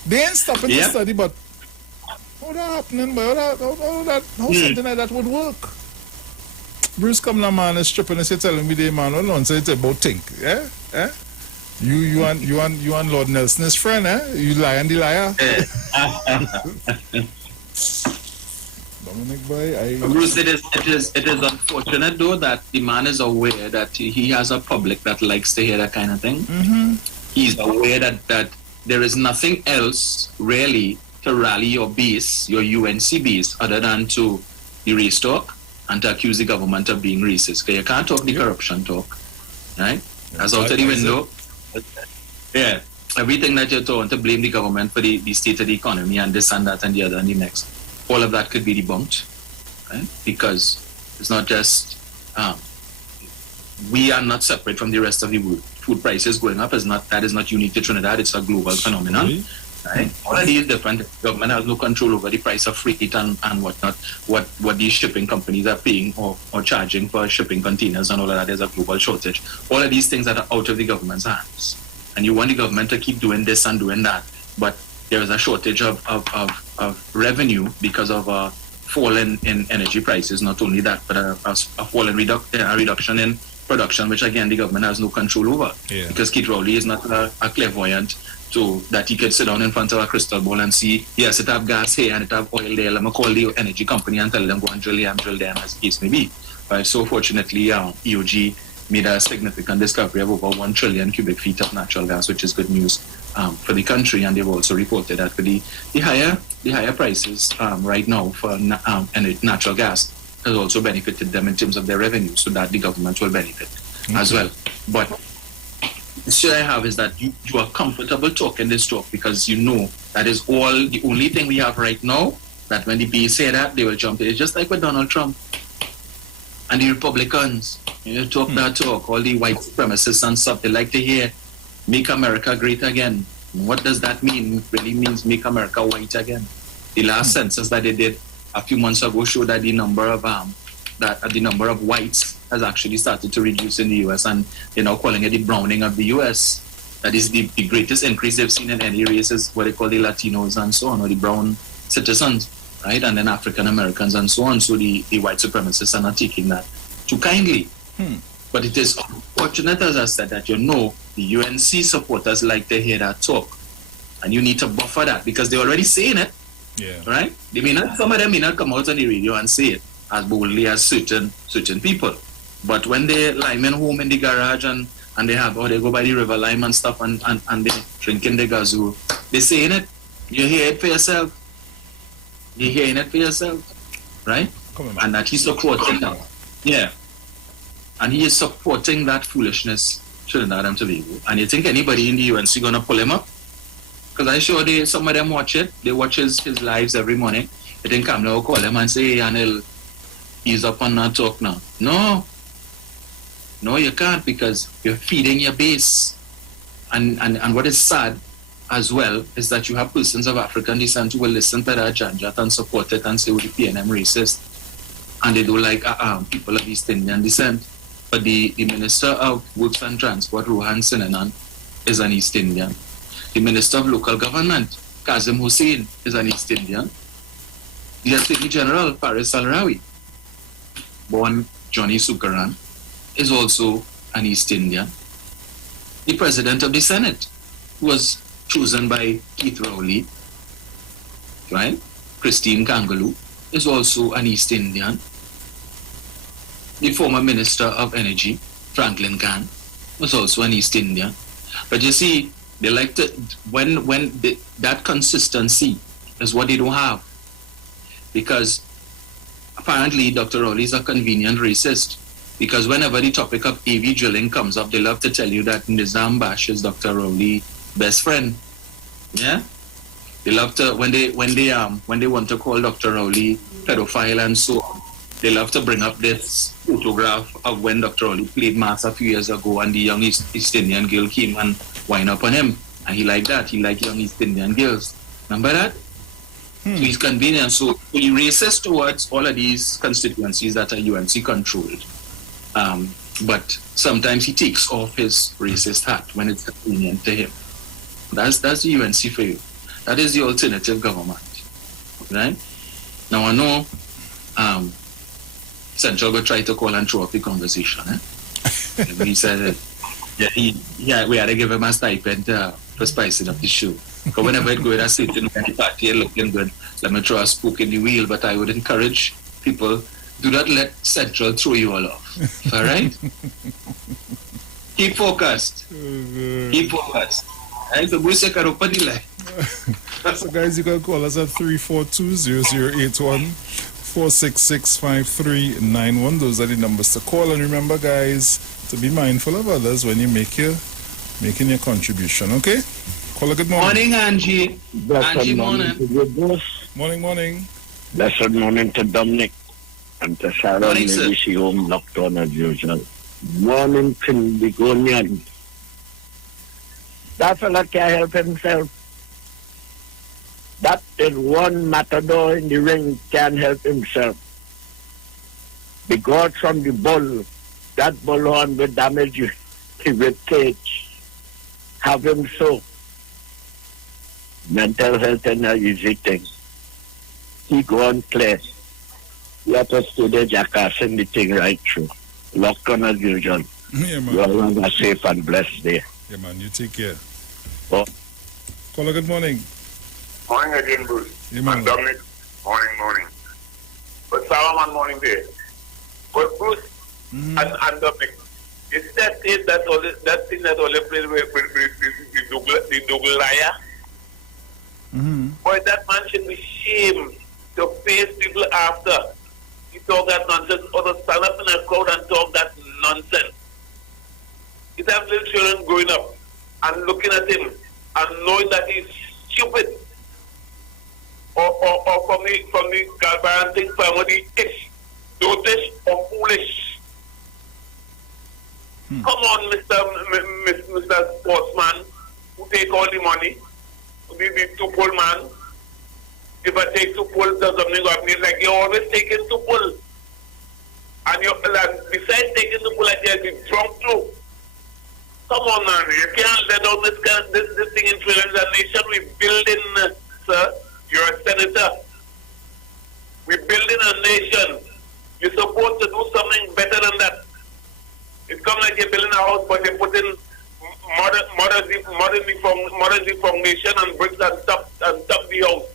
They ain't stopping to study, but how that happening, boy? How something like that would work? Bruce come now, man, is stripping and say, telling me, man, hold on, so it's about think, You and Lord Nelson is friend, You lie and the liar. Dominic, boy, Bruce, it is unfortunate though that the man is aware that he has a public that likes to hear that kind of thing. He's aware that there is nothing else really to rally your base, your UNC base, other than to erase talk and to accuse the government of being racist. Because you can't talk the corruption talk, right? That's out of the window. Everything that you're talking to blame the government for the state of the economy and this and that and the other and the next. All of that could be debunked, right? Because it's not just we are not separate from the rest of the world. Food prices going up that is not unique to Trinidad. It's a global phenomenon, right? All of these different. Government has no control over the price of freight and whatnot. What these shipping companies are paying or charging for shipping containers and all of that. There's a global shortage. All of these things that are out of the government's hands, and you want the government to keep doing this and doing that, but there is a shortage of revenue because of a fall in energy prices. Not only that, but a fall in reduction in production, which again the government has no control over. Because Keith Rowley is not a clairvoyant, so that he could sit down in front of a crystal ball and see, yes, it have gas here and it have oil there. Let me call the energy company and tell them go and drill them as the case may be. But so fortunately, EOG made a significant discovery of over 1 trillion cubic feet of natural gas, which is good news for the country. And they've also reported that for the higher prices right now for natural gas has also benefited them in terms of their revenue, so that the government will benefit as well. But the issue I have is that you are comfortable talking this talk because you know that is the only thing we have right now, that when the base say that, they will jump in. It's just like with Donald Trump and the Republicans. Talk that talk, all the white supremacists and stuff, they like to hear, make America great again. What does that mean? It really means make America white again. The last census that they did a few months ago showed that the number of whites has actually started to reduce in the U.S. and they're now calling it the browning of the U.S. That is the greatest increase they've seen in any race is what they call the Latinos and so on, or the brown citizens, right? And then African Americans and so on. So the white supremacists are not taking that too kindly. But it is unfortunate, as I said, that the UNC supporters like to hear that talk, and you need to buffer that because they're already saying it. Right? Some of them may not come out on the radio and say it as boldly as certain people. But when they're liming home in the garage and they go by the river lime and stuff and they're drinking the gazoo, they're saying it. You hear it for yourself. You're hearing it for yourself. Right? And that he's supporting that. And he is supporting that foolishness Trinidad and Tobago. And you think anybody in the UNC gonna pull him up? Because I sure some of them watch it. They watch his lives every morning. You think Kamla will call him and say, hey, Anil, he's up on that talk now. No, you can't, because you're feeding your base. And what is sad as well is that you have persons of African descent who will listen to that janjat and support it and say, well, the PNM racist. And they don't like people of East Indian descent. But the Minister of Works and Transport, Rohan Sinanan, is an East Indian. The Minister of Local Government, Kazim Hussain, is an East Indian. The Attorney General, Paris Alrawi, born Johnny Sukaran, is also an East Indian. The President of the Senate was chosen by Keith Rowley, right? Christine Kangaloo is also an East Indian. The former Minister of Energy, Franklin Khan, was also an East Indian. But you see, they like to, that consistency is what they don't have. Because apparently Dr. Rowley is a convenient racist. Because whenever the topic of AV drilling comes up, they love to tell you that Nizam Bash is Dr. Rowley's best friend. Yeah? They love to, when they want to call Dr. Rowley pedophile and so on, they love to bring up this photograph of when Dr. Rowley played mass a few years ago and the young East Indian girl came and wind up on him. And he liked that. He liked young East Indian girls. Remember that? So he's convenient. So he racist towards all of these constituencies that are UNC controlled. But sometimes he takes off his racist hat when it's convenient to him. That's the UNC for you. That is the alternative government. Right? Now I know Central will try to call and throw up the conversation. He said we had to give him a stipend for spicing up the show. Because whenever it go in a sitting when the party looking good, let me throw a spook in the wheel. But I would encourage people, do not let Central throw you all off. All right? Keep focused. Keep focused. And so guys, you can call us at 342-0081, 466-5391. Those are the numbers to call. And remember, guys, to be mindful of others when you making your contribution. Okay? Caller, good morning. Morning, Angie. Angie, morning. Morning. Blessed morning to Dominic and to Sarah. Morning, sir. Maybe she home locked on as usual. Morning, Begonian. That fella can't help himself. That is one matador in the ring can't help himself. The God from the bull, that bullhorn will damage you with cage. Have him so. Mental health and a easy thing. He go on play. You have to stay there jackassing the thing right through. Locked on as usual. Yeah, man. You all have a safe and blessed day. Yeah, man. You take care. Oh. Caller, good morning. Morning again, Bruce. Yeah, man. And Dominic, morning. But Solomon, morning there. But Bruce and Dominic, it's that thing that only plays with the double liar. Boy, that man should be shamed to face people after he talk that nonsense or to stand up in a crowd and talk that nonsense. It has little children growing up and looking at him and knowing that he's stupid. Or from the Galbaran thing family, ish, dotish or foolish. Come on, Mr. Sportsman, who take all the money, the two-pull man. If I take two-pull, does something happen? Like you're always taking two-pull. And besides taking two-pull, like you'll be drunk too. Come on, man. You can't let down this thing in Trinidad nation. We're building, sir. You're a senator. We're building a nation. You're supposed to do something better than that. It's come like you're building a house, but you're putting modern foundation and bricks and top the house.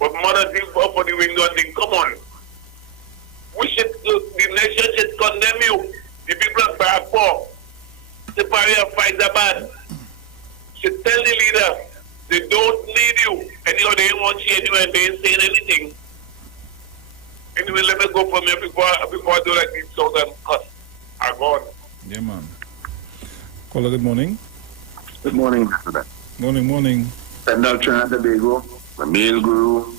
But modern for the window and thing. Come on. The nation should condemn you. The people are bad for. The party of Faizabad should tell the leader they don't need you. Anyhow, they don't want you anywhere. They ain't saying anything. Anyway, let me go from here before I do like these southern cuss are gone. Yeah, man. Caller, good morning. Good morning, Mr. Morning. Sendal Trinidad Tobago, my male guru,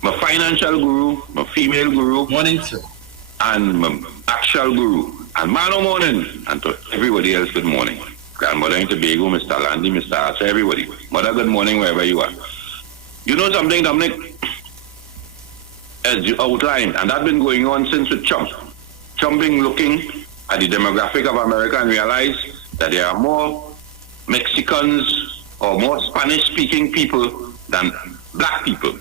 my financial guru, my female guru. Morning, sir. And my actual guru. And Mano morning. And to everybody else, good morning. Grandmother in Tobago, Mr. Landy, Mr. Archer, everybody. Mother, good morning, wherever you are. You know something, Dominic? As you outlined, and that's been going on since with Trump. Trump being looking at the demographic of America and realize that there are more Mexicans or more Spanish-speaking people than black people.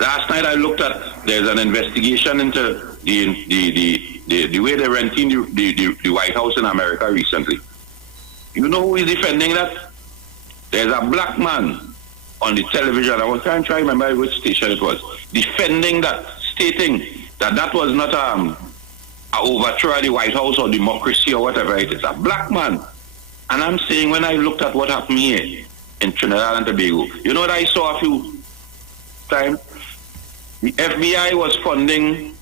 Last night I looked at, there's an investigation into the way they're renting the White House in America recently. You know who is defending that? There's a black man on the television, I was trying to remember which station it was, defending that, stating that was not a overthrow of the White House or democracy or whatever it is. A black man. And I'm saying, when I looked at what happened here in Trinidad and Tobago, you know what I saw a few times? The FBI was funding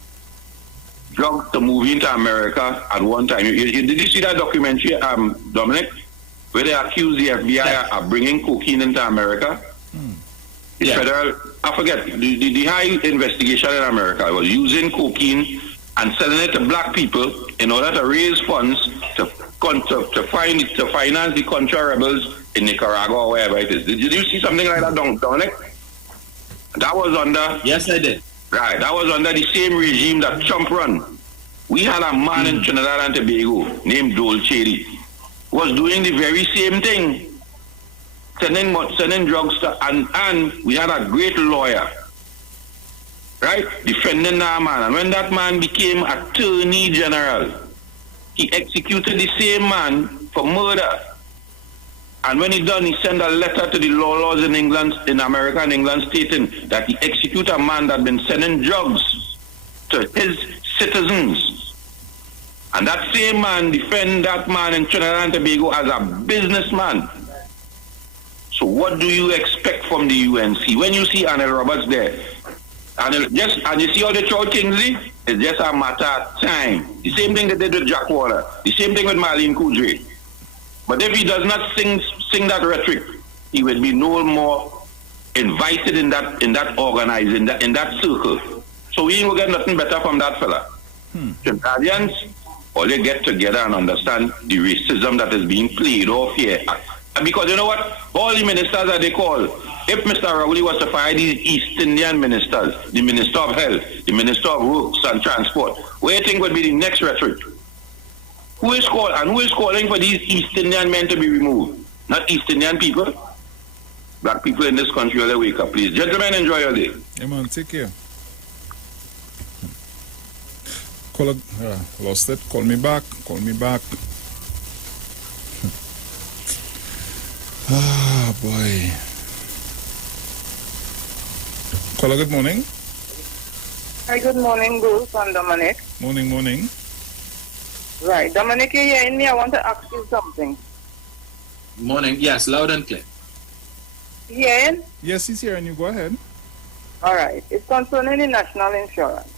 drugs to move into America at one time. Did you see that documentary, Dominic, where they accused the FBI of bringing cocaine into America? The federal, I forget, the high investigation in America was using cocaine and selling it to black people in order to raise funds to finance the Contra rebels in Nicaragua or wherever it is. Did you see something like that, Dominic? That was under... Yes, I did. Right, that was under the same regime that Trump run. We had a man in Trinidad and Tobago named Dolce was doing the very same thing. Sending drugs to, and we had a great lawyer, right, defending that man. And when that man became Attorney General, he executed the same man for murder. And when he done, he sent a letter to the laws in England, in America and England, stating that he executed a man that had been sending drugs to his citizens. And that same man defend that man in Trinidad and Tobago as a businessman. So what do you expect from the UNC? When you see Arnold Roberts there, and you see how they throw Kingsley, it's just a matter of time. The same thing they did with Jack Waller, the same thing with Marlene Kudre. But if he does not sing that rhetoric, he will be no more invited in that organizing, in that circle. So we ain't gonna get nothing better from that fella. Trinidadians, all they get together and understand the racism that is being played off here. Because you know what? All the ministers that they call, if Mr. Rowley was to fire these East Indian ministers, the Minister of Health, the Minister of Works and Transport, what do you think would be the next rhetoric? Who is calling for these East Indian men to be removed? Not East Indian people. Black people in this country, will they wake up, please. Gentlemen, enjoy your day. Yeah, man, take care. Call lost it. Call me back. Ah, boy. Caller, good morning. Hi, good morning, Bruce and Dominic. Morning. Right, Dominic, you hearing me? I want to ask you something. Morning. Yes, loud and clear. Hearing? Yes, he's hearing you. Go ahead. All right. It's concerning the national insurance.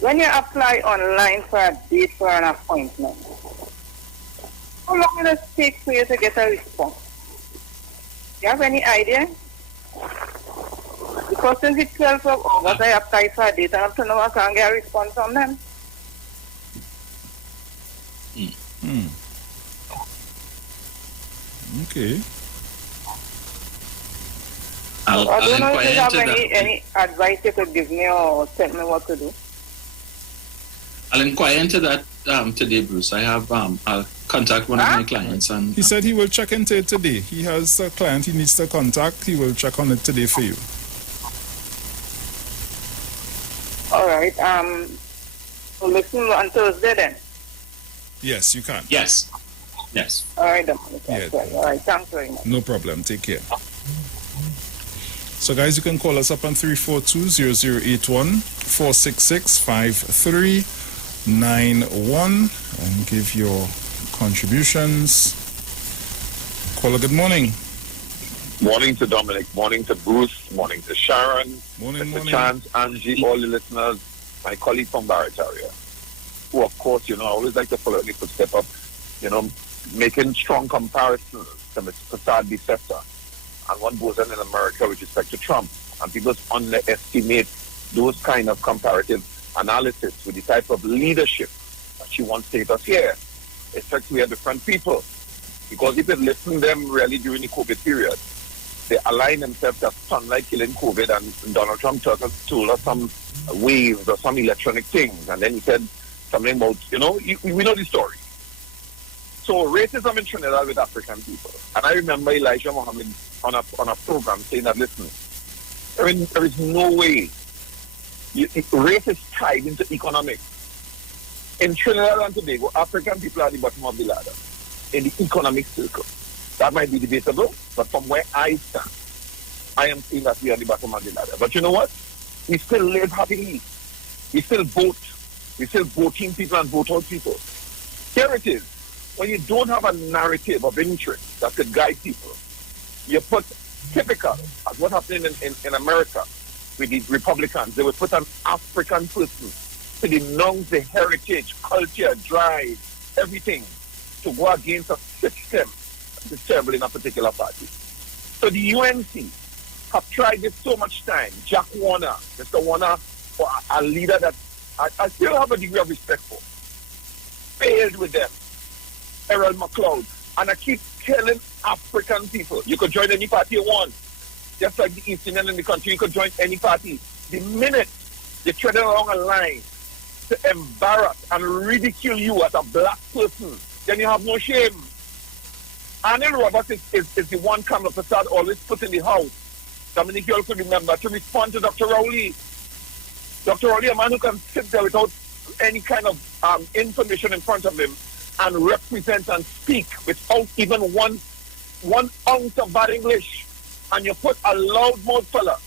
When you apply online for a date for an appointment, how long will it take for you to get a response? Do you have any idea? Because since the 12th of August, I applied for a date and up to now I can't get a response from them. Okay. I don't know if you have any advice you could give me or tell me what to do. I'll inquire into that today, Bruce. I have I'll contact one of my clients and he said he will check into it today. He has a client he needs to contact. He will check on it today for you. All right. So listen on Thursday then. Yes, you can. Yes. All right, then. Yeah. All right. Thanks very much. No problem. Take care. So, guys, you can call us up on 342-0081, 466-5391 and give your contributions. Caller, good morning. Morning to Dominic, morning to Bruce, morning to Sharon, Mr. Chance, Angie, all the listeners, my colleague from Barrett area, who, of course, I always like to follow the footstep of making strong comparisons to Mr. Prasad Bisetta and what goes on in America with respect to Trump. And people underestimate those kind of comparative analysis with the type of leadership that she wants to take us here. It's like we are different people. Because if you listen to them really during the COVID period, they align themselves to sunlight killing COVID, and Donald Trump told us some waves or some electronic things, and then he said something about, we know the story. So racism in Trinidad with African people. And I remember Elijah Muhammad on a program saying that, listen, there is no way race is tied into economics. In Trinidad and Tobago, African people are at the bottom of the ladder in the economic circle. That might be debatable, but from where I stand, I am saying that we are at the bottom of the ladder. But you know what? We still live happily. We still vote. We still vote in people and vote out people. Here it is. When you don't have a narrative of interest that could guide people, you put typical of what happened in America with the Republicans. They would put an African person to denounce the heritage, culture, drive, everything to go against a system that is terrible in a particular party. So the UNC have tried this so much time. Jack Warner, Mr. Warner, a leader that I still have a degree of respect for, failed with them. Errol McLeod. And I keep telling African people, you could join any party you want. Just like the East Indian in the country, you could join any party. The minute they tread along a line to embarrass and ridicule you as a black person, then you have no shame. Anil Roberts is the one Kamala Prasad always put in the house. Dominic, you all could remember, to respond to Dr. Rowley. Dr. Rowley, a man who can sit there without any kind of information in front of him and represent and speak without even one ounce of bad English. And you put a loudmouth fella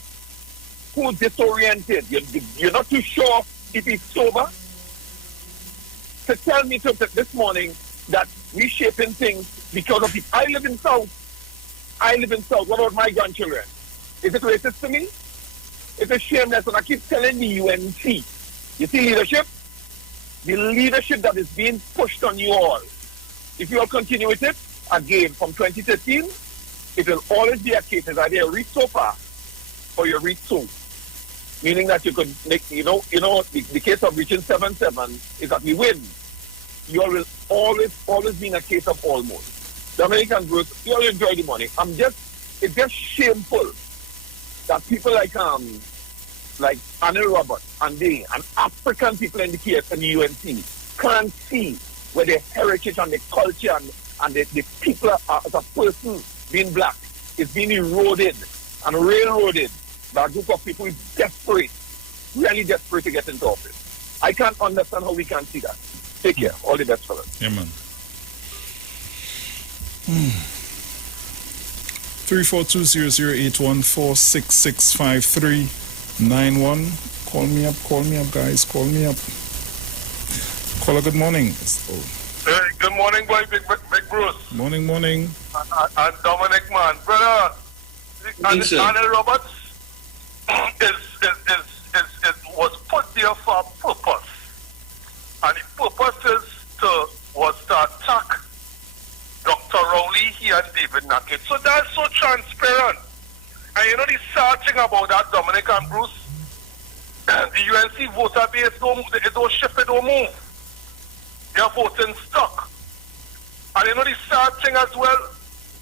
who's disoriented. You're not too sure if he's sober. To tell me this morning that we're shaping things because of it. I live in South. What about my grandchildren? Is it racist to me? It's a shameless, and I keep telling the UNC. You see leadership? The leadership that is being pushed on you all. If you all continue with it, again, from 2013, it will always be a case as either you reach so far or you reach soon. Meaning that you could make, the case of reaching 7-7 is that we win. You all will always be in a case of almost. The American Bruce, you all enjoy the money. It's just shameful that people like Anil Roberts and African people in the case and the UNC can't see where their heritage and their culture and the people as a person being black is being eroded and railroaded by a group of people who is desperate, really desperate to get into office. I can't understand how we can't see that. Take care. All the best for us. Yeah, man. 342-0081-4665391. Call me up, guys. Call me up. Caller, good morning. Hey, good morning, boy, Big Bruce. Morning. And Dominic, man. Brother, Anil Roberts was put there for a purpose. And the purpose was to attack Dr. Rowley here and David Nackett. So that's so transparent. And you know the sad thing about that, Dominic and Bruce? The UNC voter base don't shift, it don't move. They're voting stuck. And you know the sad thing as well?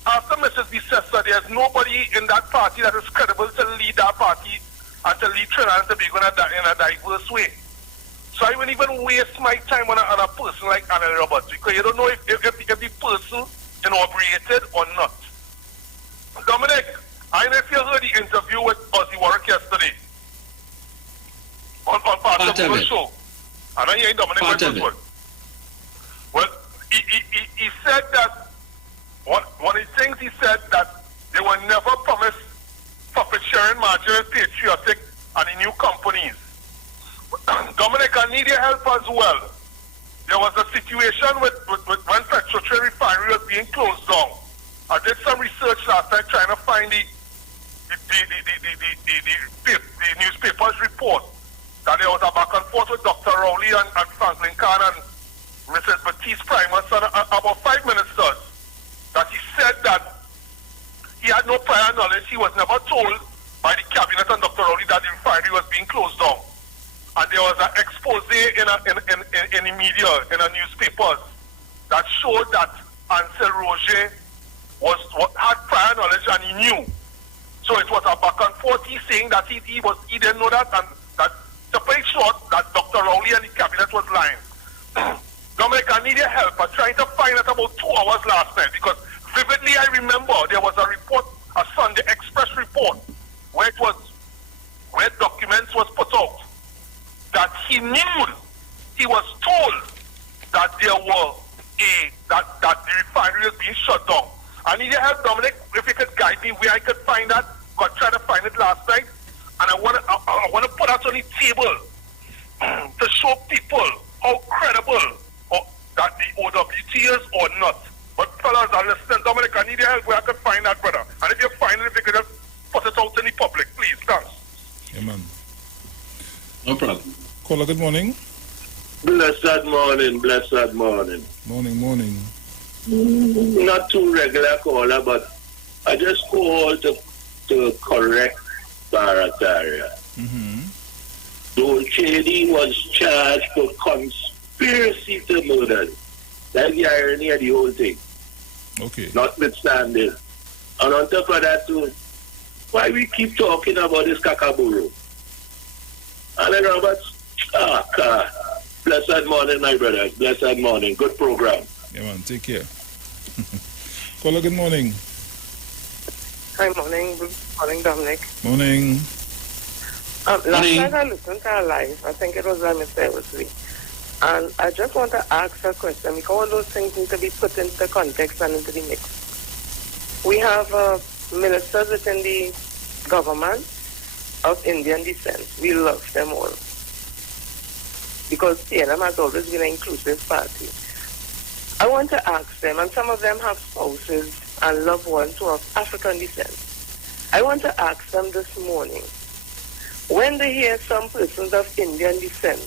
After Mrs. Bisessa, there's nobody in that party that is credible to lead that party and to lead Trinidad and Tobago in a diverse way. So I wouldn't even waste my time on a person like Anil Roberts because you don't know if the person inaugurated or not. Dominic, I don't know if you heard the interview with Ozzy Warwick yesterday on part of the show. I don't hear Dominic with this one. Well, he said that one of the things he said that they were never promised profit sharing margin patriotic and the new companies. Dominic, I need your help as well. There was a situation with when Petrotrade refinery was being closed down. I did some research last night trying to find the newspaper's report that there was a back and forth with Dr. Rowley and Franklin Khan and Mrs. Baptiste Primus about told by the cabinet and Dr. Rowley that the refinery was being closed down. And there was an expose in the media, in the newspapers, that showed that Ansel Roger had prior knowledge and he knew. So it was a back and forth. He saying that he didn't know that, and that to put it short, that Dr. Rowley and the cabinet was lying. Dominic, I need your help. I'm trying to find out about 2 hours last night, because vividly I remember there was a report, a Sunday Express report, where documents was put out that he knew, he was told that there were that the refinery was being shut down. I need your help, Dominic, if you could guide me where I could find that. I tried to find it last night, and I want to put that on the table to show people how credible that the OWT is or not. But fellas are listening, Dominic, I need your help where I could find that, brother. And if you find it, if you could just put it out in the public, please. Thanks. Yeah, man. No problem. Caller, good morning. Blessed morning, blessed morning. Morning. Not too regular caller, but I just called to correct Barataria. Dolce was charged for conspiracy to murder. That's the irony of the whole thing. Okay. Notwithstanding. And on top of that too, why we keep talking about this Kakaburu? And then Roberts, God. Blessed morning, my brothers. Blessed morning. Good program. Yeah, man. Take care. Caller, good morning. Hi, morning. Good morning, Dominic. Morning. Last night I listened to our live. I think it was Mr. Wesley. And I just want to ask a question, because all those things need to be put into context and into the mix. We have ministers within the government of Indian descent. We love them all, because CNM has always been an inclusive party. I want to ask them, and some of them have spouses and loved ones who have African descent. I want to ask them this morning, when they hear some persons of Indian descent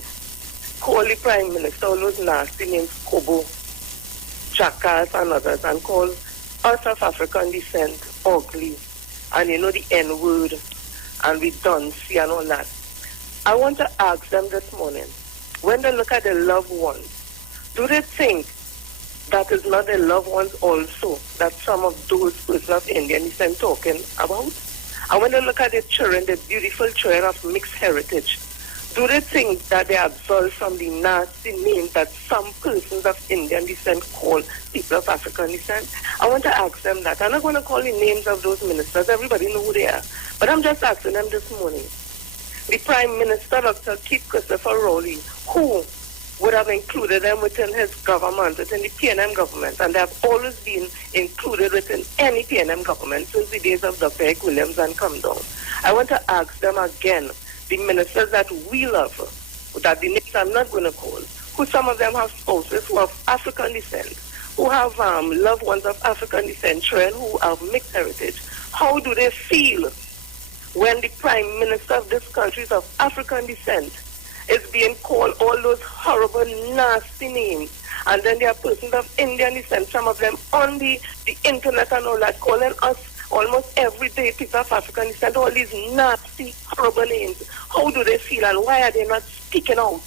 call the Prime Minister all those nasty names, Kobo, Chakas and others, and call us of African descent ugly, and the N-word, and we don't see and all that. I want to ask them this morning, when they look at their loved ones, do they think that is not their loved ones also that some of those persons of Indian descent talking about? And when they look at their children, the beautiful children of mixed heritage, do they think that they are absolved from the nasty names that some persons of Indian descent call people of African descent? I want to ask them that. I'm not going to call the names of those ministers. Everybody know who they are. But I'm just asking them this morning. The Prime Minister, Dr. Keith Christopher Rowley, who would have included them within his government, within the PNM government, and they have always been included within any PNM government since the days of Dr. Egg Williams and come down. I want to ask them again, the ministers that we love, that the names I'm not going to call, who some of them have spouses who have African descent, who have loved ones of African descent, children who have mixed heritage. How do they feel when the Prime Minister of this country is of African descent is being called all those horrible, nasty names, and then there are persons of Indian descent, some of them on the internet and all that, calling us almost every day people of African descent, all these nasty, horrible names. How do they feel, and why are they not speaking out?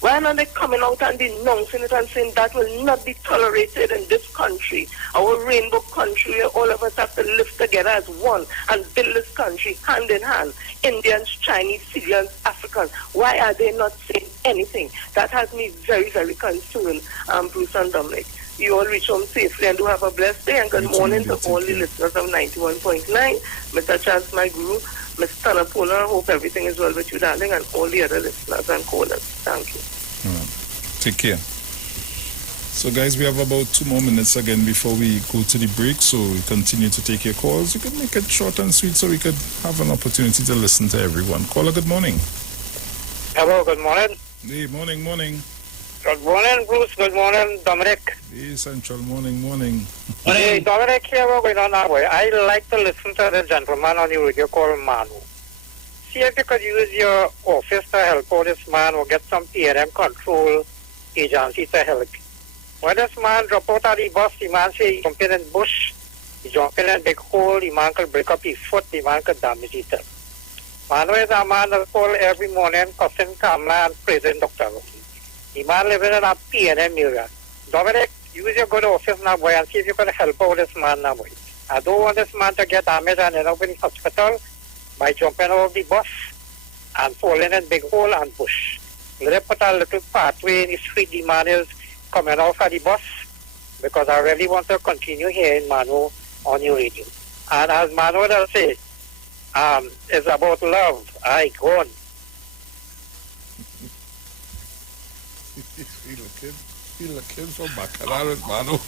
Why are not they coming out and denouncing it and saying that will not be tolerated in this country, our rainbow country, where all of us have to live together as one and build this country hand in hand, Indians, Chinese, Syrians, Africans? Why are they not saying anything? That has me very, very concerned, Bruce and Dominic. You all reach home safely and do have a blessed day, and good morning to all the listeners of 91.9. Mr. Chance, my guru, Mr. Tanapuna, I hope everything is well with you, darling, and all the other listeners and callers. Thank you. Take care. So, guys, we have about 2 more minutes again before we go to the break, so we continue to take your calls. You can make it short and sweet so we could have an opportunity to listen to everyone. Caller, good morning. Hello, good morning. Hey, morning. Good morning, Bruce. Good morning, Dominic. Hey, Central. Morning. Hey, Dominic, here we're going on our way. I like to listen to the gentleman on the radio called Manu. See if you could use your office to help out this man or get some PNM control agency to help. When this man drop out of the bus, the man say he's jumping in bush He jump in a big hole, the man could break up his foot, the man could damage his health. Manu is a man that call every morning, cussing Kamla and praising Dr. The man living in a P&M area. Dominic, use your good office now, boy, and see if you can help out this man now, boy. I don't want this man to get damaged and end up in the hospital by jumping off the bus and falling in big hole and bush. Let us put a little pathway in the street the man is coming off of the bus, because I really want to continue hearing Manu on your radio. And as Manu does say, it's about love. I go on. He looking for Baccarat, Manu.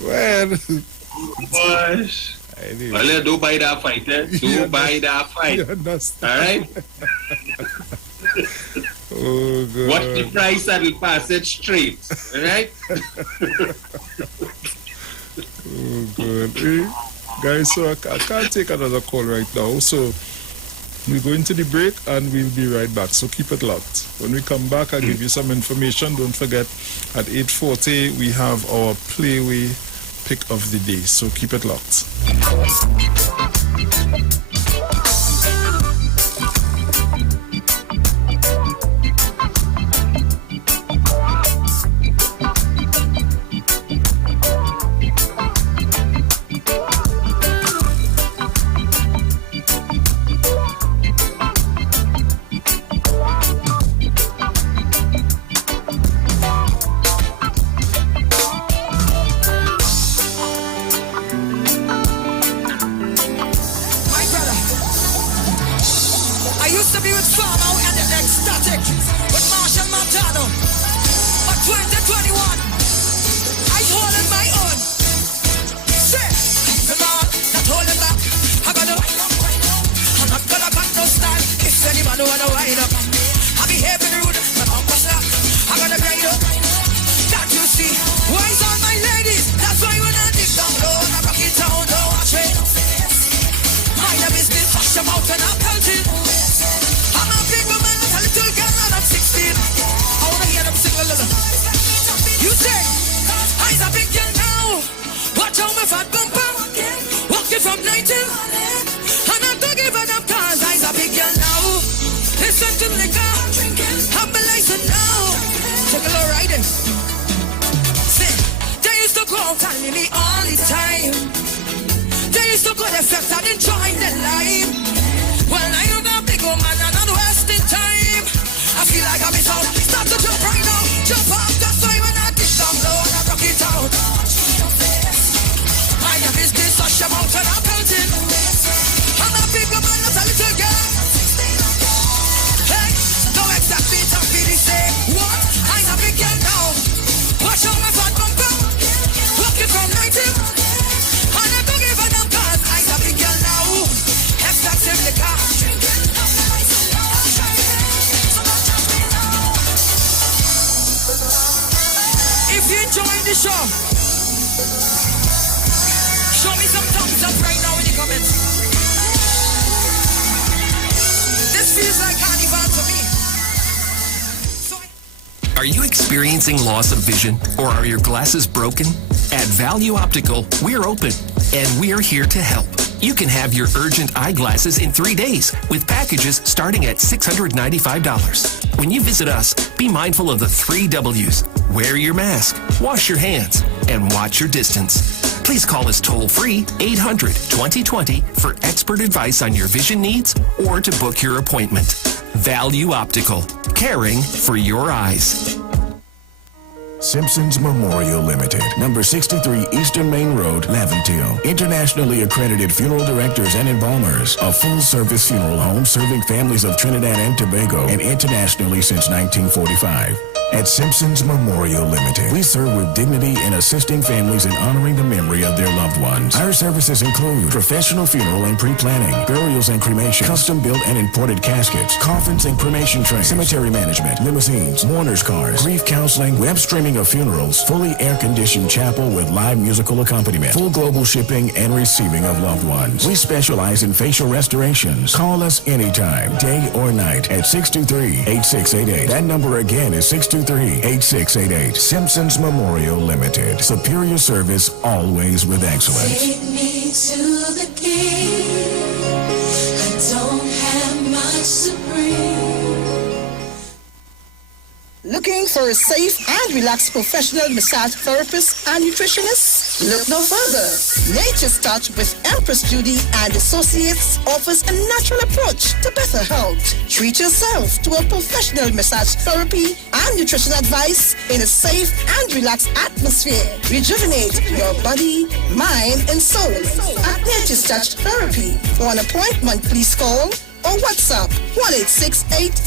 Well, Gosh. Well, don't buy that fight, eh? Don't buy that fight. Alright? Oh, God. Watch the price and we'll pass it straight. Alright? Oh, God. Hey, guys, so I can't take another call right now. So we're going to the break and we'll be right back. So keep it locked. When we come back, I'll give you some information. Don't forget, at 8:40, we have our Playway pick of the day. So keep it locked. Are you experiencing loss of vision, or are your glasses broken? At Value Optical, we're open, and we're here to help. You can have your urgent eyeglasses in 3 days with packages starting at $695. When you visit us, be mindful of the 3 W's. Wear your mask, wash your hands, and watch your distance. Please call us toll-free 800-2020 for expert advice on your vision needs or to book your appointment. Value Optical, caring for your eyes. Simpson's Memorial Limited, number 63 Eastern Main Road, Laventille. Internationally accredited funeral directors and embalmers. A full-service funeral home serving families of Trinidad and Tobago and internationally since 1945. At Simpson's Memorial Limited, we serve with dignity in assisting families in honoring the memory of their loved ones. Our services include professional funeral and pre-planning, burials and cremation, custom-built and imported caskets, coffins and cremation trays, cemetery management, limousines, mourners cars, grief counseling, web streaming of funerals, fully air-conditioned chapel with live musical accompaniment, full global shipping and receiving of loved ones. We specialize in facial restorations. Call us anytime, day or night, at 623-8688. That number again is 623 963-8688. Simpsons Memorial Limited. Superior service, always with excellence. Take me to the king. I don't have much to bring. Looking for a safe and relaxed professional massage therapist and nutritionist? Look no further. Nature's Touch with Empress Judy and Associates offers a natural approach to better health. Treat yourself to a professional massage therapy and nutrition advice in a safe and relaxed atmosphere. Rejuvenate your body, mind, and soul at Nature's Touch Therapy. For an appointment, please call or WhatsApp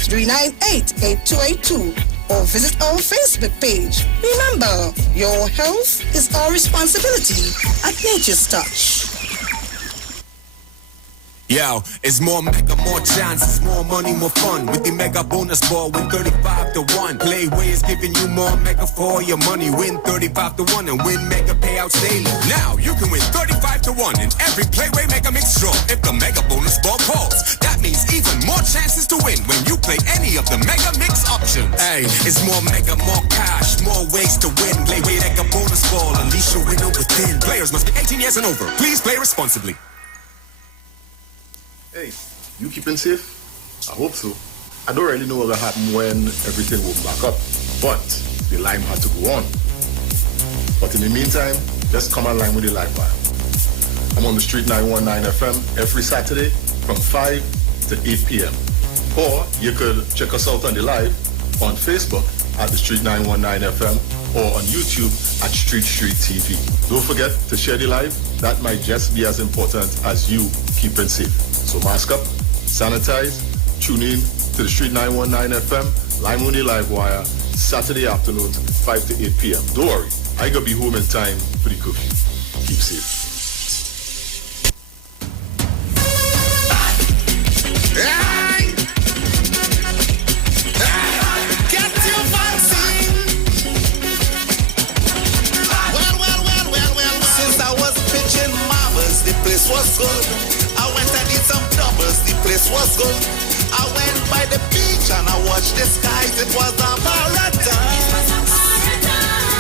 1-868-398-8282 or visit our Facebook page. Remember, your health is our responsibility at Nature's Touch. Yo, it's more mega, more chances, more money, more fun. With the mega bonus ball, win 35-1. Playway is giving you more mega for your money. Win 35-1 and win mega payouts daily. Now you can win 35-1 in every Playway Mega Mix draw. If the mega bonus ball calls, that means even more chances to win when you play any of the mega mix options. Hey, it's more mega, more cash, more ways to win. Playway Mega bonus ball, unleash your winner within. Players must be 18 years and over. Please play responsibly. Hey, you keeping safe? I hope so. I don't really know what will happen when everything will back up, but the lime had to go on. But in the meantime, just come online with the live wire. I'm on the Street 919 FM every Saturday from 5 to 8 p.m. Or you could check us out on the live on Facebook at the Street 919 FM or on YouTube at Street TV. Don't forget to share the live. That might just be as important as you keeping safe. So mask up, sanitize, tune in to the Street 919 FM, Lime on the Live Wire, Saturday afternoons, 5 to 8 p.m. Don't worry, I gotta be home in time for the curfew. Keep safe. Get your vaccine. Well. Since I was pitching marbles, the place was good. I went and did some doubles, the place was good. I went by the beach and I watched the skies, it was a paradise.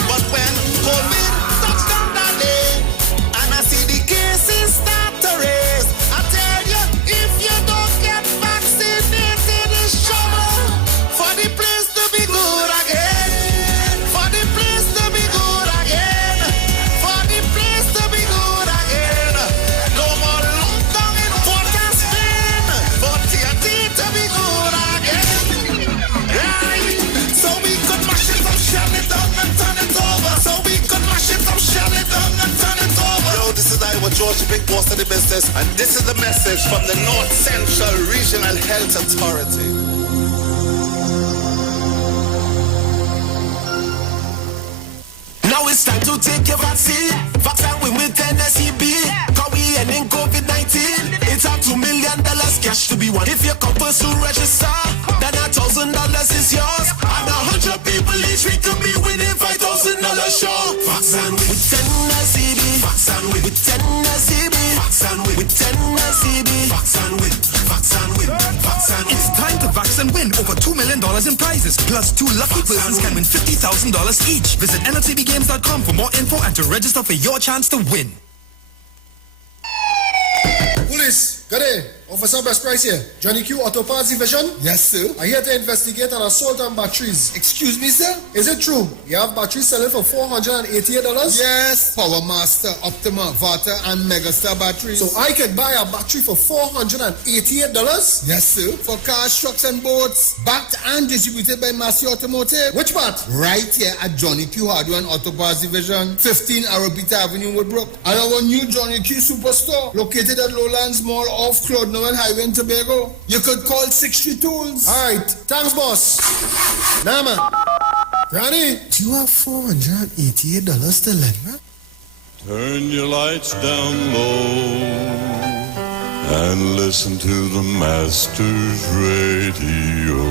But when COVID touched down that day, and I see the cases start to raise, I tell you, if you don't get vaccinated, it's trouble for the place to be good again. For the place to be good again. For the place to be good again. No more lockdown in Port and Spain. For TNT to be good again. Right? So we could mash it up, shell it down and turn it over. So we could mash it up, shell it down and turn it over. Yo, this is Iwer, George, the big boss of the business. And this is the message from the North Central Regional Health Authority. Now it's time to take your vaccine. Vaccine with NSEB. Cause we ending COVID-19. It's up $2 million cash to be won. If you come first to register, then $1,000 is yours. And 100 people each week could be winning $5,000 sure. Vaccine with NSEB. Vaccine with NSEB. Vaccine with NSEB. Vaccine with. It's time to vax and win over $2 million in prizes. Plus, 2 lucky persons can win $50,000 each. Visit nltbgames.com for more info and to register for your chance to win. Police, good day. Officer Best Price here. Johnny Q Auto Parts Division? Yes, sir. I'm here to investigate an assault on batteries. Excuse me, sir? Is it true? You have batteries selling for $488? Yes. Power Master, Optima, Vata, and Megastar batteries. So I could buy a battery for $488? Yes, sir. For cars, trucks, and boats. Backed and distributed by Massey Automotive. Which part? Right here at Johnny Q Hardware and Auto Parts Division, 15 Arabita Avenue, Woodbrook. And our new Johnny Q Superstore, located at Lowlands Mall off Claude Noel Highway in Tobago. You could call 60 Tools. Alright, thanks boss. Nah man. Ronnie, do you have $488 to lend me? Turn your lights down low and listen to the Master's Radio.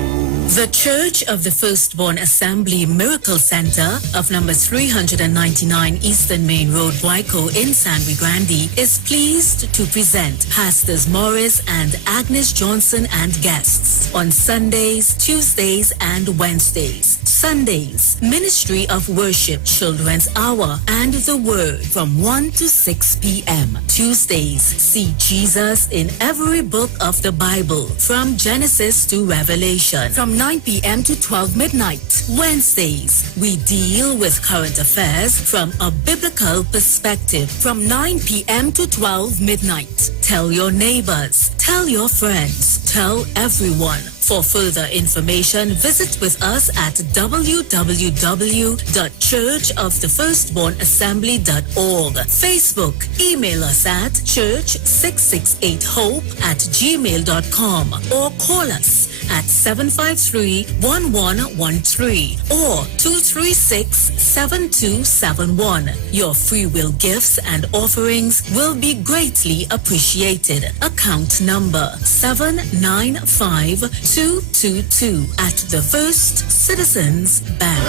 The Church of the Firstborn Assembly Miracle Center of number 399 Eastern Main Road, Guayco in San Luis Grande is pleased to present Pastors Morris and Agnes Johnson and guests on Sundays, Tuesdays, and Wednesdays. Sundays, Ministry of Worship Children's Hour and the Word from 1 to 6 p.m. Tuesdays, see Jesus in every book of the Bible from Genesis to Revelation from 9 p.m. to 12 midnight. Wednesdays, we deal with current affairs from a biblical perspective from 9 p.m. to 12 midnight. Tell your neighbors, tell your friends, tell everyone. For further information, visit with us at www.churchofthefirstbornassembly.org. Facebook, email us at church668hope@gmail.com or call us at 753-1113 or 236-7271. Your free will gifts and offerings will be greatly appreciated. Account number 795222 at the First Citizens Bank.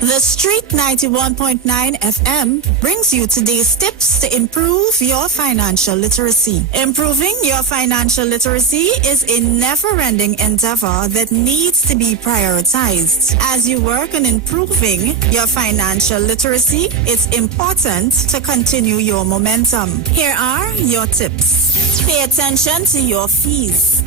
The Street 91.9 FM brings you today's tips to improve your financial literacy. Improving your financial literacy is a never-ending endeavor that needs to be prioritized. As you work on improving your financial literacy, it's important to continue your momentum. Here are your tips. Pay attention to your fees.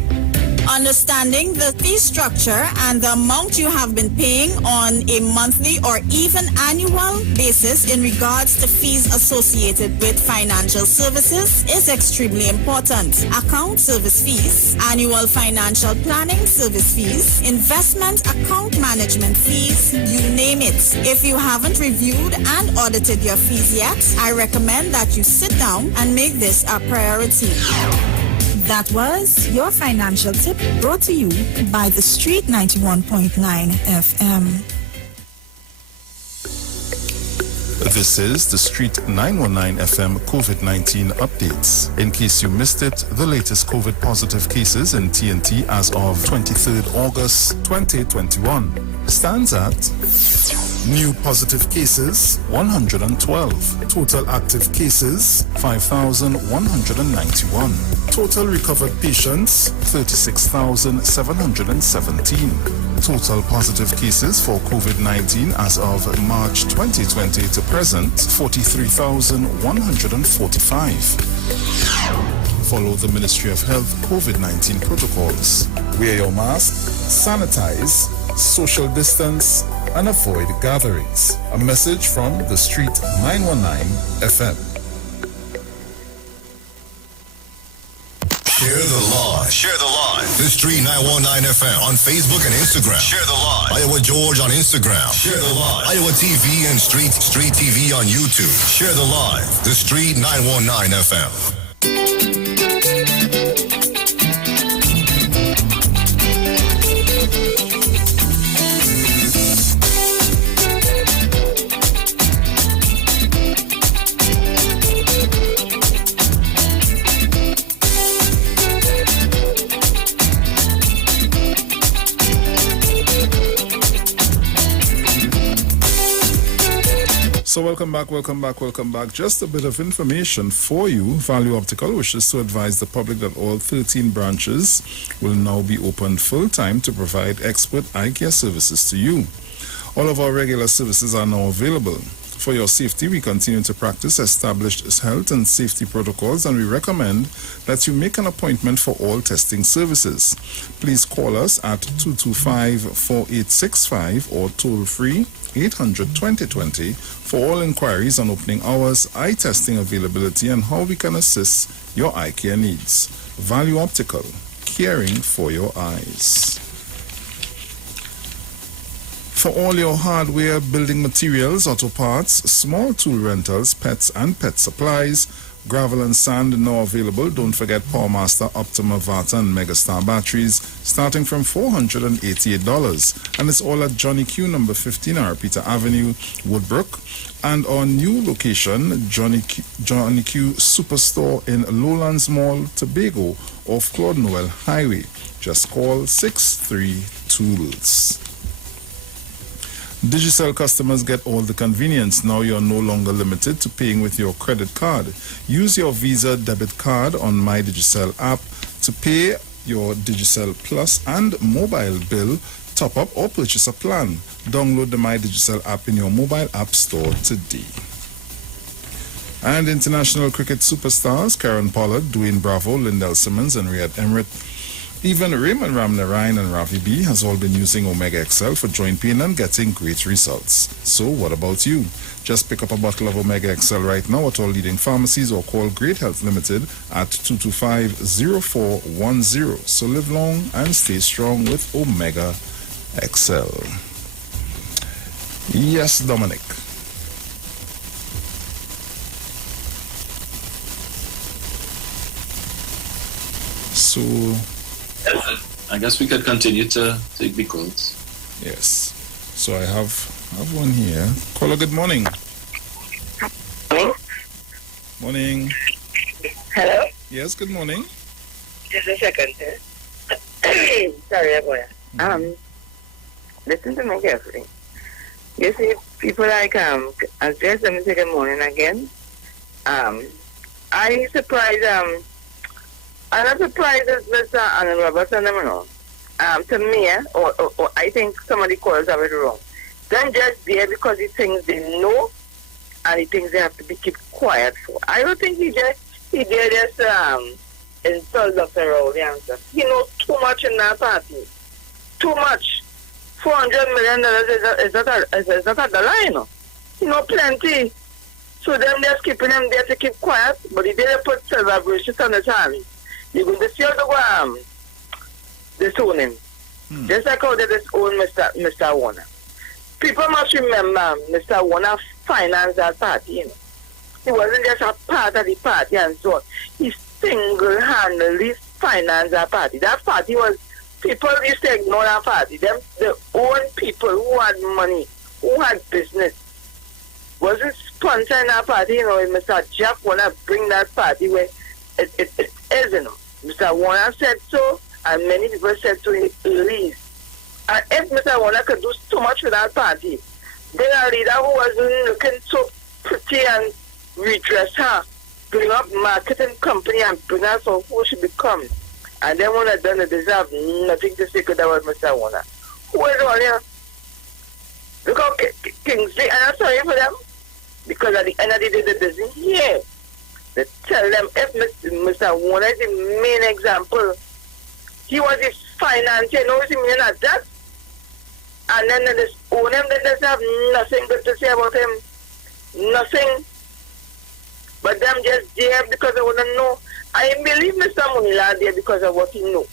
Understanding the fee structure and the amount you have been paying on a monthly or even annual basis in regards to fees associated with financial services is extremely important. Account service fees, annual financial planning service fees, investment account management fees, you name it. If you haven't reviewed and audited your fees yet, I recommend that you sit down and make this a priority. That was your financial tip brought to you by the Street 91.9 FM. This is the Street 919 FM COVID-19 updates. In case you missed it, the latest COVID positive cases in TNT as of 23rd August 2021 stands at new positive cases 112, total active cases 5,191, total recovered patients 36,717, total positive cases for COVID-19 as of March 2020 to present 43,145. Follow the Ministry of Health COVID-19 protocols. Wear your mask, sanitize, social distance, and avoid gatherings. A message from the Street 919 FM. Share the live. Share the live. The Street 919 FM on Facebook and Instagram. Share the live. Iowa George on Instagram. Share the live. Iowa TV and Street TV on YouTube. Share the live. The Street 919 FM. So welcome back. Just a bit of information for you. Value Optical wishes to advise the public that all 13 branches will now be open full-time to provide expert eye care services to you. All of our regular services are now available. For your safety, we continue to practice established health and safety protocols, and we recommend that you make an appointment for all testing services. Please call us at 225-4865 or toll-free 800-2020 for all inquiries on opening hours, eye testing availability, and how we can assist your eye care needs. Value Optical, caring for your eyes. For all your hardware, building materials, auto parts, small tool rentals, pets and pet supplies, gravel and sand now available. Don't forget PowerMaster, Optima, Vata and Megastar batteries. starting from $488. And it's all at Johnny Q, number 15, Peter Avenue, Woodbrook. And our new location, Johnny Q Superstore in Lowlands Mall, Tobago, off Claude Noel Highway. Just call 63-TOOLS. Digicel customers get all the convenience. Now you're no longer limited to paying with your credit card. Use your Visa debit card on My Digicel app to pay your Digicel Plus and mobile bill, top up or purchase a plan. Download the My Digicel app in your mobile app store today. And international cricket superstars Karen Pollard, Dwayne Bravo, Lindell Simmons and Riyad Emirates, even Raymond Ramnarine and Ravi B has all been using Omega XL for joint pain and getting great results. So what about you? Just pick up a bottle of Omega XL right now at all leading pharmacies or call Great Health Limited at 225-0410. So live long and stay strong with Omega XL. Yes, Dominic. So I guess we could continue to take the calls. Yes. So I have one here. Caller, good morning. Hello? Morning. Hello? Yes, good morning. Just a second. Sorry, boy. Listen to me carefully. You see, people like I'll just let me say good morning again. I surprised I'm not surprised that Mr. Alan Robertson, to me, or I think somebody calls have it wrong. They're just there because he thinks they know and he thinks they have to be kept quiet for. I don't think he did just insult Dr. Rowley and stuff. He knows too much in that party. Too much. $400 million is not a dollar, you know. He know plenty. So them just keeping him there to keep quiet, but he didn't put silver bracelets on his hand. You're going to see how to disown him. Just like how they disown Mr. Warner. People must remember Mr. Warner financed that party, you know. He wasn't just a part of the party and so on. He single-handedly financed that party. That party was, people used to ignore that party. Them, the own people who had money, who had business, wasn't sponsoring that party, you know. Mr. Jack Warner bring that party where it is, you know. Mr. Warner said so, and many people said so in release. And if Mr. Warner could do so much for that party, then a leader who wasn't looking so pretty and redress her, bring up marketing company and bring her for who she become. And then when I done it, they have nothing to say good about Mr. Warner. Who is all here? Look how Kingsley, and I'm sorry for them, because at the end of the day, they doesn't hear. They tell them if Mr. Warner is the main example, he was the financier, you know what he mean at that? And then they just own him, they just have nothing good to say about him. Nothing. But them just there because they want to know. I believe Mr. Munila there because of what he know.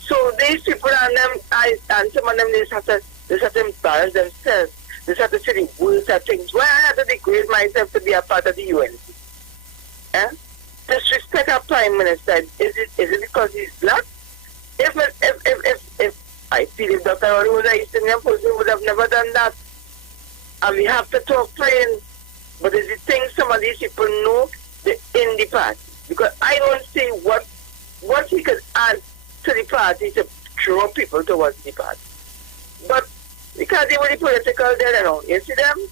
So these people and them, and some of them, they have to embarrass themselves. They have to say the worst of things. Why I have to degrade myself to be a part of the UNC? Eh? Disrespect our Prime Minister. Is it because he's black? If I feel if Dr. Rowley was an East Indian person, he would have never done that. And we have to talk plain. But is the thing some of these people know in the party? Because I don't see what he could add to the party to draw people towards the party. But because they were the political there, you know, you see them?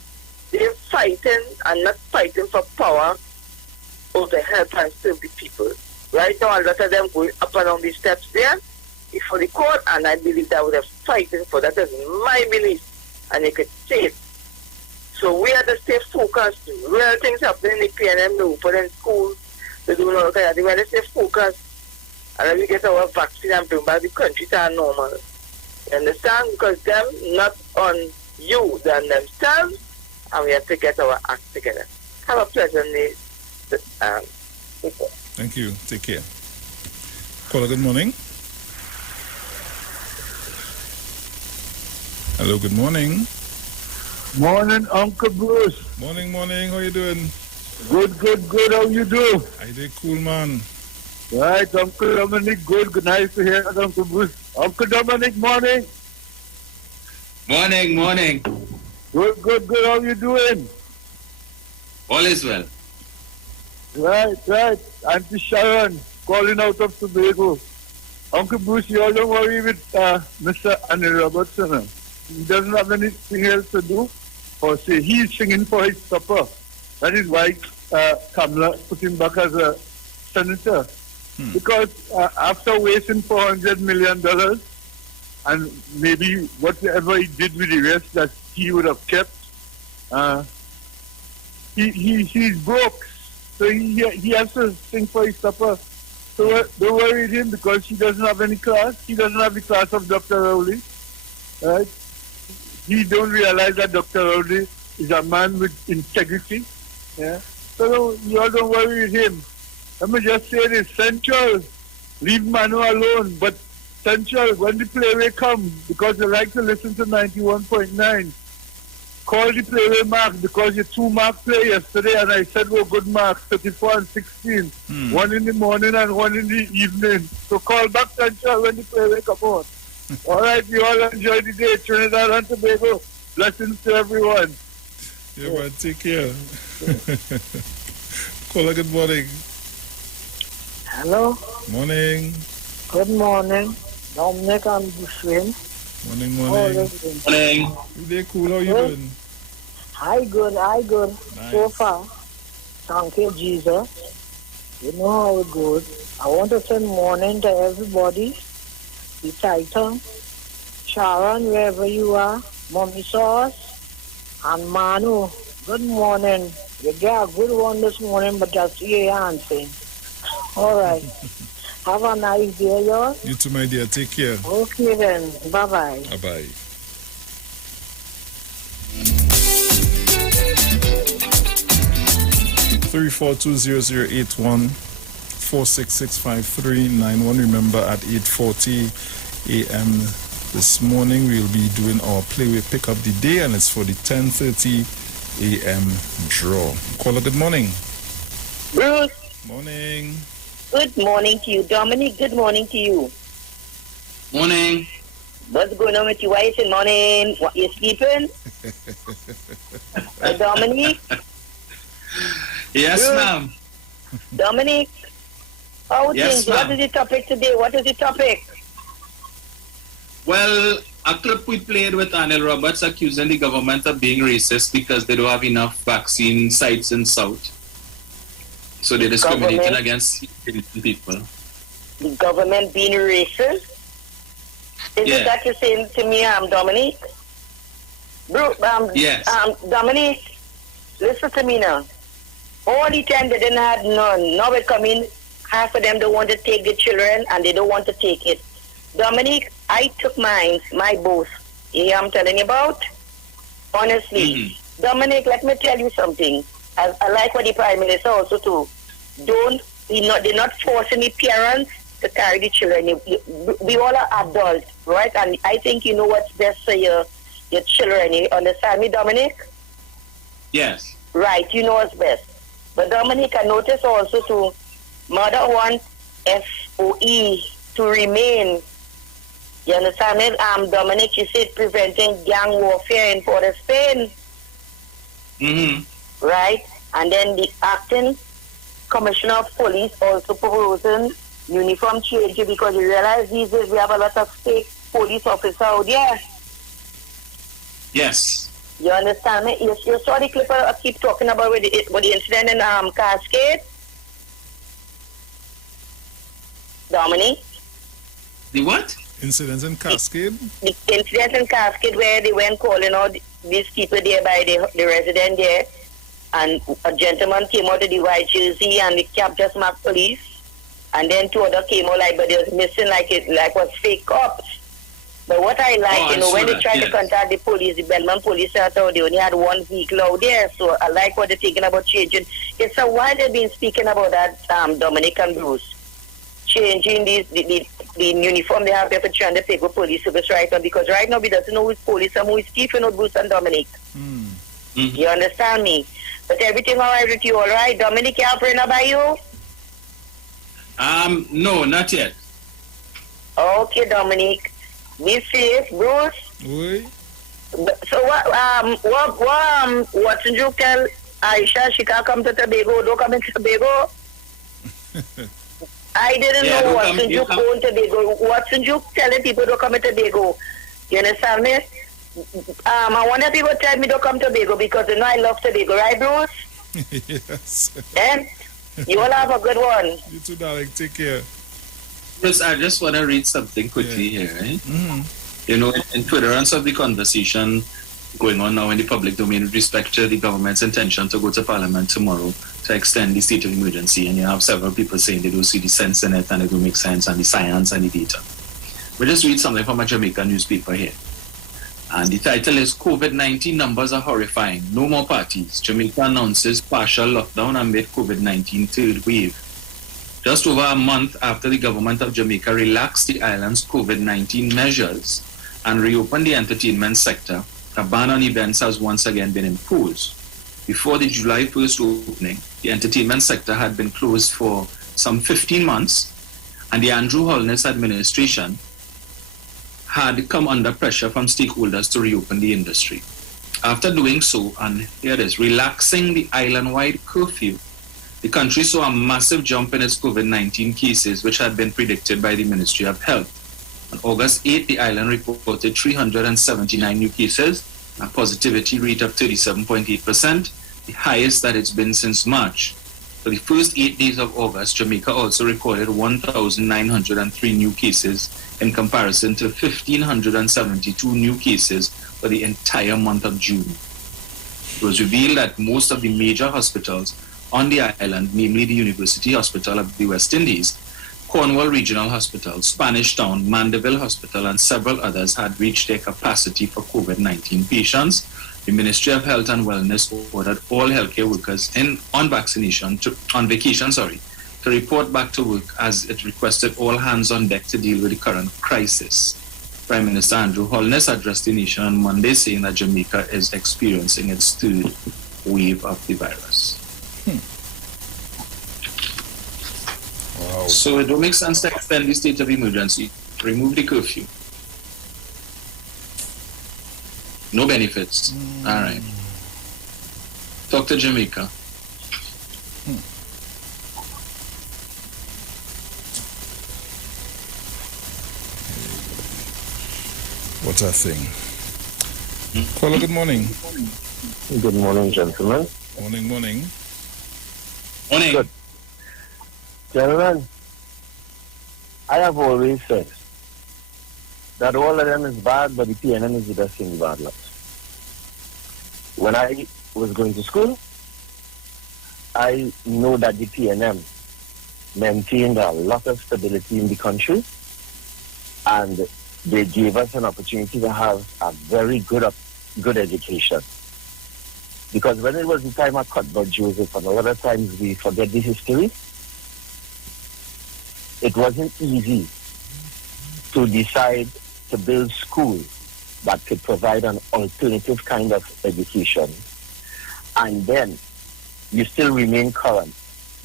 They're fighting and not fighting for power or to help and serve the people. Right now, a lot of them going up and down the steps there before the court, and I believe that would have fighting for that. That's my belief, and they could say it. So we have to stay focused. Real things happening in the PNM, the open in schools, they do all kind of things. We have to stay focused, and then we get our vaccine and bring back the country to our normal. You understand? Because them not on you, they're on themselves, and we have to get our act together. Have a pleasant day. Thank you. Take care. Caller, good morning. Hello, good morning. Morning, Uncle Bruce. Morning. How you doing? Good. How you do? I did cool, man. Right, Uncle Dominic, good night to hear that, Uncle Bruce. Uncle Dominic, morning. Morning. Good. How you doing? All is well. Right. Auntie Sharon, calling out of Tobago. Uncle Bruce, you all don't worry with Mr. Annie Robertson. He doesn't have anything else to do. Or say he's singing for his supper. That is why Kamala put him back as a senator. Because after wasting $400 million and maybe whatever he did with the rest that he would have kept, he's broke. So he has to sing for his supper. So don't worry with him because he doesn't have any class. He doesn't have the class of Dr. Rowley. Right? He don't realize that Dr. Rowley is a man with integrity. Yeah. So you all don't worry with him. Let me just say this, Central, leave Manu alone, but Central, when the playway come, because they like to listen to 91.9, call the playway mark because your 2-mark play yesterday, and I said, well, good marks, 34 and 16, one in the morning and one in the evening. So call back Central when the playway come on. All right, you all enjoy the day. Trinidad and Tobago, blessings to everyone. Yeah, man, take care. Caller, good morning. Hello. Morning. Good morning. Dominic and Bushwin. Morning. Morning. You there, cool? How you doing? I good. Nice. So far. Thank you, Jesus. You know how it goes. I want to send morning to everybody. The Titan, Sharon, wherever you are, Mommy Sauce, and Manu. Good morning. You got a good one this morning, but just hear your answering. All right. Have a nice day, y'all. You too, my dear. Take care. Okay, then. Bye-bye. Bye-bye. (3420081) 4665391. Remember, at 8:40 a.m. this morning, we'll be doing our Playway Pick Up the Day, and it's for the 10:30 a.m. draw. Caller, good morning. Bruce. Morning. Good morning to you. Dominic, good morning to you. Morning. What's going on with you? Why you saying morning? What, you sleeping? Dominic? Yes, ma'am. Dominic? How Yes, things? What ma'am. is the topic today? What is the topic? Well, a clip we played with Anil Roberts accusing the government of being racist because they don't have enough vaccine sites in South. So they're discriminating Government? against people. The government being racist? Is Yeah. it that you're saying to me, Dominic? Yes. Dominic, listen to me now. All the time they didn't have none. Now it coming, half of them don't want to take the children and they don't want to take it. Dominic, I took mine, my both. You hear I'm telling you about? Honestly. Dominic, let me tell you something. I like what the Prime Minister also too. They're not forcing the parents to carry the children. We all are adults, right? And I think you know what's best for your children. You understand me, Dominic? Yes. Right, you know what's best. But Dominic, I notice also too, mother wants SOE to remain. You understand me? Dominic, you said preventing gang warfare in Port of Spain. Right? And then the acting commissioner of police also proposing uniform change because you realize these days we have a lot of fake police officers out there. Yes. You understand me? You saw the clip I keep talking about with the incident in Cascade? Dominic? The what? Incidents in Cascade? The incident in Cascade where they went calling out these people there by the resident there, and a gentleman came out of the white jersey and the cap just marked police, and then two other came out like, but they was missing like was fake cops. But what I like, when they tried to contact the police, the Belmont police out there, they only had one vehicle out there, so I like what they're thinking about changing. It's a while they've been speaking about that, Dominic and Bruce, changing the uniform they have there for trying to take with police service right now, because right now we doesn't know who is police and who is thief, Bruce and Dominic. You understand me? But everything all right with you, all right? Dominic, you have praying about you? No, not yet. Okay, Dominic. Be safe, Bruce. Oui. So what did you tell Aisha she can't come to Tobago? Don't come to Tobago. I didn't know what did you go to Tobago. What did you telling people to come to Tobago? You understand me? I want people to tell me to come to Tobago because they know I love Tobago, right, Bruce? Yes. And you all have a good one. You too, darling. Take care. Yes, I just want to read something quickly here, right? Mm-hmm. You know, in furtherance of the conversation going on now in the public domain with respect to the government's intention to go to Parliament tomorrow to extend the state of emergency, and you have several people saying they don't see the sense in it and it don't make sense, and the science and the data. We'll just read something from a Jamaican newspaper here. And the title is COVID-19 numbers are horrifying. No more parties. Jamaica announces partial lockdown amid COVID-19 third wave. Just over a month after the government of Jamaica relaxed the island's COVID-19 measures and reopened the entertainment sector, a ban on events has once again been imposed. Before the July 1st opening, the entertainment sector had been closed for some 15 months, and the Andrew Holness administration had come under pressure from stakeholders to reopen the industry. After doing so, and here it is, relaxing the island-wide curfew, the country saw a massive jump in its COVID-19 cases, which had been predicted by the Ministry of Health. On August 8, the island reported 379 new cases, a positivity rate of 37.8%, the highest that it's been since March. For the first 8 days of August, Jamaica also recorded 1,903 new cases in comparison to 1,572 new cases for the entire month of June. It was revealed that most of the major hospitals on the island, namely the University Hospital of the West Indies, Cornwall Regional Hospital, Spanish Town, Mandeville Hospital, and several others had reached their capacity for COVID-19 patients. The Ministry of Health and Wellness ordered all healthcare workers on vacation to report back to work, as it requested all hands on deck to deal with the current crisis. Prime Minister Andrew Holness addressed the nation on Monday, saying that Jamaica is experiencing its third wave of the virus. Wow. So it don't make sense to extend the state of emergency, remove the curfew. No benefits. All right. Talk to Jamaica. What a thing. Caller, good morning. Good morning, gentlemen. Morning. Morning. Good. Gentlemen, I have always said that all of them is bad, but the PNM is the best in the bad lot. When I was going to school, I know that the PNM maintained a lot of stability in the country, and they gave us an opportunity to have a very good education. Because when it was the time of Cuthbert Joseph, and a lot of times we forget the history, it wasn't easy to decide to build schools that could provide an alternative kind of education. And then you still remain current,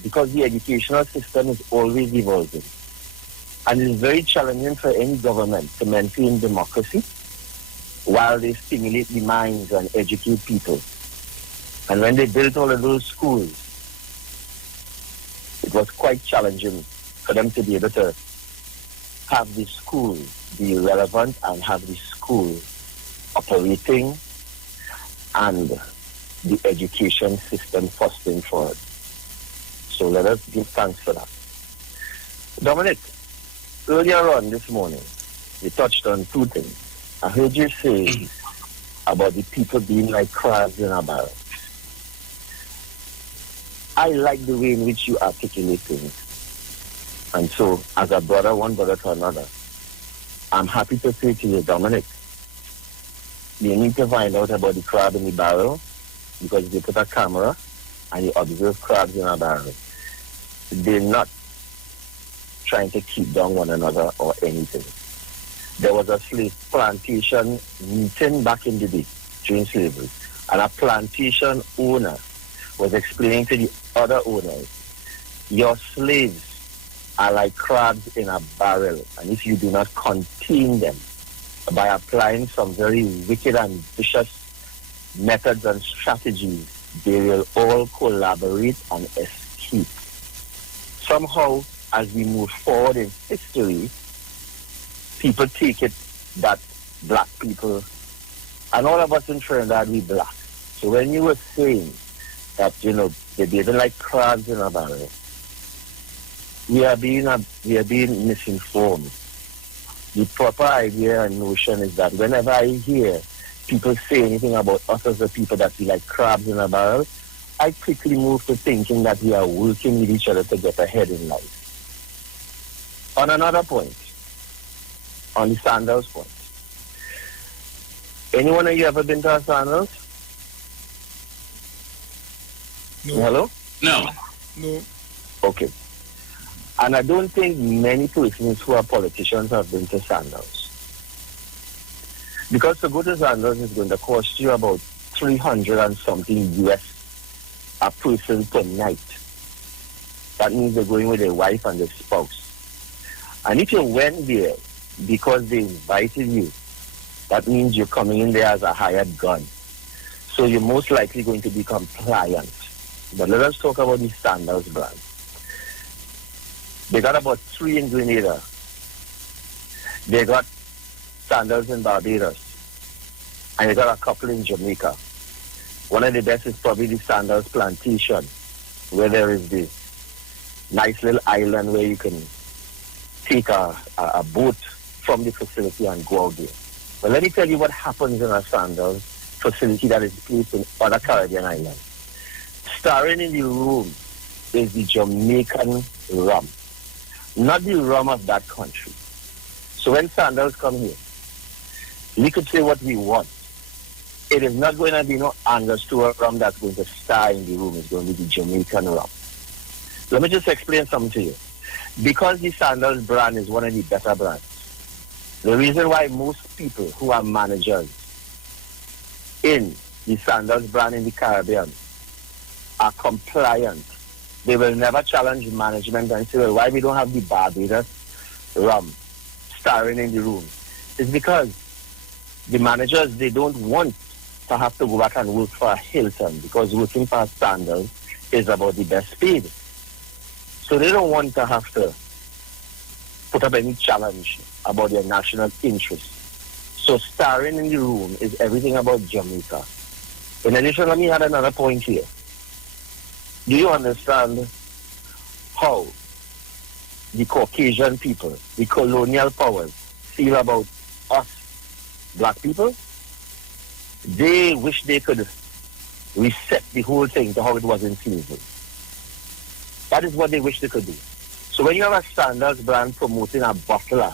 because the educational system is always evolving. And it's very challenging for any government to maintain democracy while they stimulate the minds and educate people. And when they built all of those schools, it was quite challenging for them to be able to have the school be relevant and have the school operating and the education system fostering forward. So let us give thanks for that. Dominic, earlier on this morning, you touched on two things. I heard you say about the people being like crabs in a barrel. I like the way in which you articulate things. And so, as a brother, one brother to another, I'm happy to say to you, Dominic, you need to find out about the crab in the barrel, because if you put a camera and you observe crabs in a barrel, they're not trying to keep down one another or anything. There was a slave plantation meeting back in the day during slavery, and a plantation owner was explaining to the other owners, your slaves are like crabs in a barrel. And if you do not contain them by applying some very wicked and vicious methods and strategies, they will all collaborate and escape. Somehow, as we move forward in history, people take it that black people, and all of us in Trinidad, we black. So when you were saying that, they're behaving like crabs in a barrel, we are being misinformed. The proper idea and notion is that whenever I hear people say anything about us as the people that we like crabs in a barrel, I quickly move to thinking that we are working with each other to get ahead in life. On another point, on the Sandals point, anyone of you ever been to a Sandals? No. Hello? No. Okay. And I don't think many persons who are politicians have been to Sandals. Because to go to Sandals is going to cost you about 300 and something US a person per night. That means they're going with their wife and their spouse. And if you went there because they invited you, that means you're coming in there as a hired gun. So you're most likely going to be compliant. But let us talk about the Sandals brand. They got about 3 in Grenada. They got Sandals in Barbados. And they got a couple in Jamaica. One of the best is probably the Sandals Plantation, where there is this nice little island where you can take a boat from the facility and go out there. But let me tell you what happens in a Sandals facility that is placed in other Caribbean islands. Starring in the room is the Jamaican rum, not the rum of that country. So when Sandals come here, we could say what we want. It is not going to be no Angostura rum that's going to star in the room. It's going to be the Jamaican rum. Let me just explain something to you. Because the Sandals brand is one of the better brands, the reason why most people who are managers in the Sandals brand in the Caribbean are compliant. They will never challenge management and say, well, why we don't have the Barbados rum starring in the room. It's because the managers, they don't want to have to go back and work for a Hilton, because working for a Sandals is about the best paid. So they don't want to have to put up any challenge about their national interest. So starring in the room is everything about Jamaica. In addition, let me add another point here. Do you understand how the Caucasian people, the colonial powers, feel about us, black people? They wish they could reset the whole thing to how it was in season. That is what they wish they could do. So when you have a Sandals brand promoting a bottler,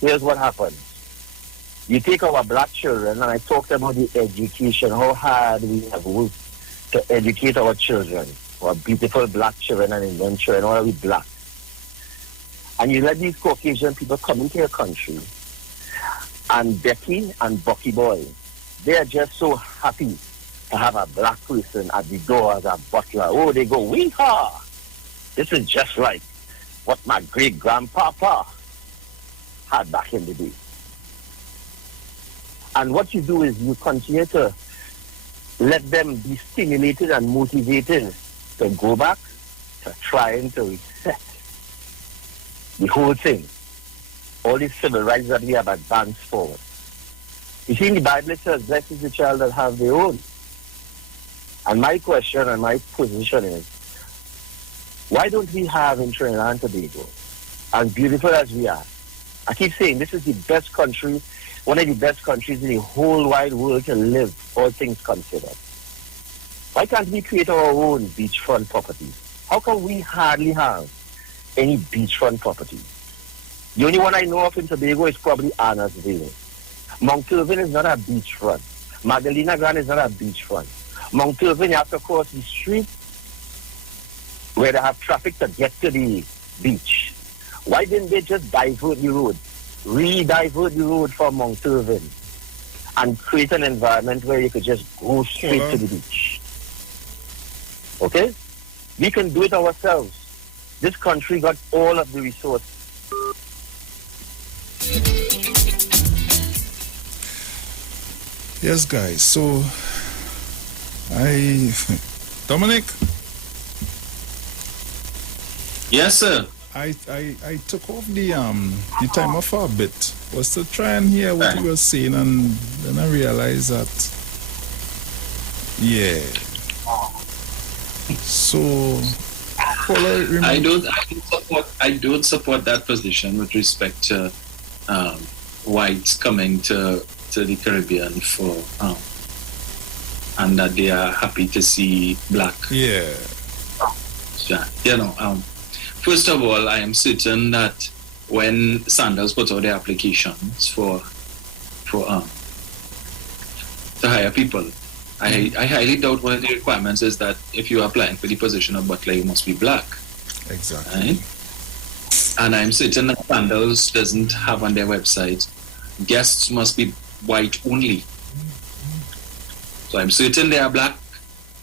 here's what happens. You take our black children, and I talked about the education, how hard we have worked to educate our children, our beautiful black children and Indian children, all we black. And you let these Caucasian people come into your country, and Becky and Bucky Boy, they are just so happy to have a black person at the door as a butler. Oh, they go, wee-haw! This is just like what my great-grandpapa had back in the day. And what you do is you continue to let them be stimulated and motivated to go back to trying to reset the whole thing. All these civil rights that we have advanced forward. You see, in the Bible it says, blessed is the child that have their own. And my question and my position is, why don't we have in Trinidad and Tobago, as beautiful as we are? I keep saying this is the best country, one of the best countries in the whole wide world to live, all things considered. Why can't we create our own beachfront properties? How come we hardly have any beachfront properties? The only one I know of in Tobago is probably Anna's Vale. Mount Irvin is not a beachfront. Magdalena Grande is not a beachfront. Mount Irvin, you have to cross the street where they have traffic to get to the beach. Why didn't they just divert the road? Re-divert the road from Mount Irvin and create an environment where you could just go straight to the beach. Okay? We can do it ourselves. This country got all of the resources. Yes, guys. So, Dominic. Yes, sir. I took off the time off for a bit. Was to try and hear what you were saying, and then I realized that, yeah. So, I don't support that position with respect to whites coming to the Caribbean for and that they are happy to see black. Yeah. First of all, I am certain that when Sandals put out their applications for to hire people, I highly doubt one of the requirements is that if you are applying for the position of butler, you must be black. Exactly. Right? And I'm certain that Sandals doesn't have on their website, guests must be white only. So I'm certain they are black.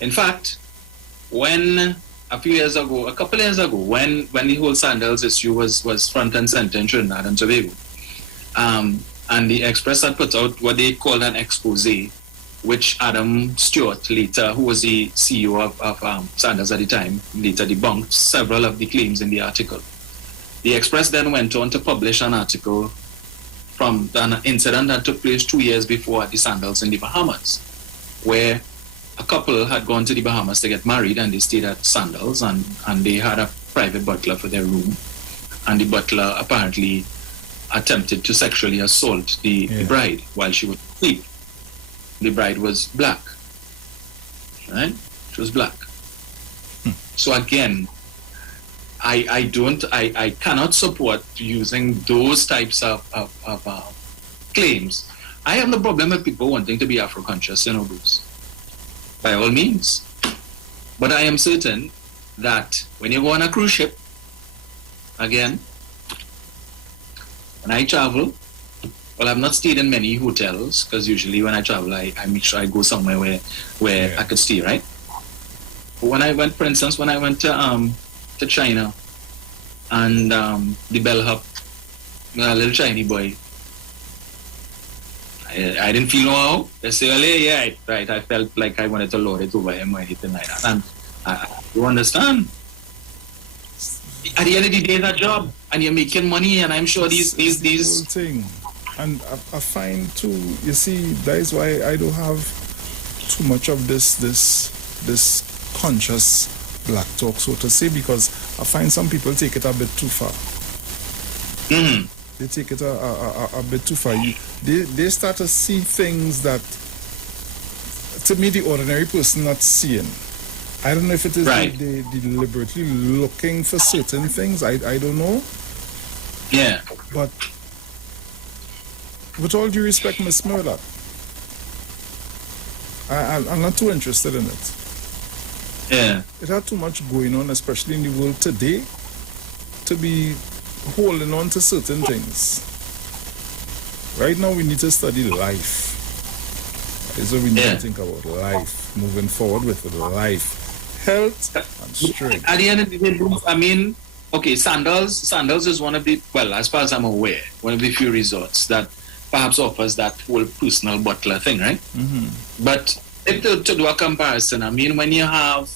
In fact, when a couple years ago, when the whole Sandals issue was front and center in Trinidad and Tobago, and the Express had put out what they called an expose, which Adam Stewart later, who was the CEO of Sandals at the time, later debunked several of the claims in the article. The Express then went on to publish an article from an incident that took place 2 years before at the Sandals in the Bahamas, where a couple had gone to the Bahamas to get married and they stayed at Sandals and they had a private butler for their room, and the butler apparently attempted to sexually assault the bride while she was asleep. The bride was black, right? She was black. So again, I cannot support using those types of claims. I have no problem with people wanting to be Afro-conscious, Bruce. By all means. But I am certain that when you go on a cruise ship, again, when I travel, well, I've not stayed in many hotels, because usually when I travel, I make sure I go somewhere where I could stay, right? But when I went, for instance, to China, and the bellhop, a little Chinese boy, I didn't feel no how. They say, well, yeah, right. I felt like I wanted to load it over him or anything like that. And you understand? At the end of the day, that job, and you're making money, and I'm sure these whole thing. And I find too, you see, that is why I don't have too much of this conscious black talk, so to say, because I find some people take it a bit too far. Mm-hmm. They take it a bit too far. They start to see things that, to me, the ordinary person not seeing. I don't know if it is they deliberately looking for certain things. I don't know. Yeah. But with all due respect, Miss Murdoch, I'm not too interested in it. Yeah. It had too much going on, especially in the world today, to be holding on to certain things. Right now we need to study life. So we need to think about life, moving forward with life, health and strength. At the end of the day, I mean, okay, Sandals is one of the, well, as far as I'm aware, one of the few resorts that perhaps offers that whole personal butler thing, right? Mm-hmm. But if to do a comparison, I mean, when you have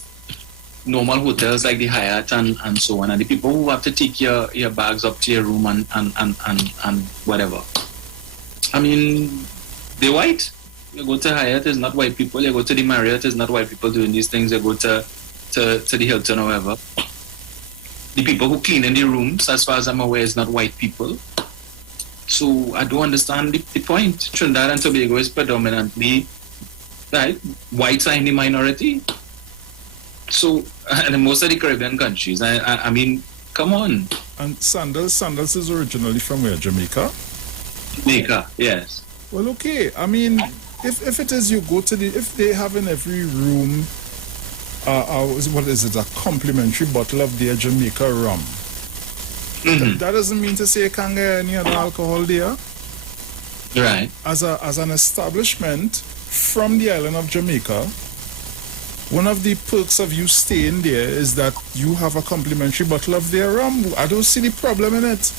normal hotels like the Hyatt and so on, and the people who have to take your bags up to your room and whatever, I mean, they're white. You go to Hyatt, it's not white people. You go to the Marriott, it's not white people doing these things. You go to the Hilton or whatever. The people who clean in the rooms, as far as I'm aware, is not white people. So I don't understand the point. Trinidad and Tobago is predominantly whites are in the minority. So, and most of the Caribbean countries, I mean, come on. And Sandals is originally from where? Jamaica? Jamaica, yes. Well, okay. I mean, if it is you go to if they have in every room, what is it, a complimentary bottle of their Jamaica rum. Mm-hmm. That doesn't mean to say you can't get any other alcohol there. Right. As an establishment from the island of Jamaica, One of the perks of you staying there is that you have a complimentary bottle of their rum. I don't see the problem in it.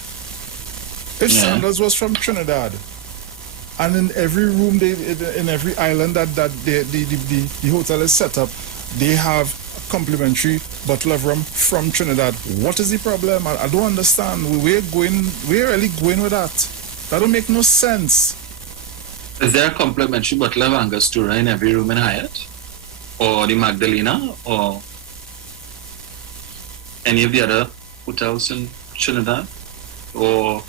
If Sandals was from Trinidad, and in every room, in every island that the hotel is set up, they have a complimentary bottle of rum from Trinidad. What is the problem? I don't understand. We're really going with that. That don't make no sense. Is there a complimentary bottle of Angostura in every room in Hyatt? Or the Magdalena? Or any of the other hotels in Trinidad? Or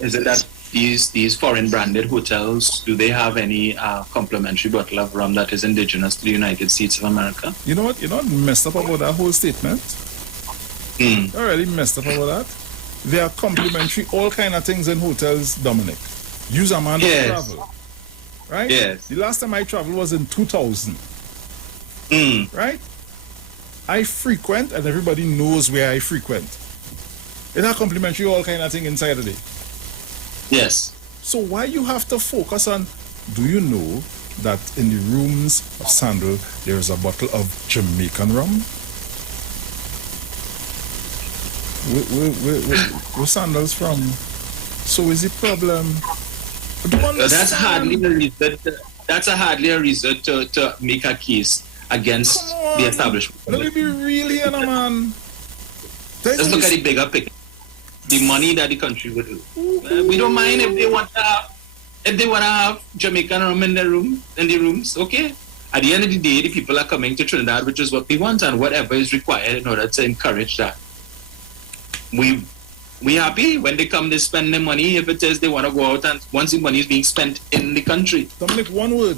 is it that these foreign branded hotels, do they have any complimentary bottle of rum that is indigenous to the United States of America? You know what messed up about that whole statement? I really messed up about that. They are complimentary all kind of things in hotels, Dominic. Use a man to travel. Right? Yes. The last time I traveled was in 2000. Right? I frequent, and everybody knows where I frequent. It's a complimentary all kind of thing inside of it. Yes. So why you have to focus on, do you know that in the rooms of Sandal, there is a bottle of Jamaican rum? Where Sandal's from? So is the problem? That's hardly a reason. That's hardly a reason to make a case against the establishment. Let me be real here, man. Let's look at the bigger picture. The money that the country would do. We don't mind if they want to have Jamaican rum in the rooms. Okay. At the end of the day, the people are coming to Trinidad, which is what we want, and whatever is required in order to encourage that. We happy when they come, they spend their money. If it is they want to go out, and once the money is being spent in the country. Dominic, one word.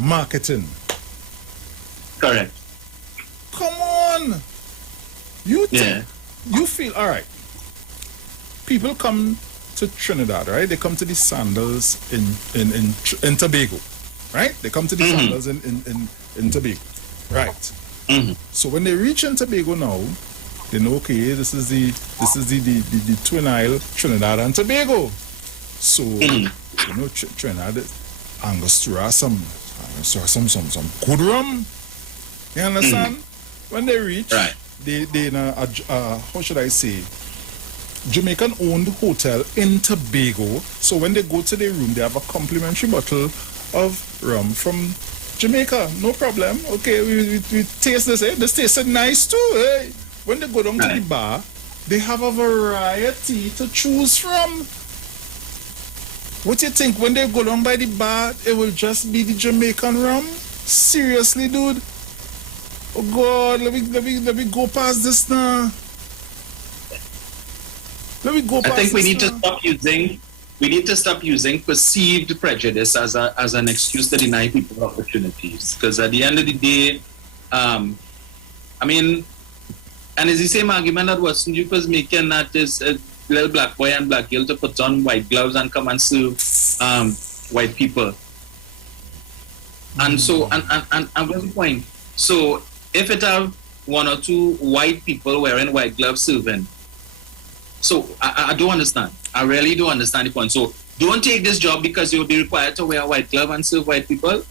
Marketing. Correct. Come on. You feel all right. People come to Trinidad, right? They come to the Sandals in Tobago, right? They come to the Sandals in Tobago, right? So when they reach in Tobago now, they know, okay, this is the Twin Isle, Trinidad and Tobago. So Trinidad, Angostura, some good rum. You understand? When they reach, they in a how should I say, Jamaican owned hotel in Tobago. So when they go to their room, they have a complimentary bottle of rum from Jamaica. No problem. Okay, we taste this. This tasted nice too. Hey. When they go down to the bar, they have a variety to choose from. What do you think? When they go down by the bar, it will just be the Jamaican rum? Seriously, dude? Oh God, let me go past this now. Let me go past this. I think we need to stop using perceived prejudice as an excuse to deny people opportunities. Because at the end of the day, I mean, and it's the same argument that Watson Duke was making, that is a little black boy and black girl to put on white gloves and come and serve white people. And so, and what's the point? So, if it have one or two white people wearing white gloves serving, so I don't understand. I really don't understand the point. So, don't take this job because you'll be required to wear a white glove and serve white people.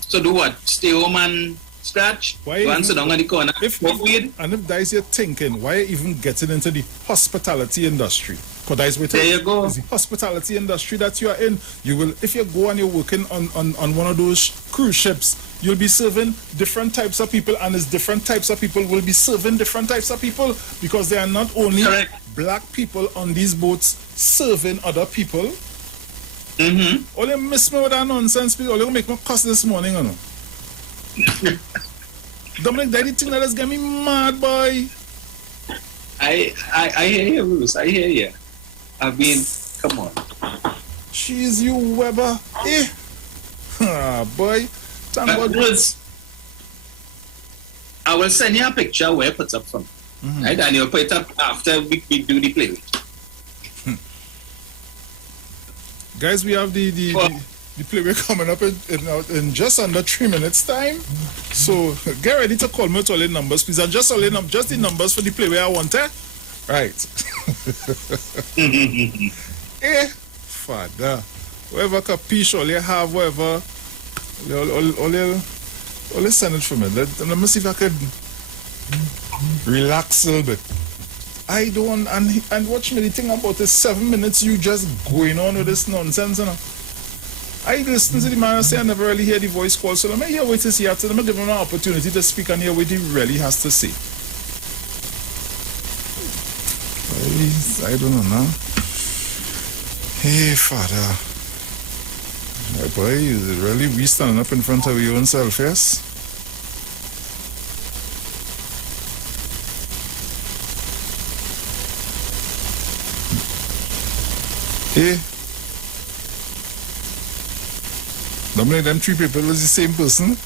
So, do what? Stay home and scratch? Go and sit down on the corner. And if that is your thinking, why even getting into the hospitality industry? Because there you go. It's the hospitality industry that you are in. You will, if you go and you're working on one of those cruise ships, you'll be serving different types of people, and it's different types of people will be serving different types of people, because they are not only black people on these boats serving other people. All you miss me with that nonsense, people. All you make me cuss this morning, you know. Dominic, that the thing that has got me mad, boy. I hear you, Bruce. I hear you. I mean, come on. Jeez, you Weber. Boy. Thank God. Bruce, I will send you a picture where it puts up from. Right? And you'll put it up after we do the play. Guys, we have the play we're coming up in just under 3 minutes time. So get ready to call me with all the numbers, please. And just the numbers for the play where I want it. Right. Father. Whatever capiche all you have, whatever Only send it for me. Let me see if I could relax a little bit. I don't, and watch me, the thing about this 7 minutes, you just going on with this nonsense, you know. I listen to the man and say I never really hear the voice call, so let me hear what he says after. Let me give him an opportunity to speak and hear what he really has to say. I don't know now. Hey, Father. Hey, boy, is it really we standing up in front of your own self, yes? Hey. Don't make them three people was the same person.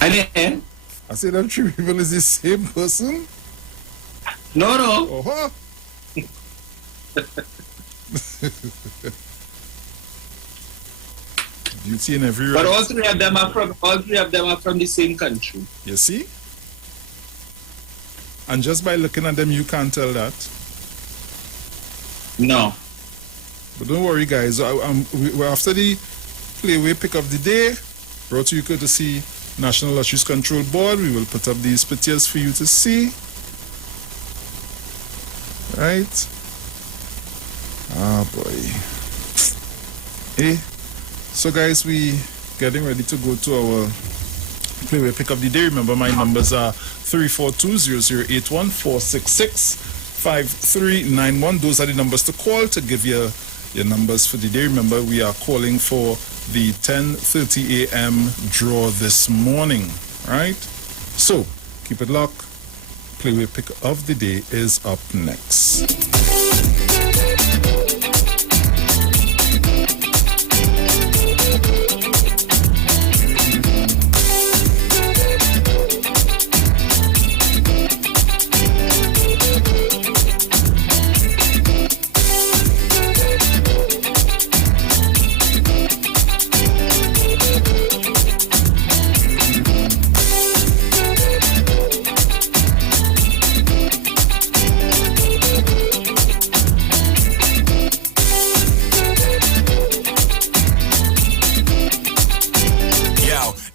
I said them three people is the same person. No. Uh-huh. You see in every But all three of them are from the same country. You see? And just by looking at them, you can't tell that. No. But don't worry, guys. We're after the Playway Pick of the Day, brought to you courtesy National Lotteries Control Board. We will put up these pictures for you to see. Right? Ah, boy. Hey. So, guys, we getting ready to go to our Playway Pick of the Day. Remember, my numbers are 342-0081, 466-5391. Those are the numbers to call to give you your numbers for the day. Remember, we are calling for the 10:30 a.m. draw this morning, right? So, keep it locked. Playway Pick of the Day is up next.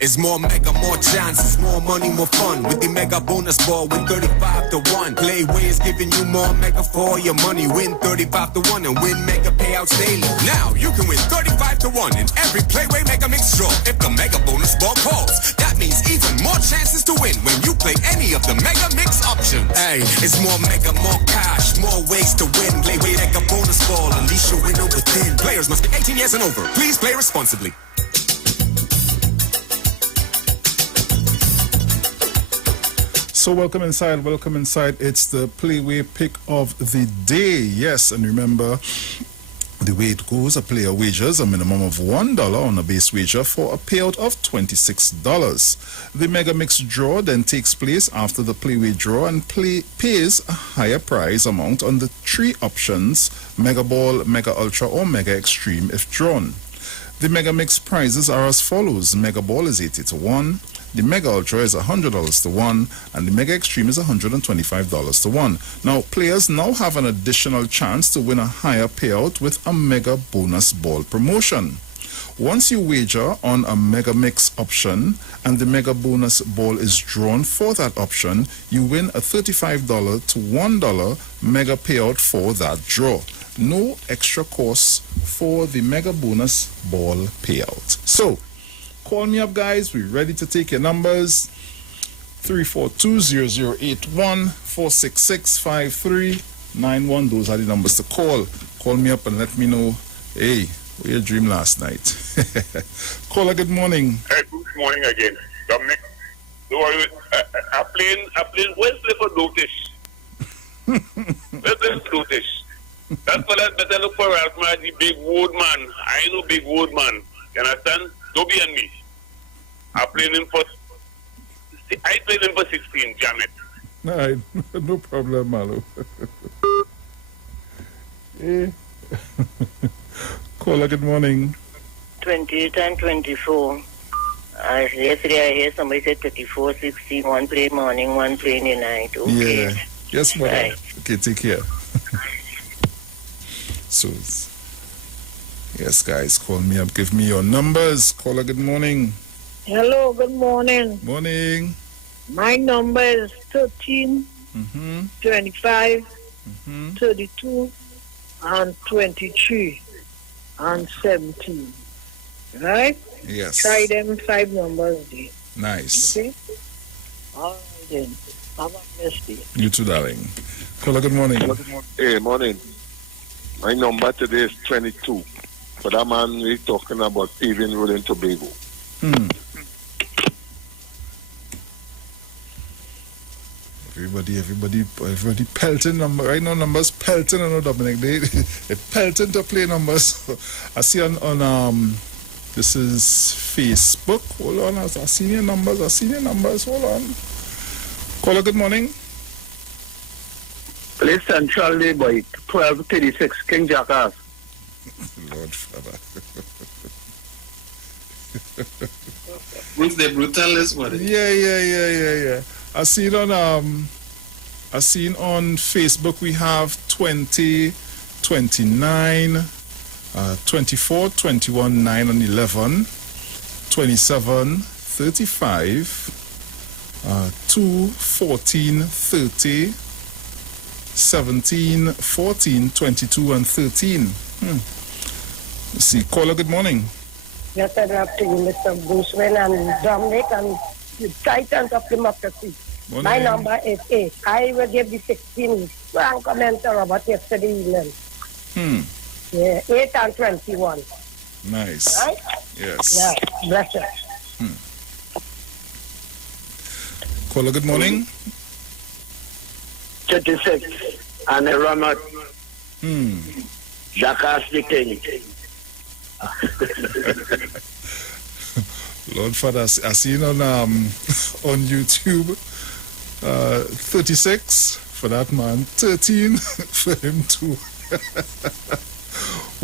It's more mega, more chances, more money, more fun. With the mega bonus ball, win 35-1. Playway is giving you more mega for your money. Win 35-1 and win mega payouts daily. Now you can win 35-1 in every Playway Mega Mix draw if the mega bonus ball calls. That means even more chances to win when you play any of the mega mix options. Hey, it's more mega, more cash, more ways to win. Playway Mega Bonus Ball, unleash your winner within. Players must be 18 years and over. Please play responsibly. So welcome inside. It's the Playway Pick of the Day. Yes, and remember, the way it goes, a player wagers a minimum of $1 on a base wager for a payout of $26. The Mega Mix draw then takes place after the Playway draw and pays a higher prize amount on the three options, Mega Ball, Mega Ultra, or Mega Extreme if drawn. The Mega Mix prizes are as follows. Mega Ball is 80-1. The Mega Ultra is $100 to 1, and the Mega Extreme is $125 to 1. Now, players now have an additional chance to win a higher payout with a Mega Bonus Ball promotion. Once you wager on a Mega Mix option and the Mega Bonus Ball is drawn for that option, you win a $35 to $1 Mega payout for that draw. No extra cost for the Mega Bonus Ball payout. So, call me up, guys. We're ready to take your numbers. 342-0081, 466-5391. Those are the numbers to call. Call me up and let me know, hey, what your dream last night? Caller, good morning. Hey, good morning again. Dominic, I'm playing Wesley for notice. Wesley for notice. That's what I better look for as the big wood man. I know big wood man. You understand? Dobby and me. I played him for 16, Janet. All right, no problem, Malo. Hey. Caller, good morning. 28 and 24. Yesterday I hear somebody said 34, 16, one play morning, one play in the night. Okay. Yeah. Yes, ma'am. Right. Okay, take care. So, Yes, guys, call me up. Give me your numbers. Caller, good morning. Hello, good morning. Morning. My number is 13, 25, 32, and 23, and 17. Right? Yes. Try them 5 numbers there. Nice. Okay? All right then. Have a blessed day. You too, darling. Caller, good morning. Hey, morning. My number today is 22. For that man, we're talking about paving road in Tobago. Everybody pelting number right now. Numbers pelting, I know, Dominic. They pelting to play numbers. I see on this is Facebook. Hold on, I seen your numbers. Hold on. Caller, good morning. Play Central Boy, 1236, King Jackass. Lord Father. Bruce the Brutalist, what? Yeah. I seen on Facebook we have 20, 29, 24, 21, 9 and 11, 27, 35, 2, 14, 30, 17, 14, 22 and 13. Let's see. Caller, good morning. Yes, good afternoon, Mr. Bushman and Dominic and the Titans of Democracy. Morning. My number is 8. I will give the 16 frank comment about yesterday evening. Yeah, 8 and 21. Nice. Right? Yes. Yeah, bless you. Caller, good morning. 36, and a Ramat. Jackass the King. Lord Father, I seen on YouTube 36 for that man, 13 for him too.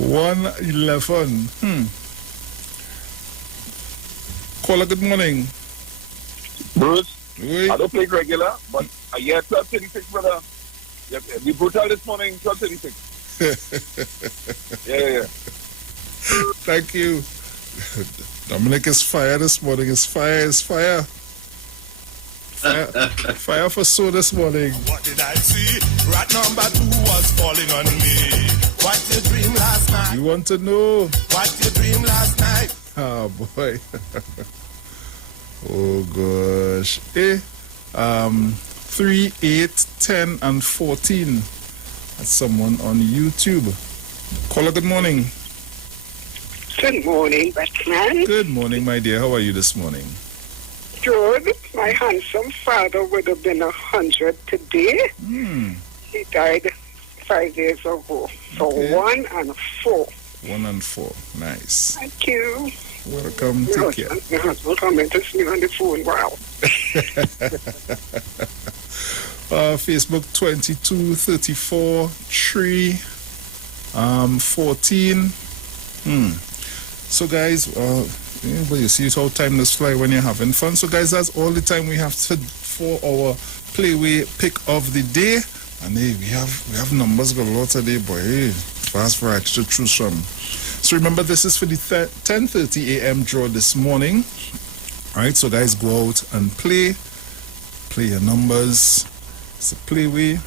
111. Caller, good morning. Bruce, oui. I don't play regular, but I hear 1236, brother. The brutal this morning, 1236. Yeah. Thank you. Dominic is fire this morning. It's fire. Fire for so this morning. What did I see? Rat number 2 was falling on me. What you dream last night? You want to know? What you dream last night? Oh boy. Oh gosh. 3, 8, 10 and 14. That's someone on YouTube. Caller, good morning. Good morning, Batman. Good morning, my dear. How are you this morning? Good. My handsome father would have been 100 today. He died 5 years ago. So Okay. 1 and 4. 1 and 4. Nice. Thank you. Welcome. Take care. My husband commented to me on the phone. Wow. Facebook 22, 34, 3, 14. So guys, but you see how time does fly when you're having fun. So guys, that's all the time we have for our playway pick of the day. And hey, we have numbers galore today, boy. Hey, fast for extra choose from. So remember, this is for the 10:30 a.m. draw this morning. All right, so guys, go out and play your numbers. It's a playway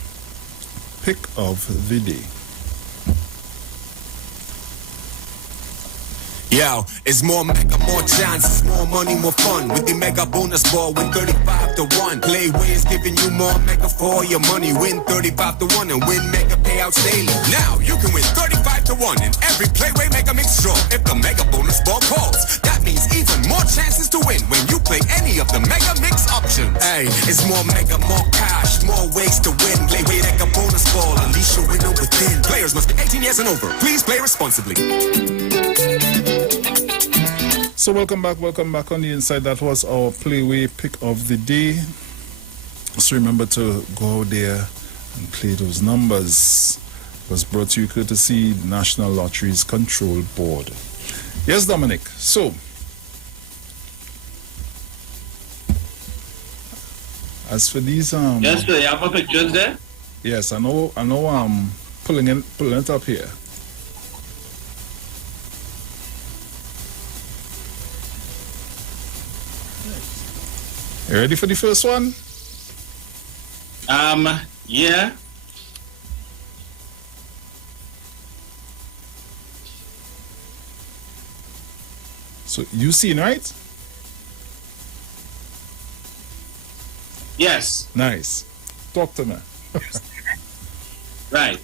pick of the day. Yo, it's more mega, more chances, more money, more fun. With the mega bonus ball, win 35 to 1. Playway is giving you more mega for your money. Win 35 to 1 and win mega payouts daily. Now you can win 35 to 1 in every Playway Mega Mix draw if the mega bonus ball calls. That means even more chances to win when you play any of the mega mix options. Hey, it's more mega, more cash, more ways to win. Playway Mega Bonus Ball, unleash your winner within. Players must be 18 years and over. Please play responsibly. So welcome back on the inside. That was our playway pick of the day. So remember to go out there and play those numbers. It was brought to you courtesy National Lotteries Control Board. Yes, Dominic. So as for these yes, sir, you have a pictures there? Yes, I know pulling it up here. You ready for the first one? Yeah. So you seen, right? Yes. Nice. Talk to me. Right.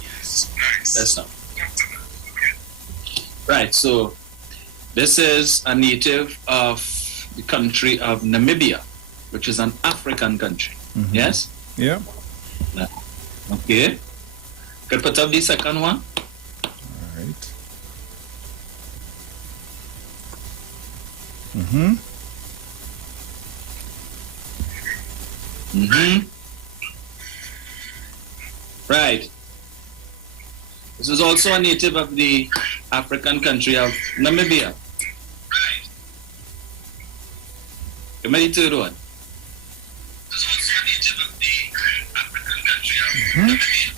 Yes. Nice. That's not. Right. So this is a native of the country of Namibia, which is an African country. Mm-hmm. Yes? Yeah. Okay. Could put up the second one. All right. Mm-hmm. Mm-hmm. Right. This is also a native of the African country of Namibia. Right. Give me the third one. This is also a native of the African country of Namibia.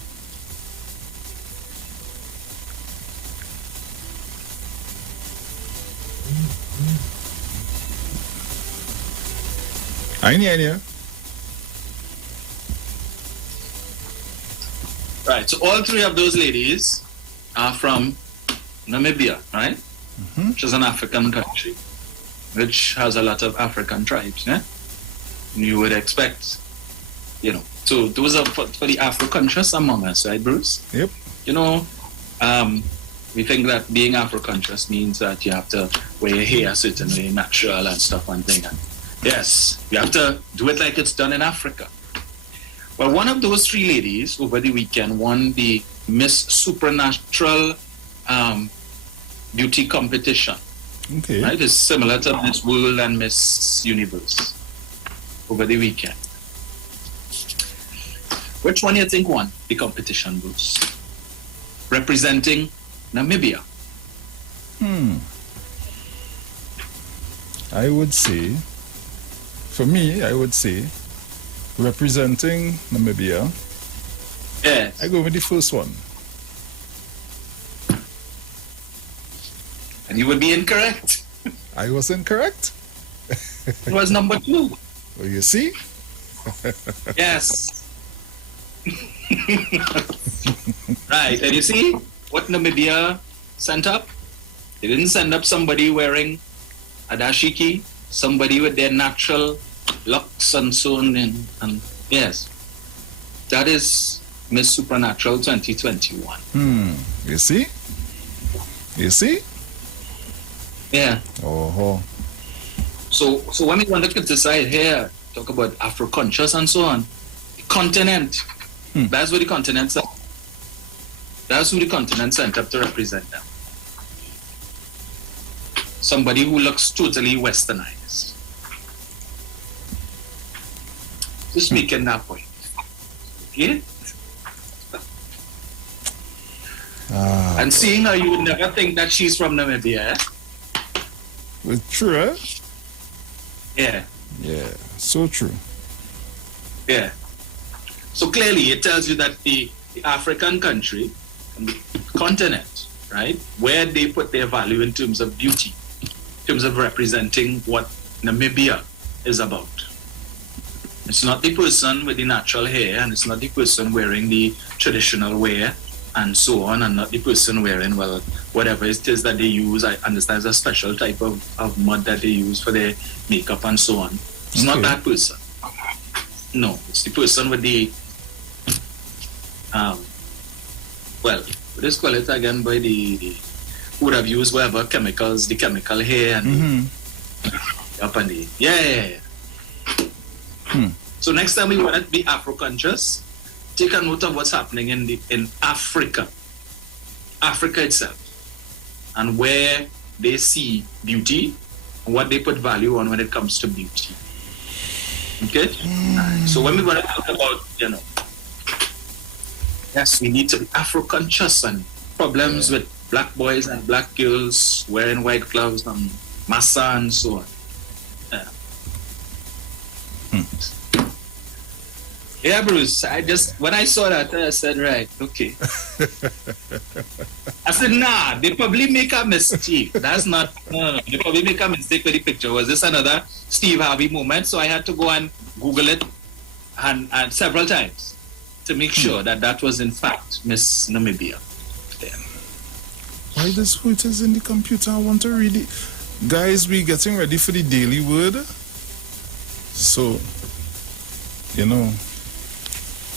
I hear you. Right, so all three of those ladies are from Namibia, right? Mm-hmm. Which is an African country, which has a lot of African tribes, yeah? You would expect, you know. So those are for the Afro-conscious among us, right, Bruce? Yep. You know, we think that being Afro-conscious means that you have to wear your hair a certain way, natural and stuff and thing. And yes, you have to do it like it's done in Africa. Well, one of those three ladies over the weekend won the Miss Supernatural beauty competition. Okay. Right? It's similar to Miss World and Miss Universe over the weekend. Which one do you think won the competition, Bruce? Representing Namibia. I would say, for me, I would say, representing Namibia, yeah, I go with the first one. And you would be incorrect. I was incorrect. It was number 2. Well, you see? Yes. Right, and you see what Namibia sent up? They didn't send up somebody wearing a dashiki, somebody with their natural locks and so on, and yes, that is Miss Supernatural 2021. You see? You see? Yeah. Oh. So when we want to criticize here, talk about Afro-conscious and so on, the continent, that's what the continent are. That's who the continent sent up to represent them. Somebody who looks totally westernized. Just making that point. Okay? And seeing her, you would never think that she's from Namibia. Well, true, eh? Yeah. Yeah, so true. Yeah. So clearly it tells you that the African country, and the continent, right, where they put their value in terms of beauty, in terms of representing what Namibia is about. It's not the person with the natural hair, and it's not the person wearing the traditional wear and so on, and not the person wearing, well, whatever it is that they use. I understand it's a special type of mud that they use for their makeup and so on. It's not that person. No, it's the person with the, well, what is call it again, by the, who would have used whatever chemicals, the chemical hair and up and the, yeah. So next time we want to be Afro-conscious, take a note of what's happening in Africa itself, and where they see beauty and what they put value on when it comes to beauty. Okay? So when we want to talk about, yes, we need to be Afro-conscious and problems with black boys and black girls wearing white gloves and massa and so on. Yeah, Bruce, when I saw that, I said, right, okay. said, nah, they probably make a mistake. That's not, no. They probably make a mistake with the picture. Was this another Steve Harvey moment? So I had to go and Google it and several times to make sure that was in fact Miss Namibia. Why this word is in the computer? I want to read it. Guys, we're getting ready for the daily word. So,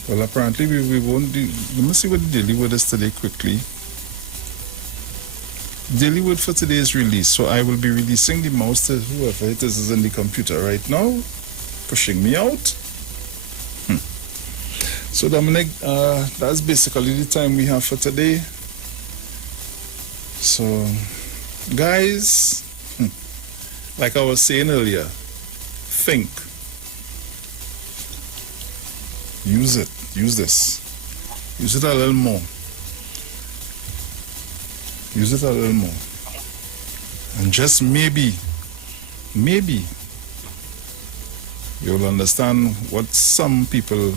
well, apparently we won't do. Let me see what the daily word is today quickly. Daily word for today is release. So I will be releasing the mouse to whoever it is in the computer right now, pushing me out. So Dominic, that's basically the time we have for today. So, guys, like I was saying earlier, think. Use it. Use this. Use it a little more. Use it a little more. And just maybe, you'll understand what some people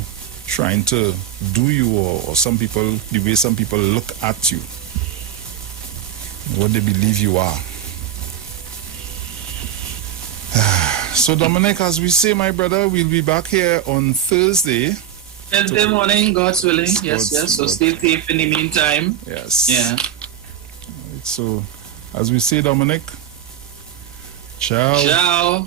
trying to do you or some people, the way some people look at you. What they believe you are. So Dominic, as we say, my brother, we'll be back here on Thursday. Thursday morning, God's willing. Yes. So stay safe in the meantime. Yes. Yeah. Right, so, as we say, Dominic, ciao. Ciao.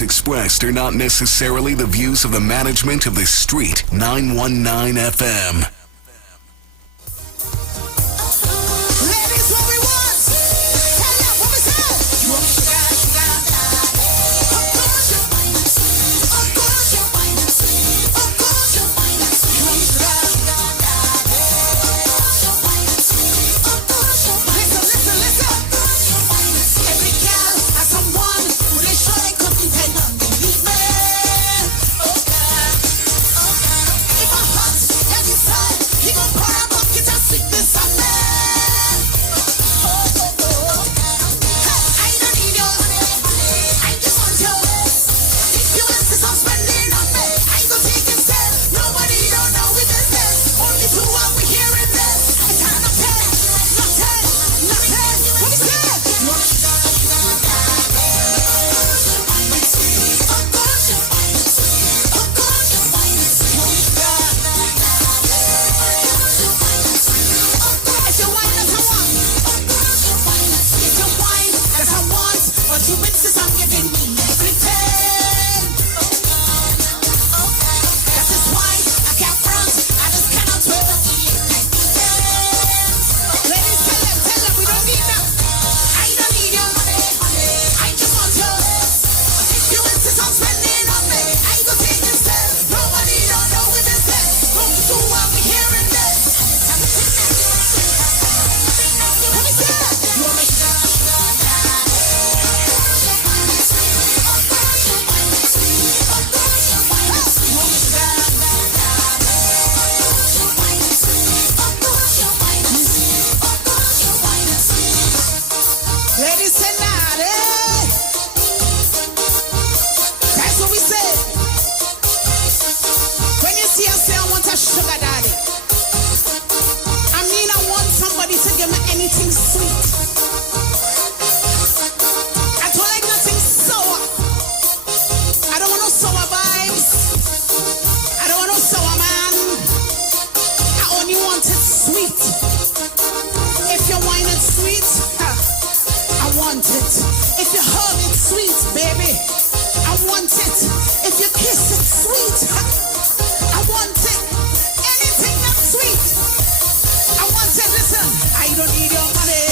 Expressed are not necessarily the views of the management of the Street 919 FM. Sweet. If your wine is sweet, want it. If you hug it sweet, baby. I want it. If you kiss it sweet. I want it. Anything that's sweet. I want it. Listen, I don't need your money.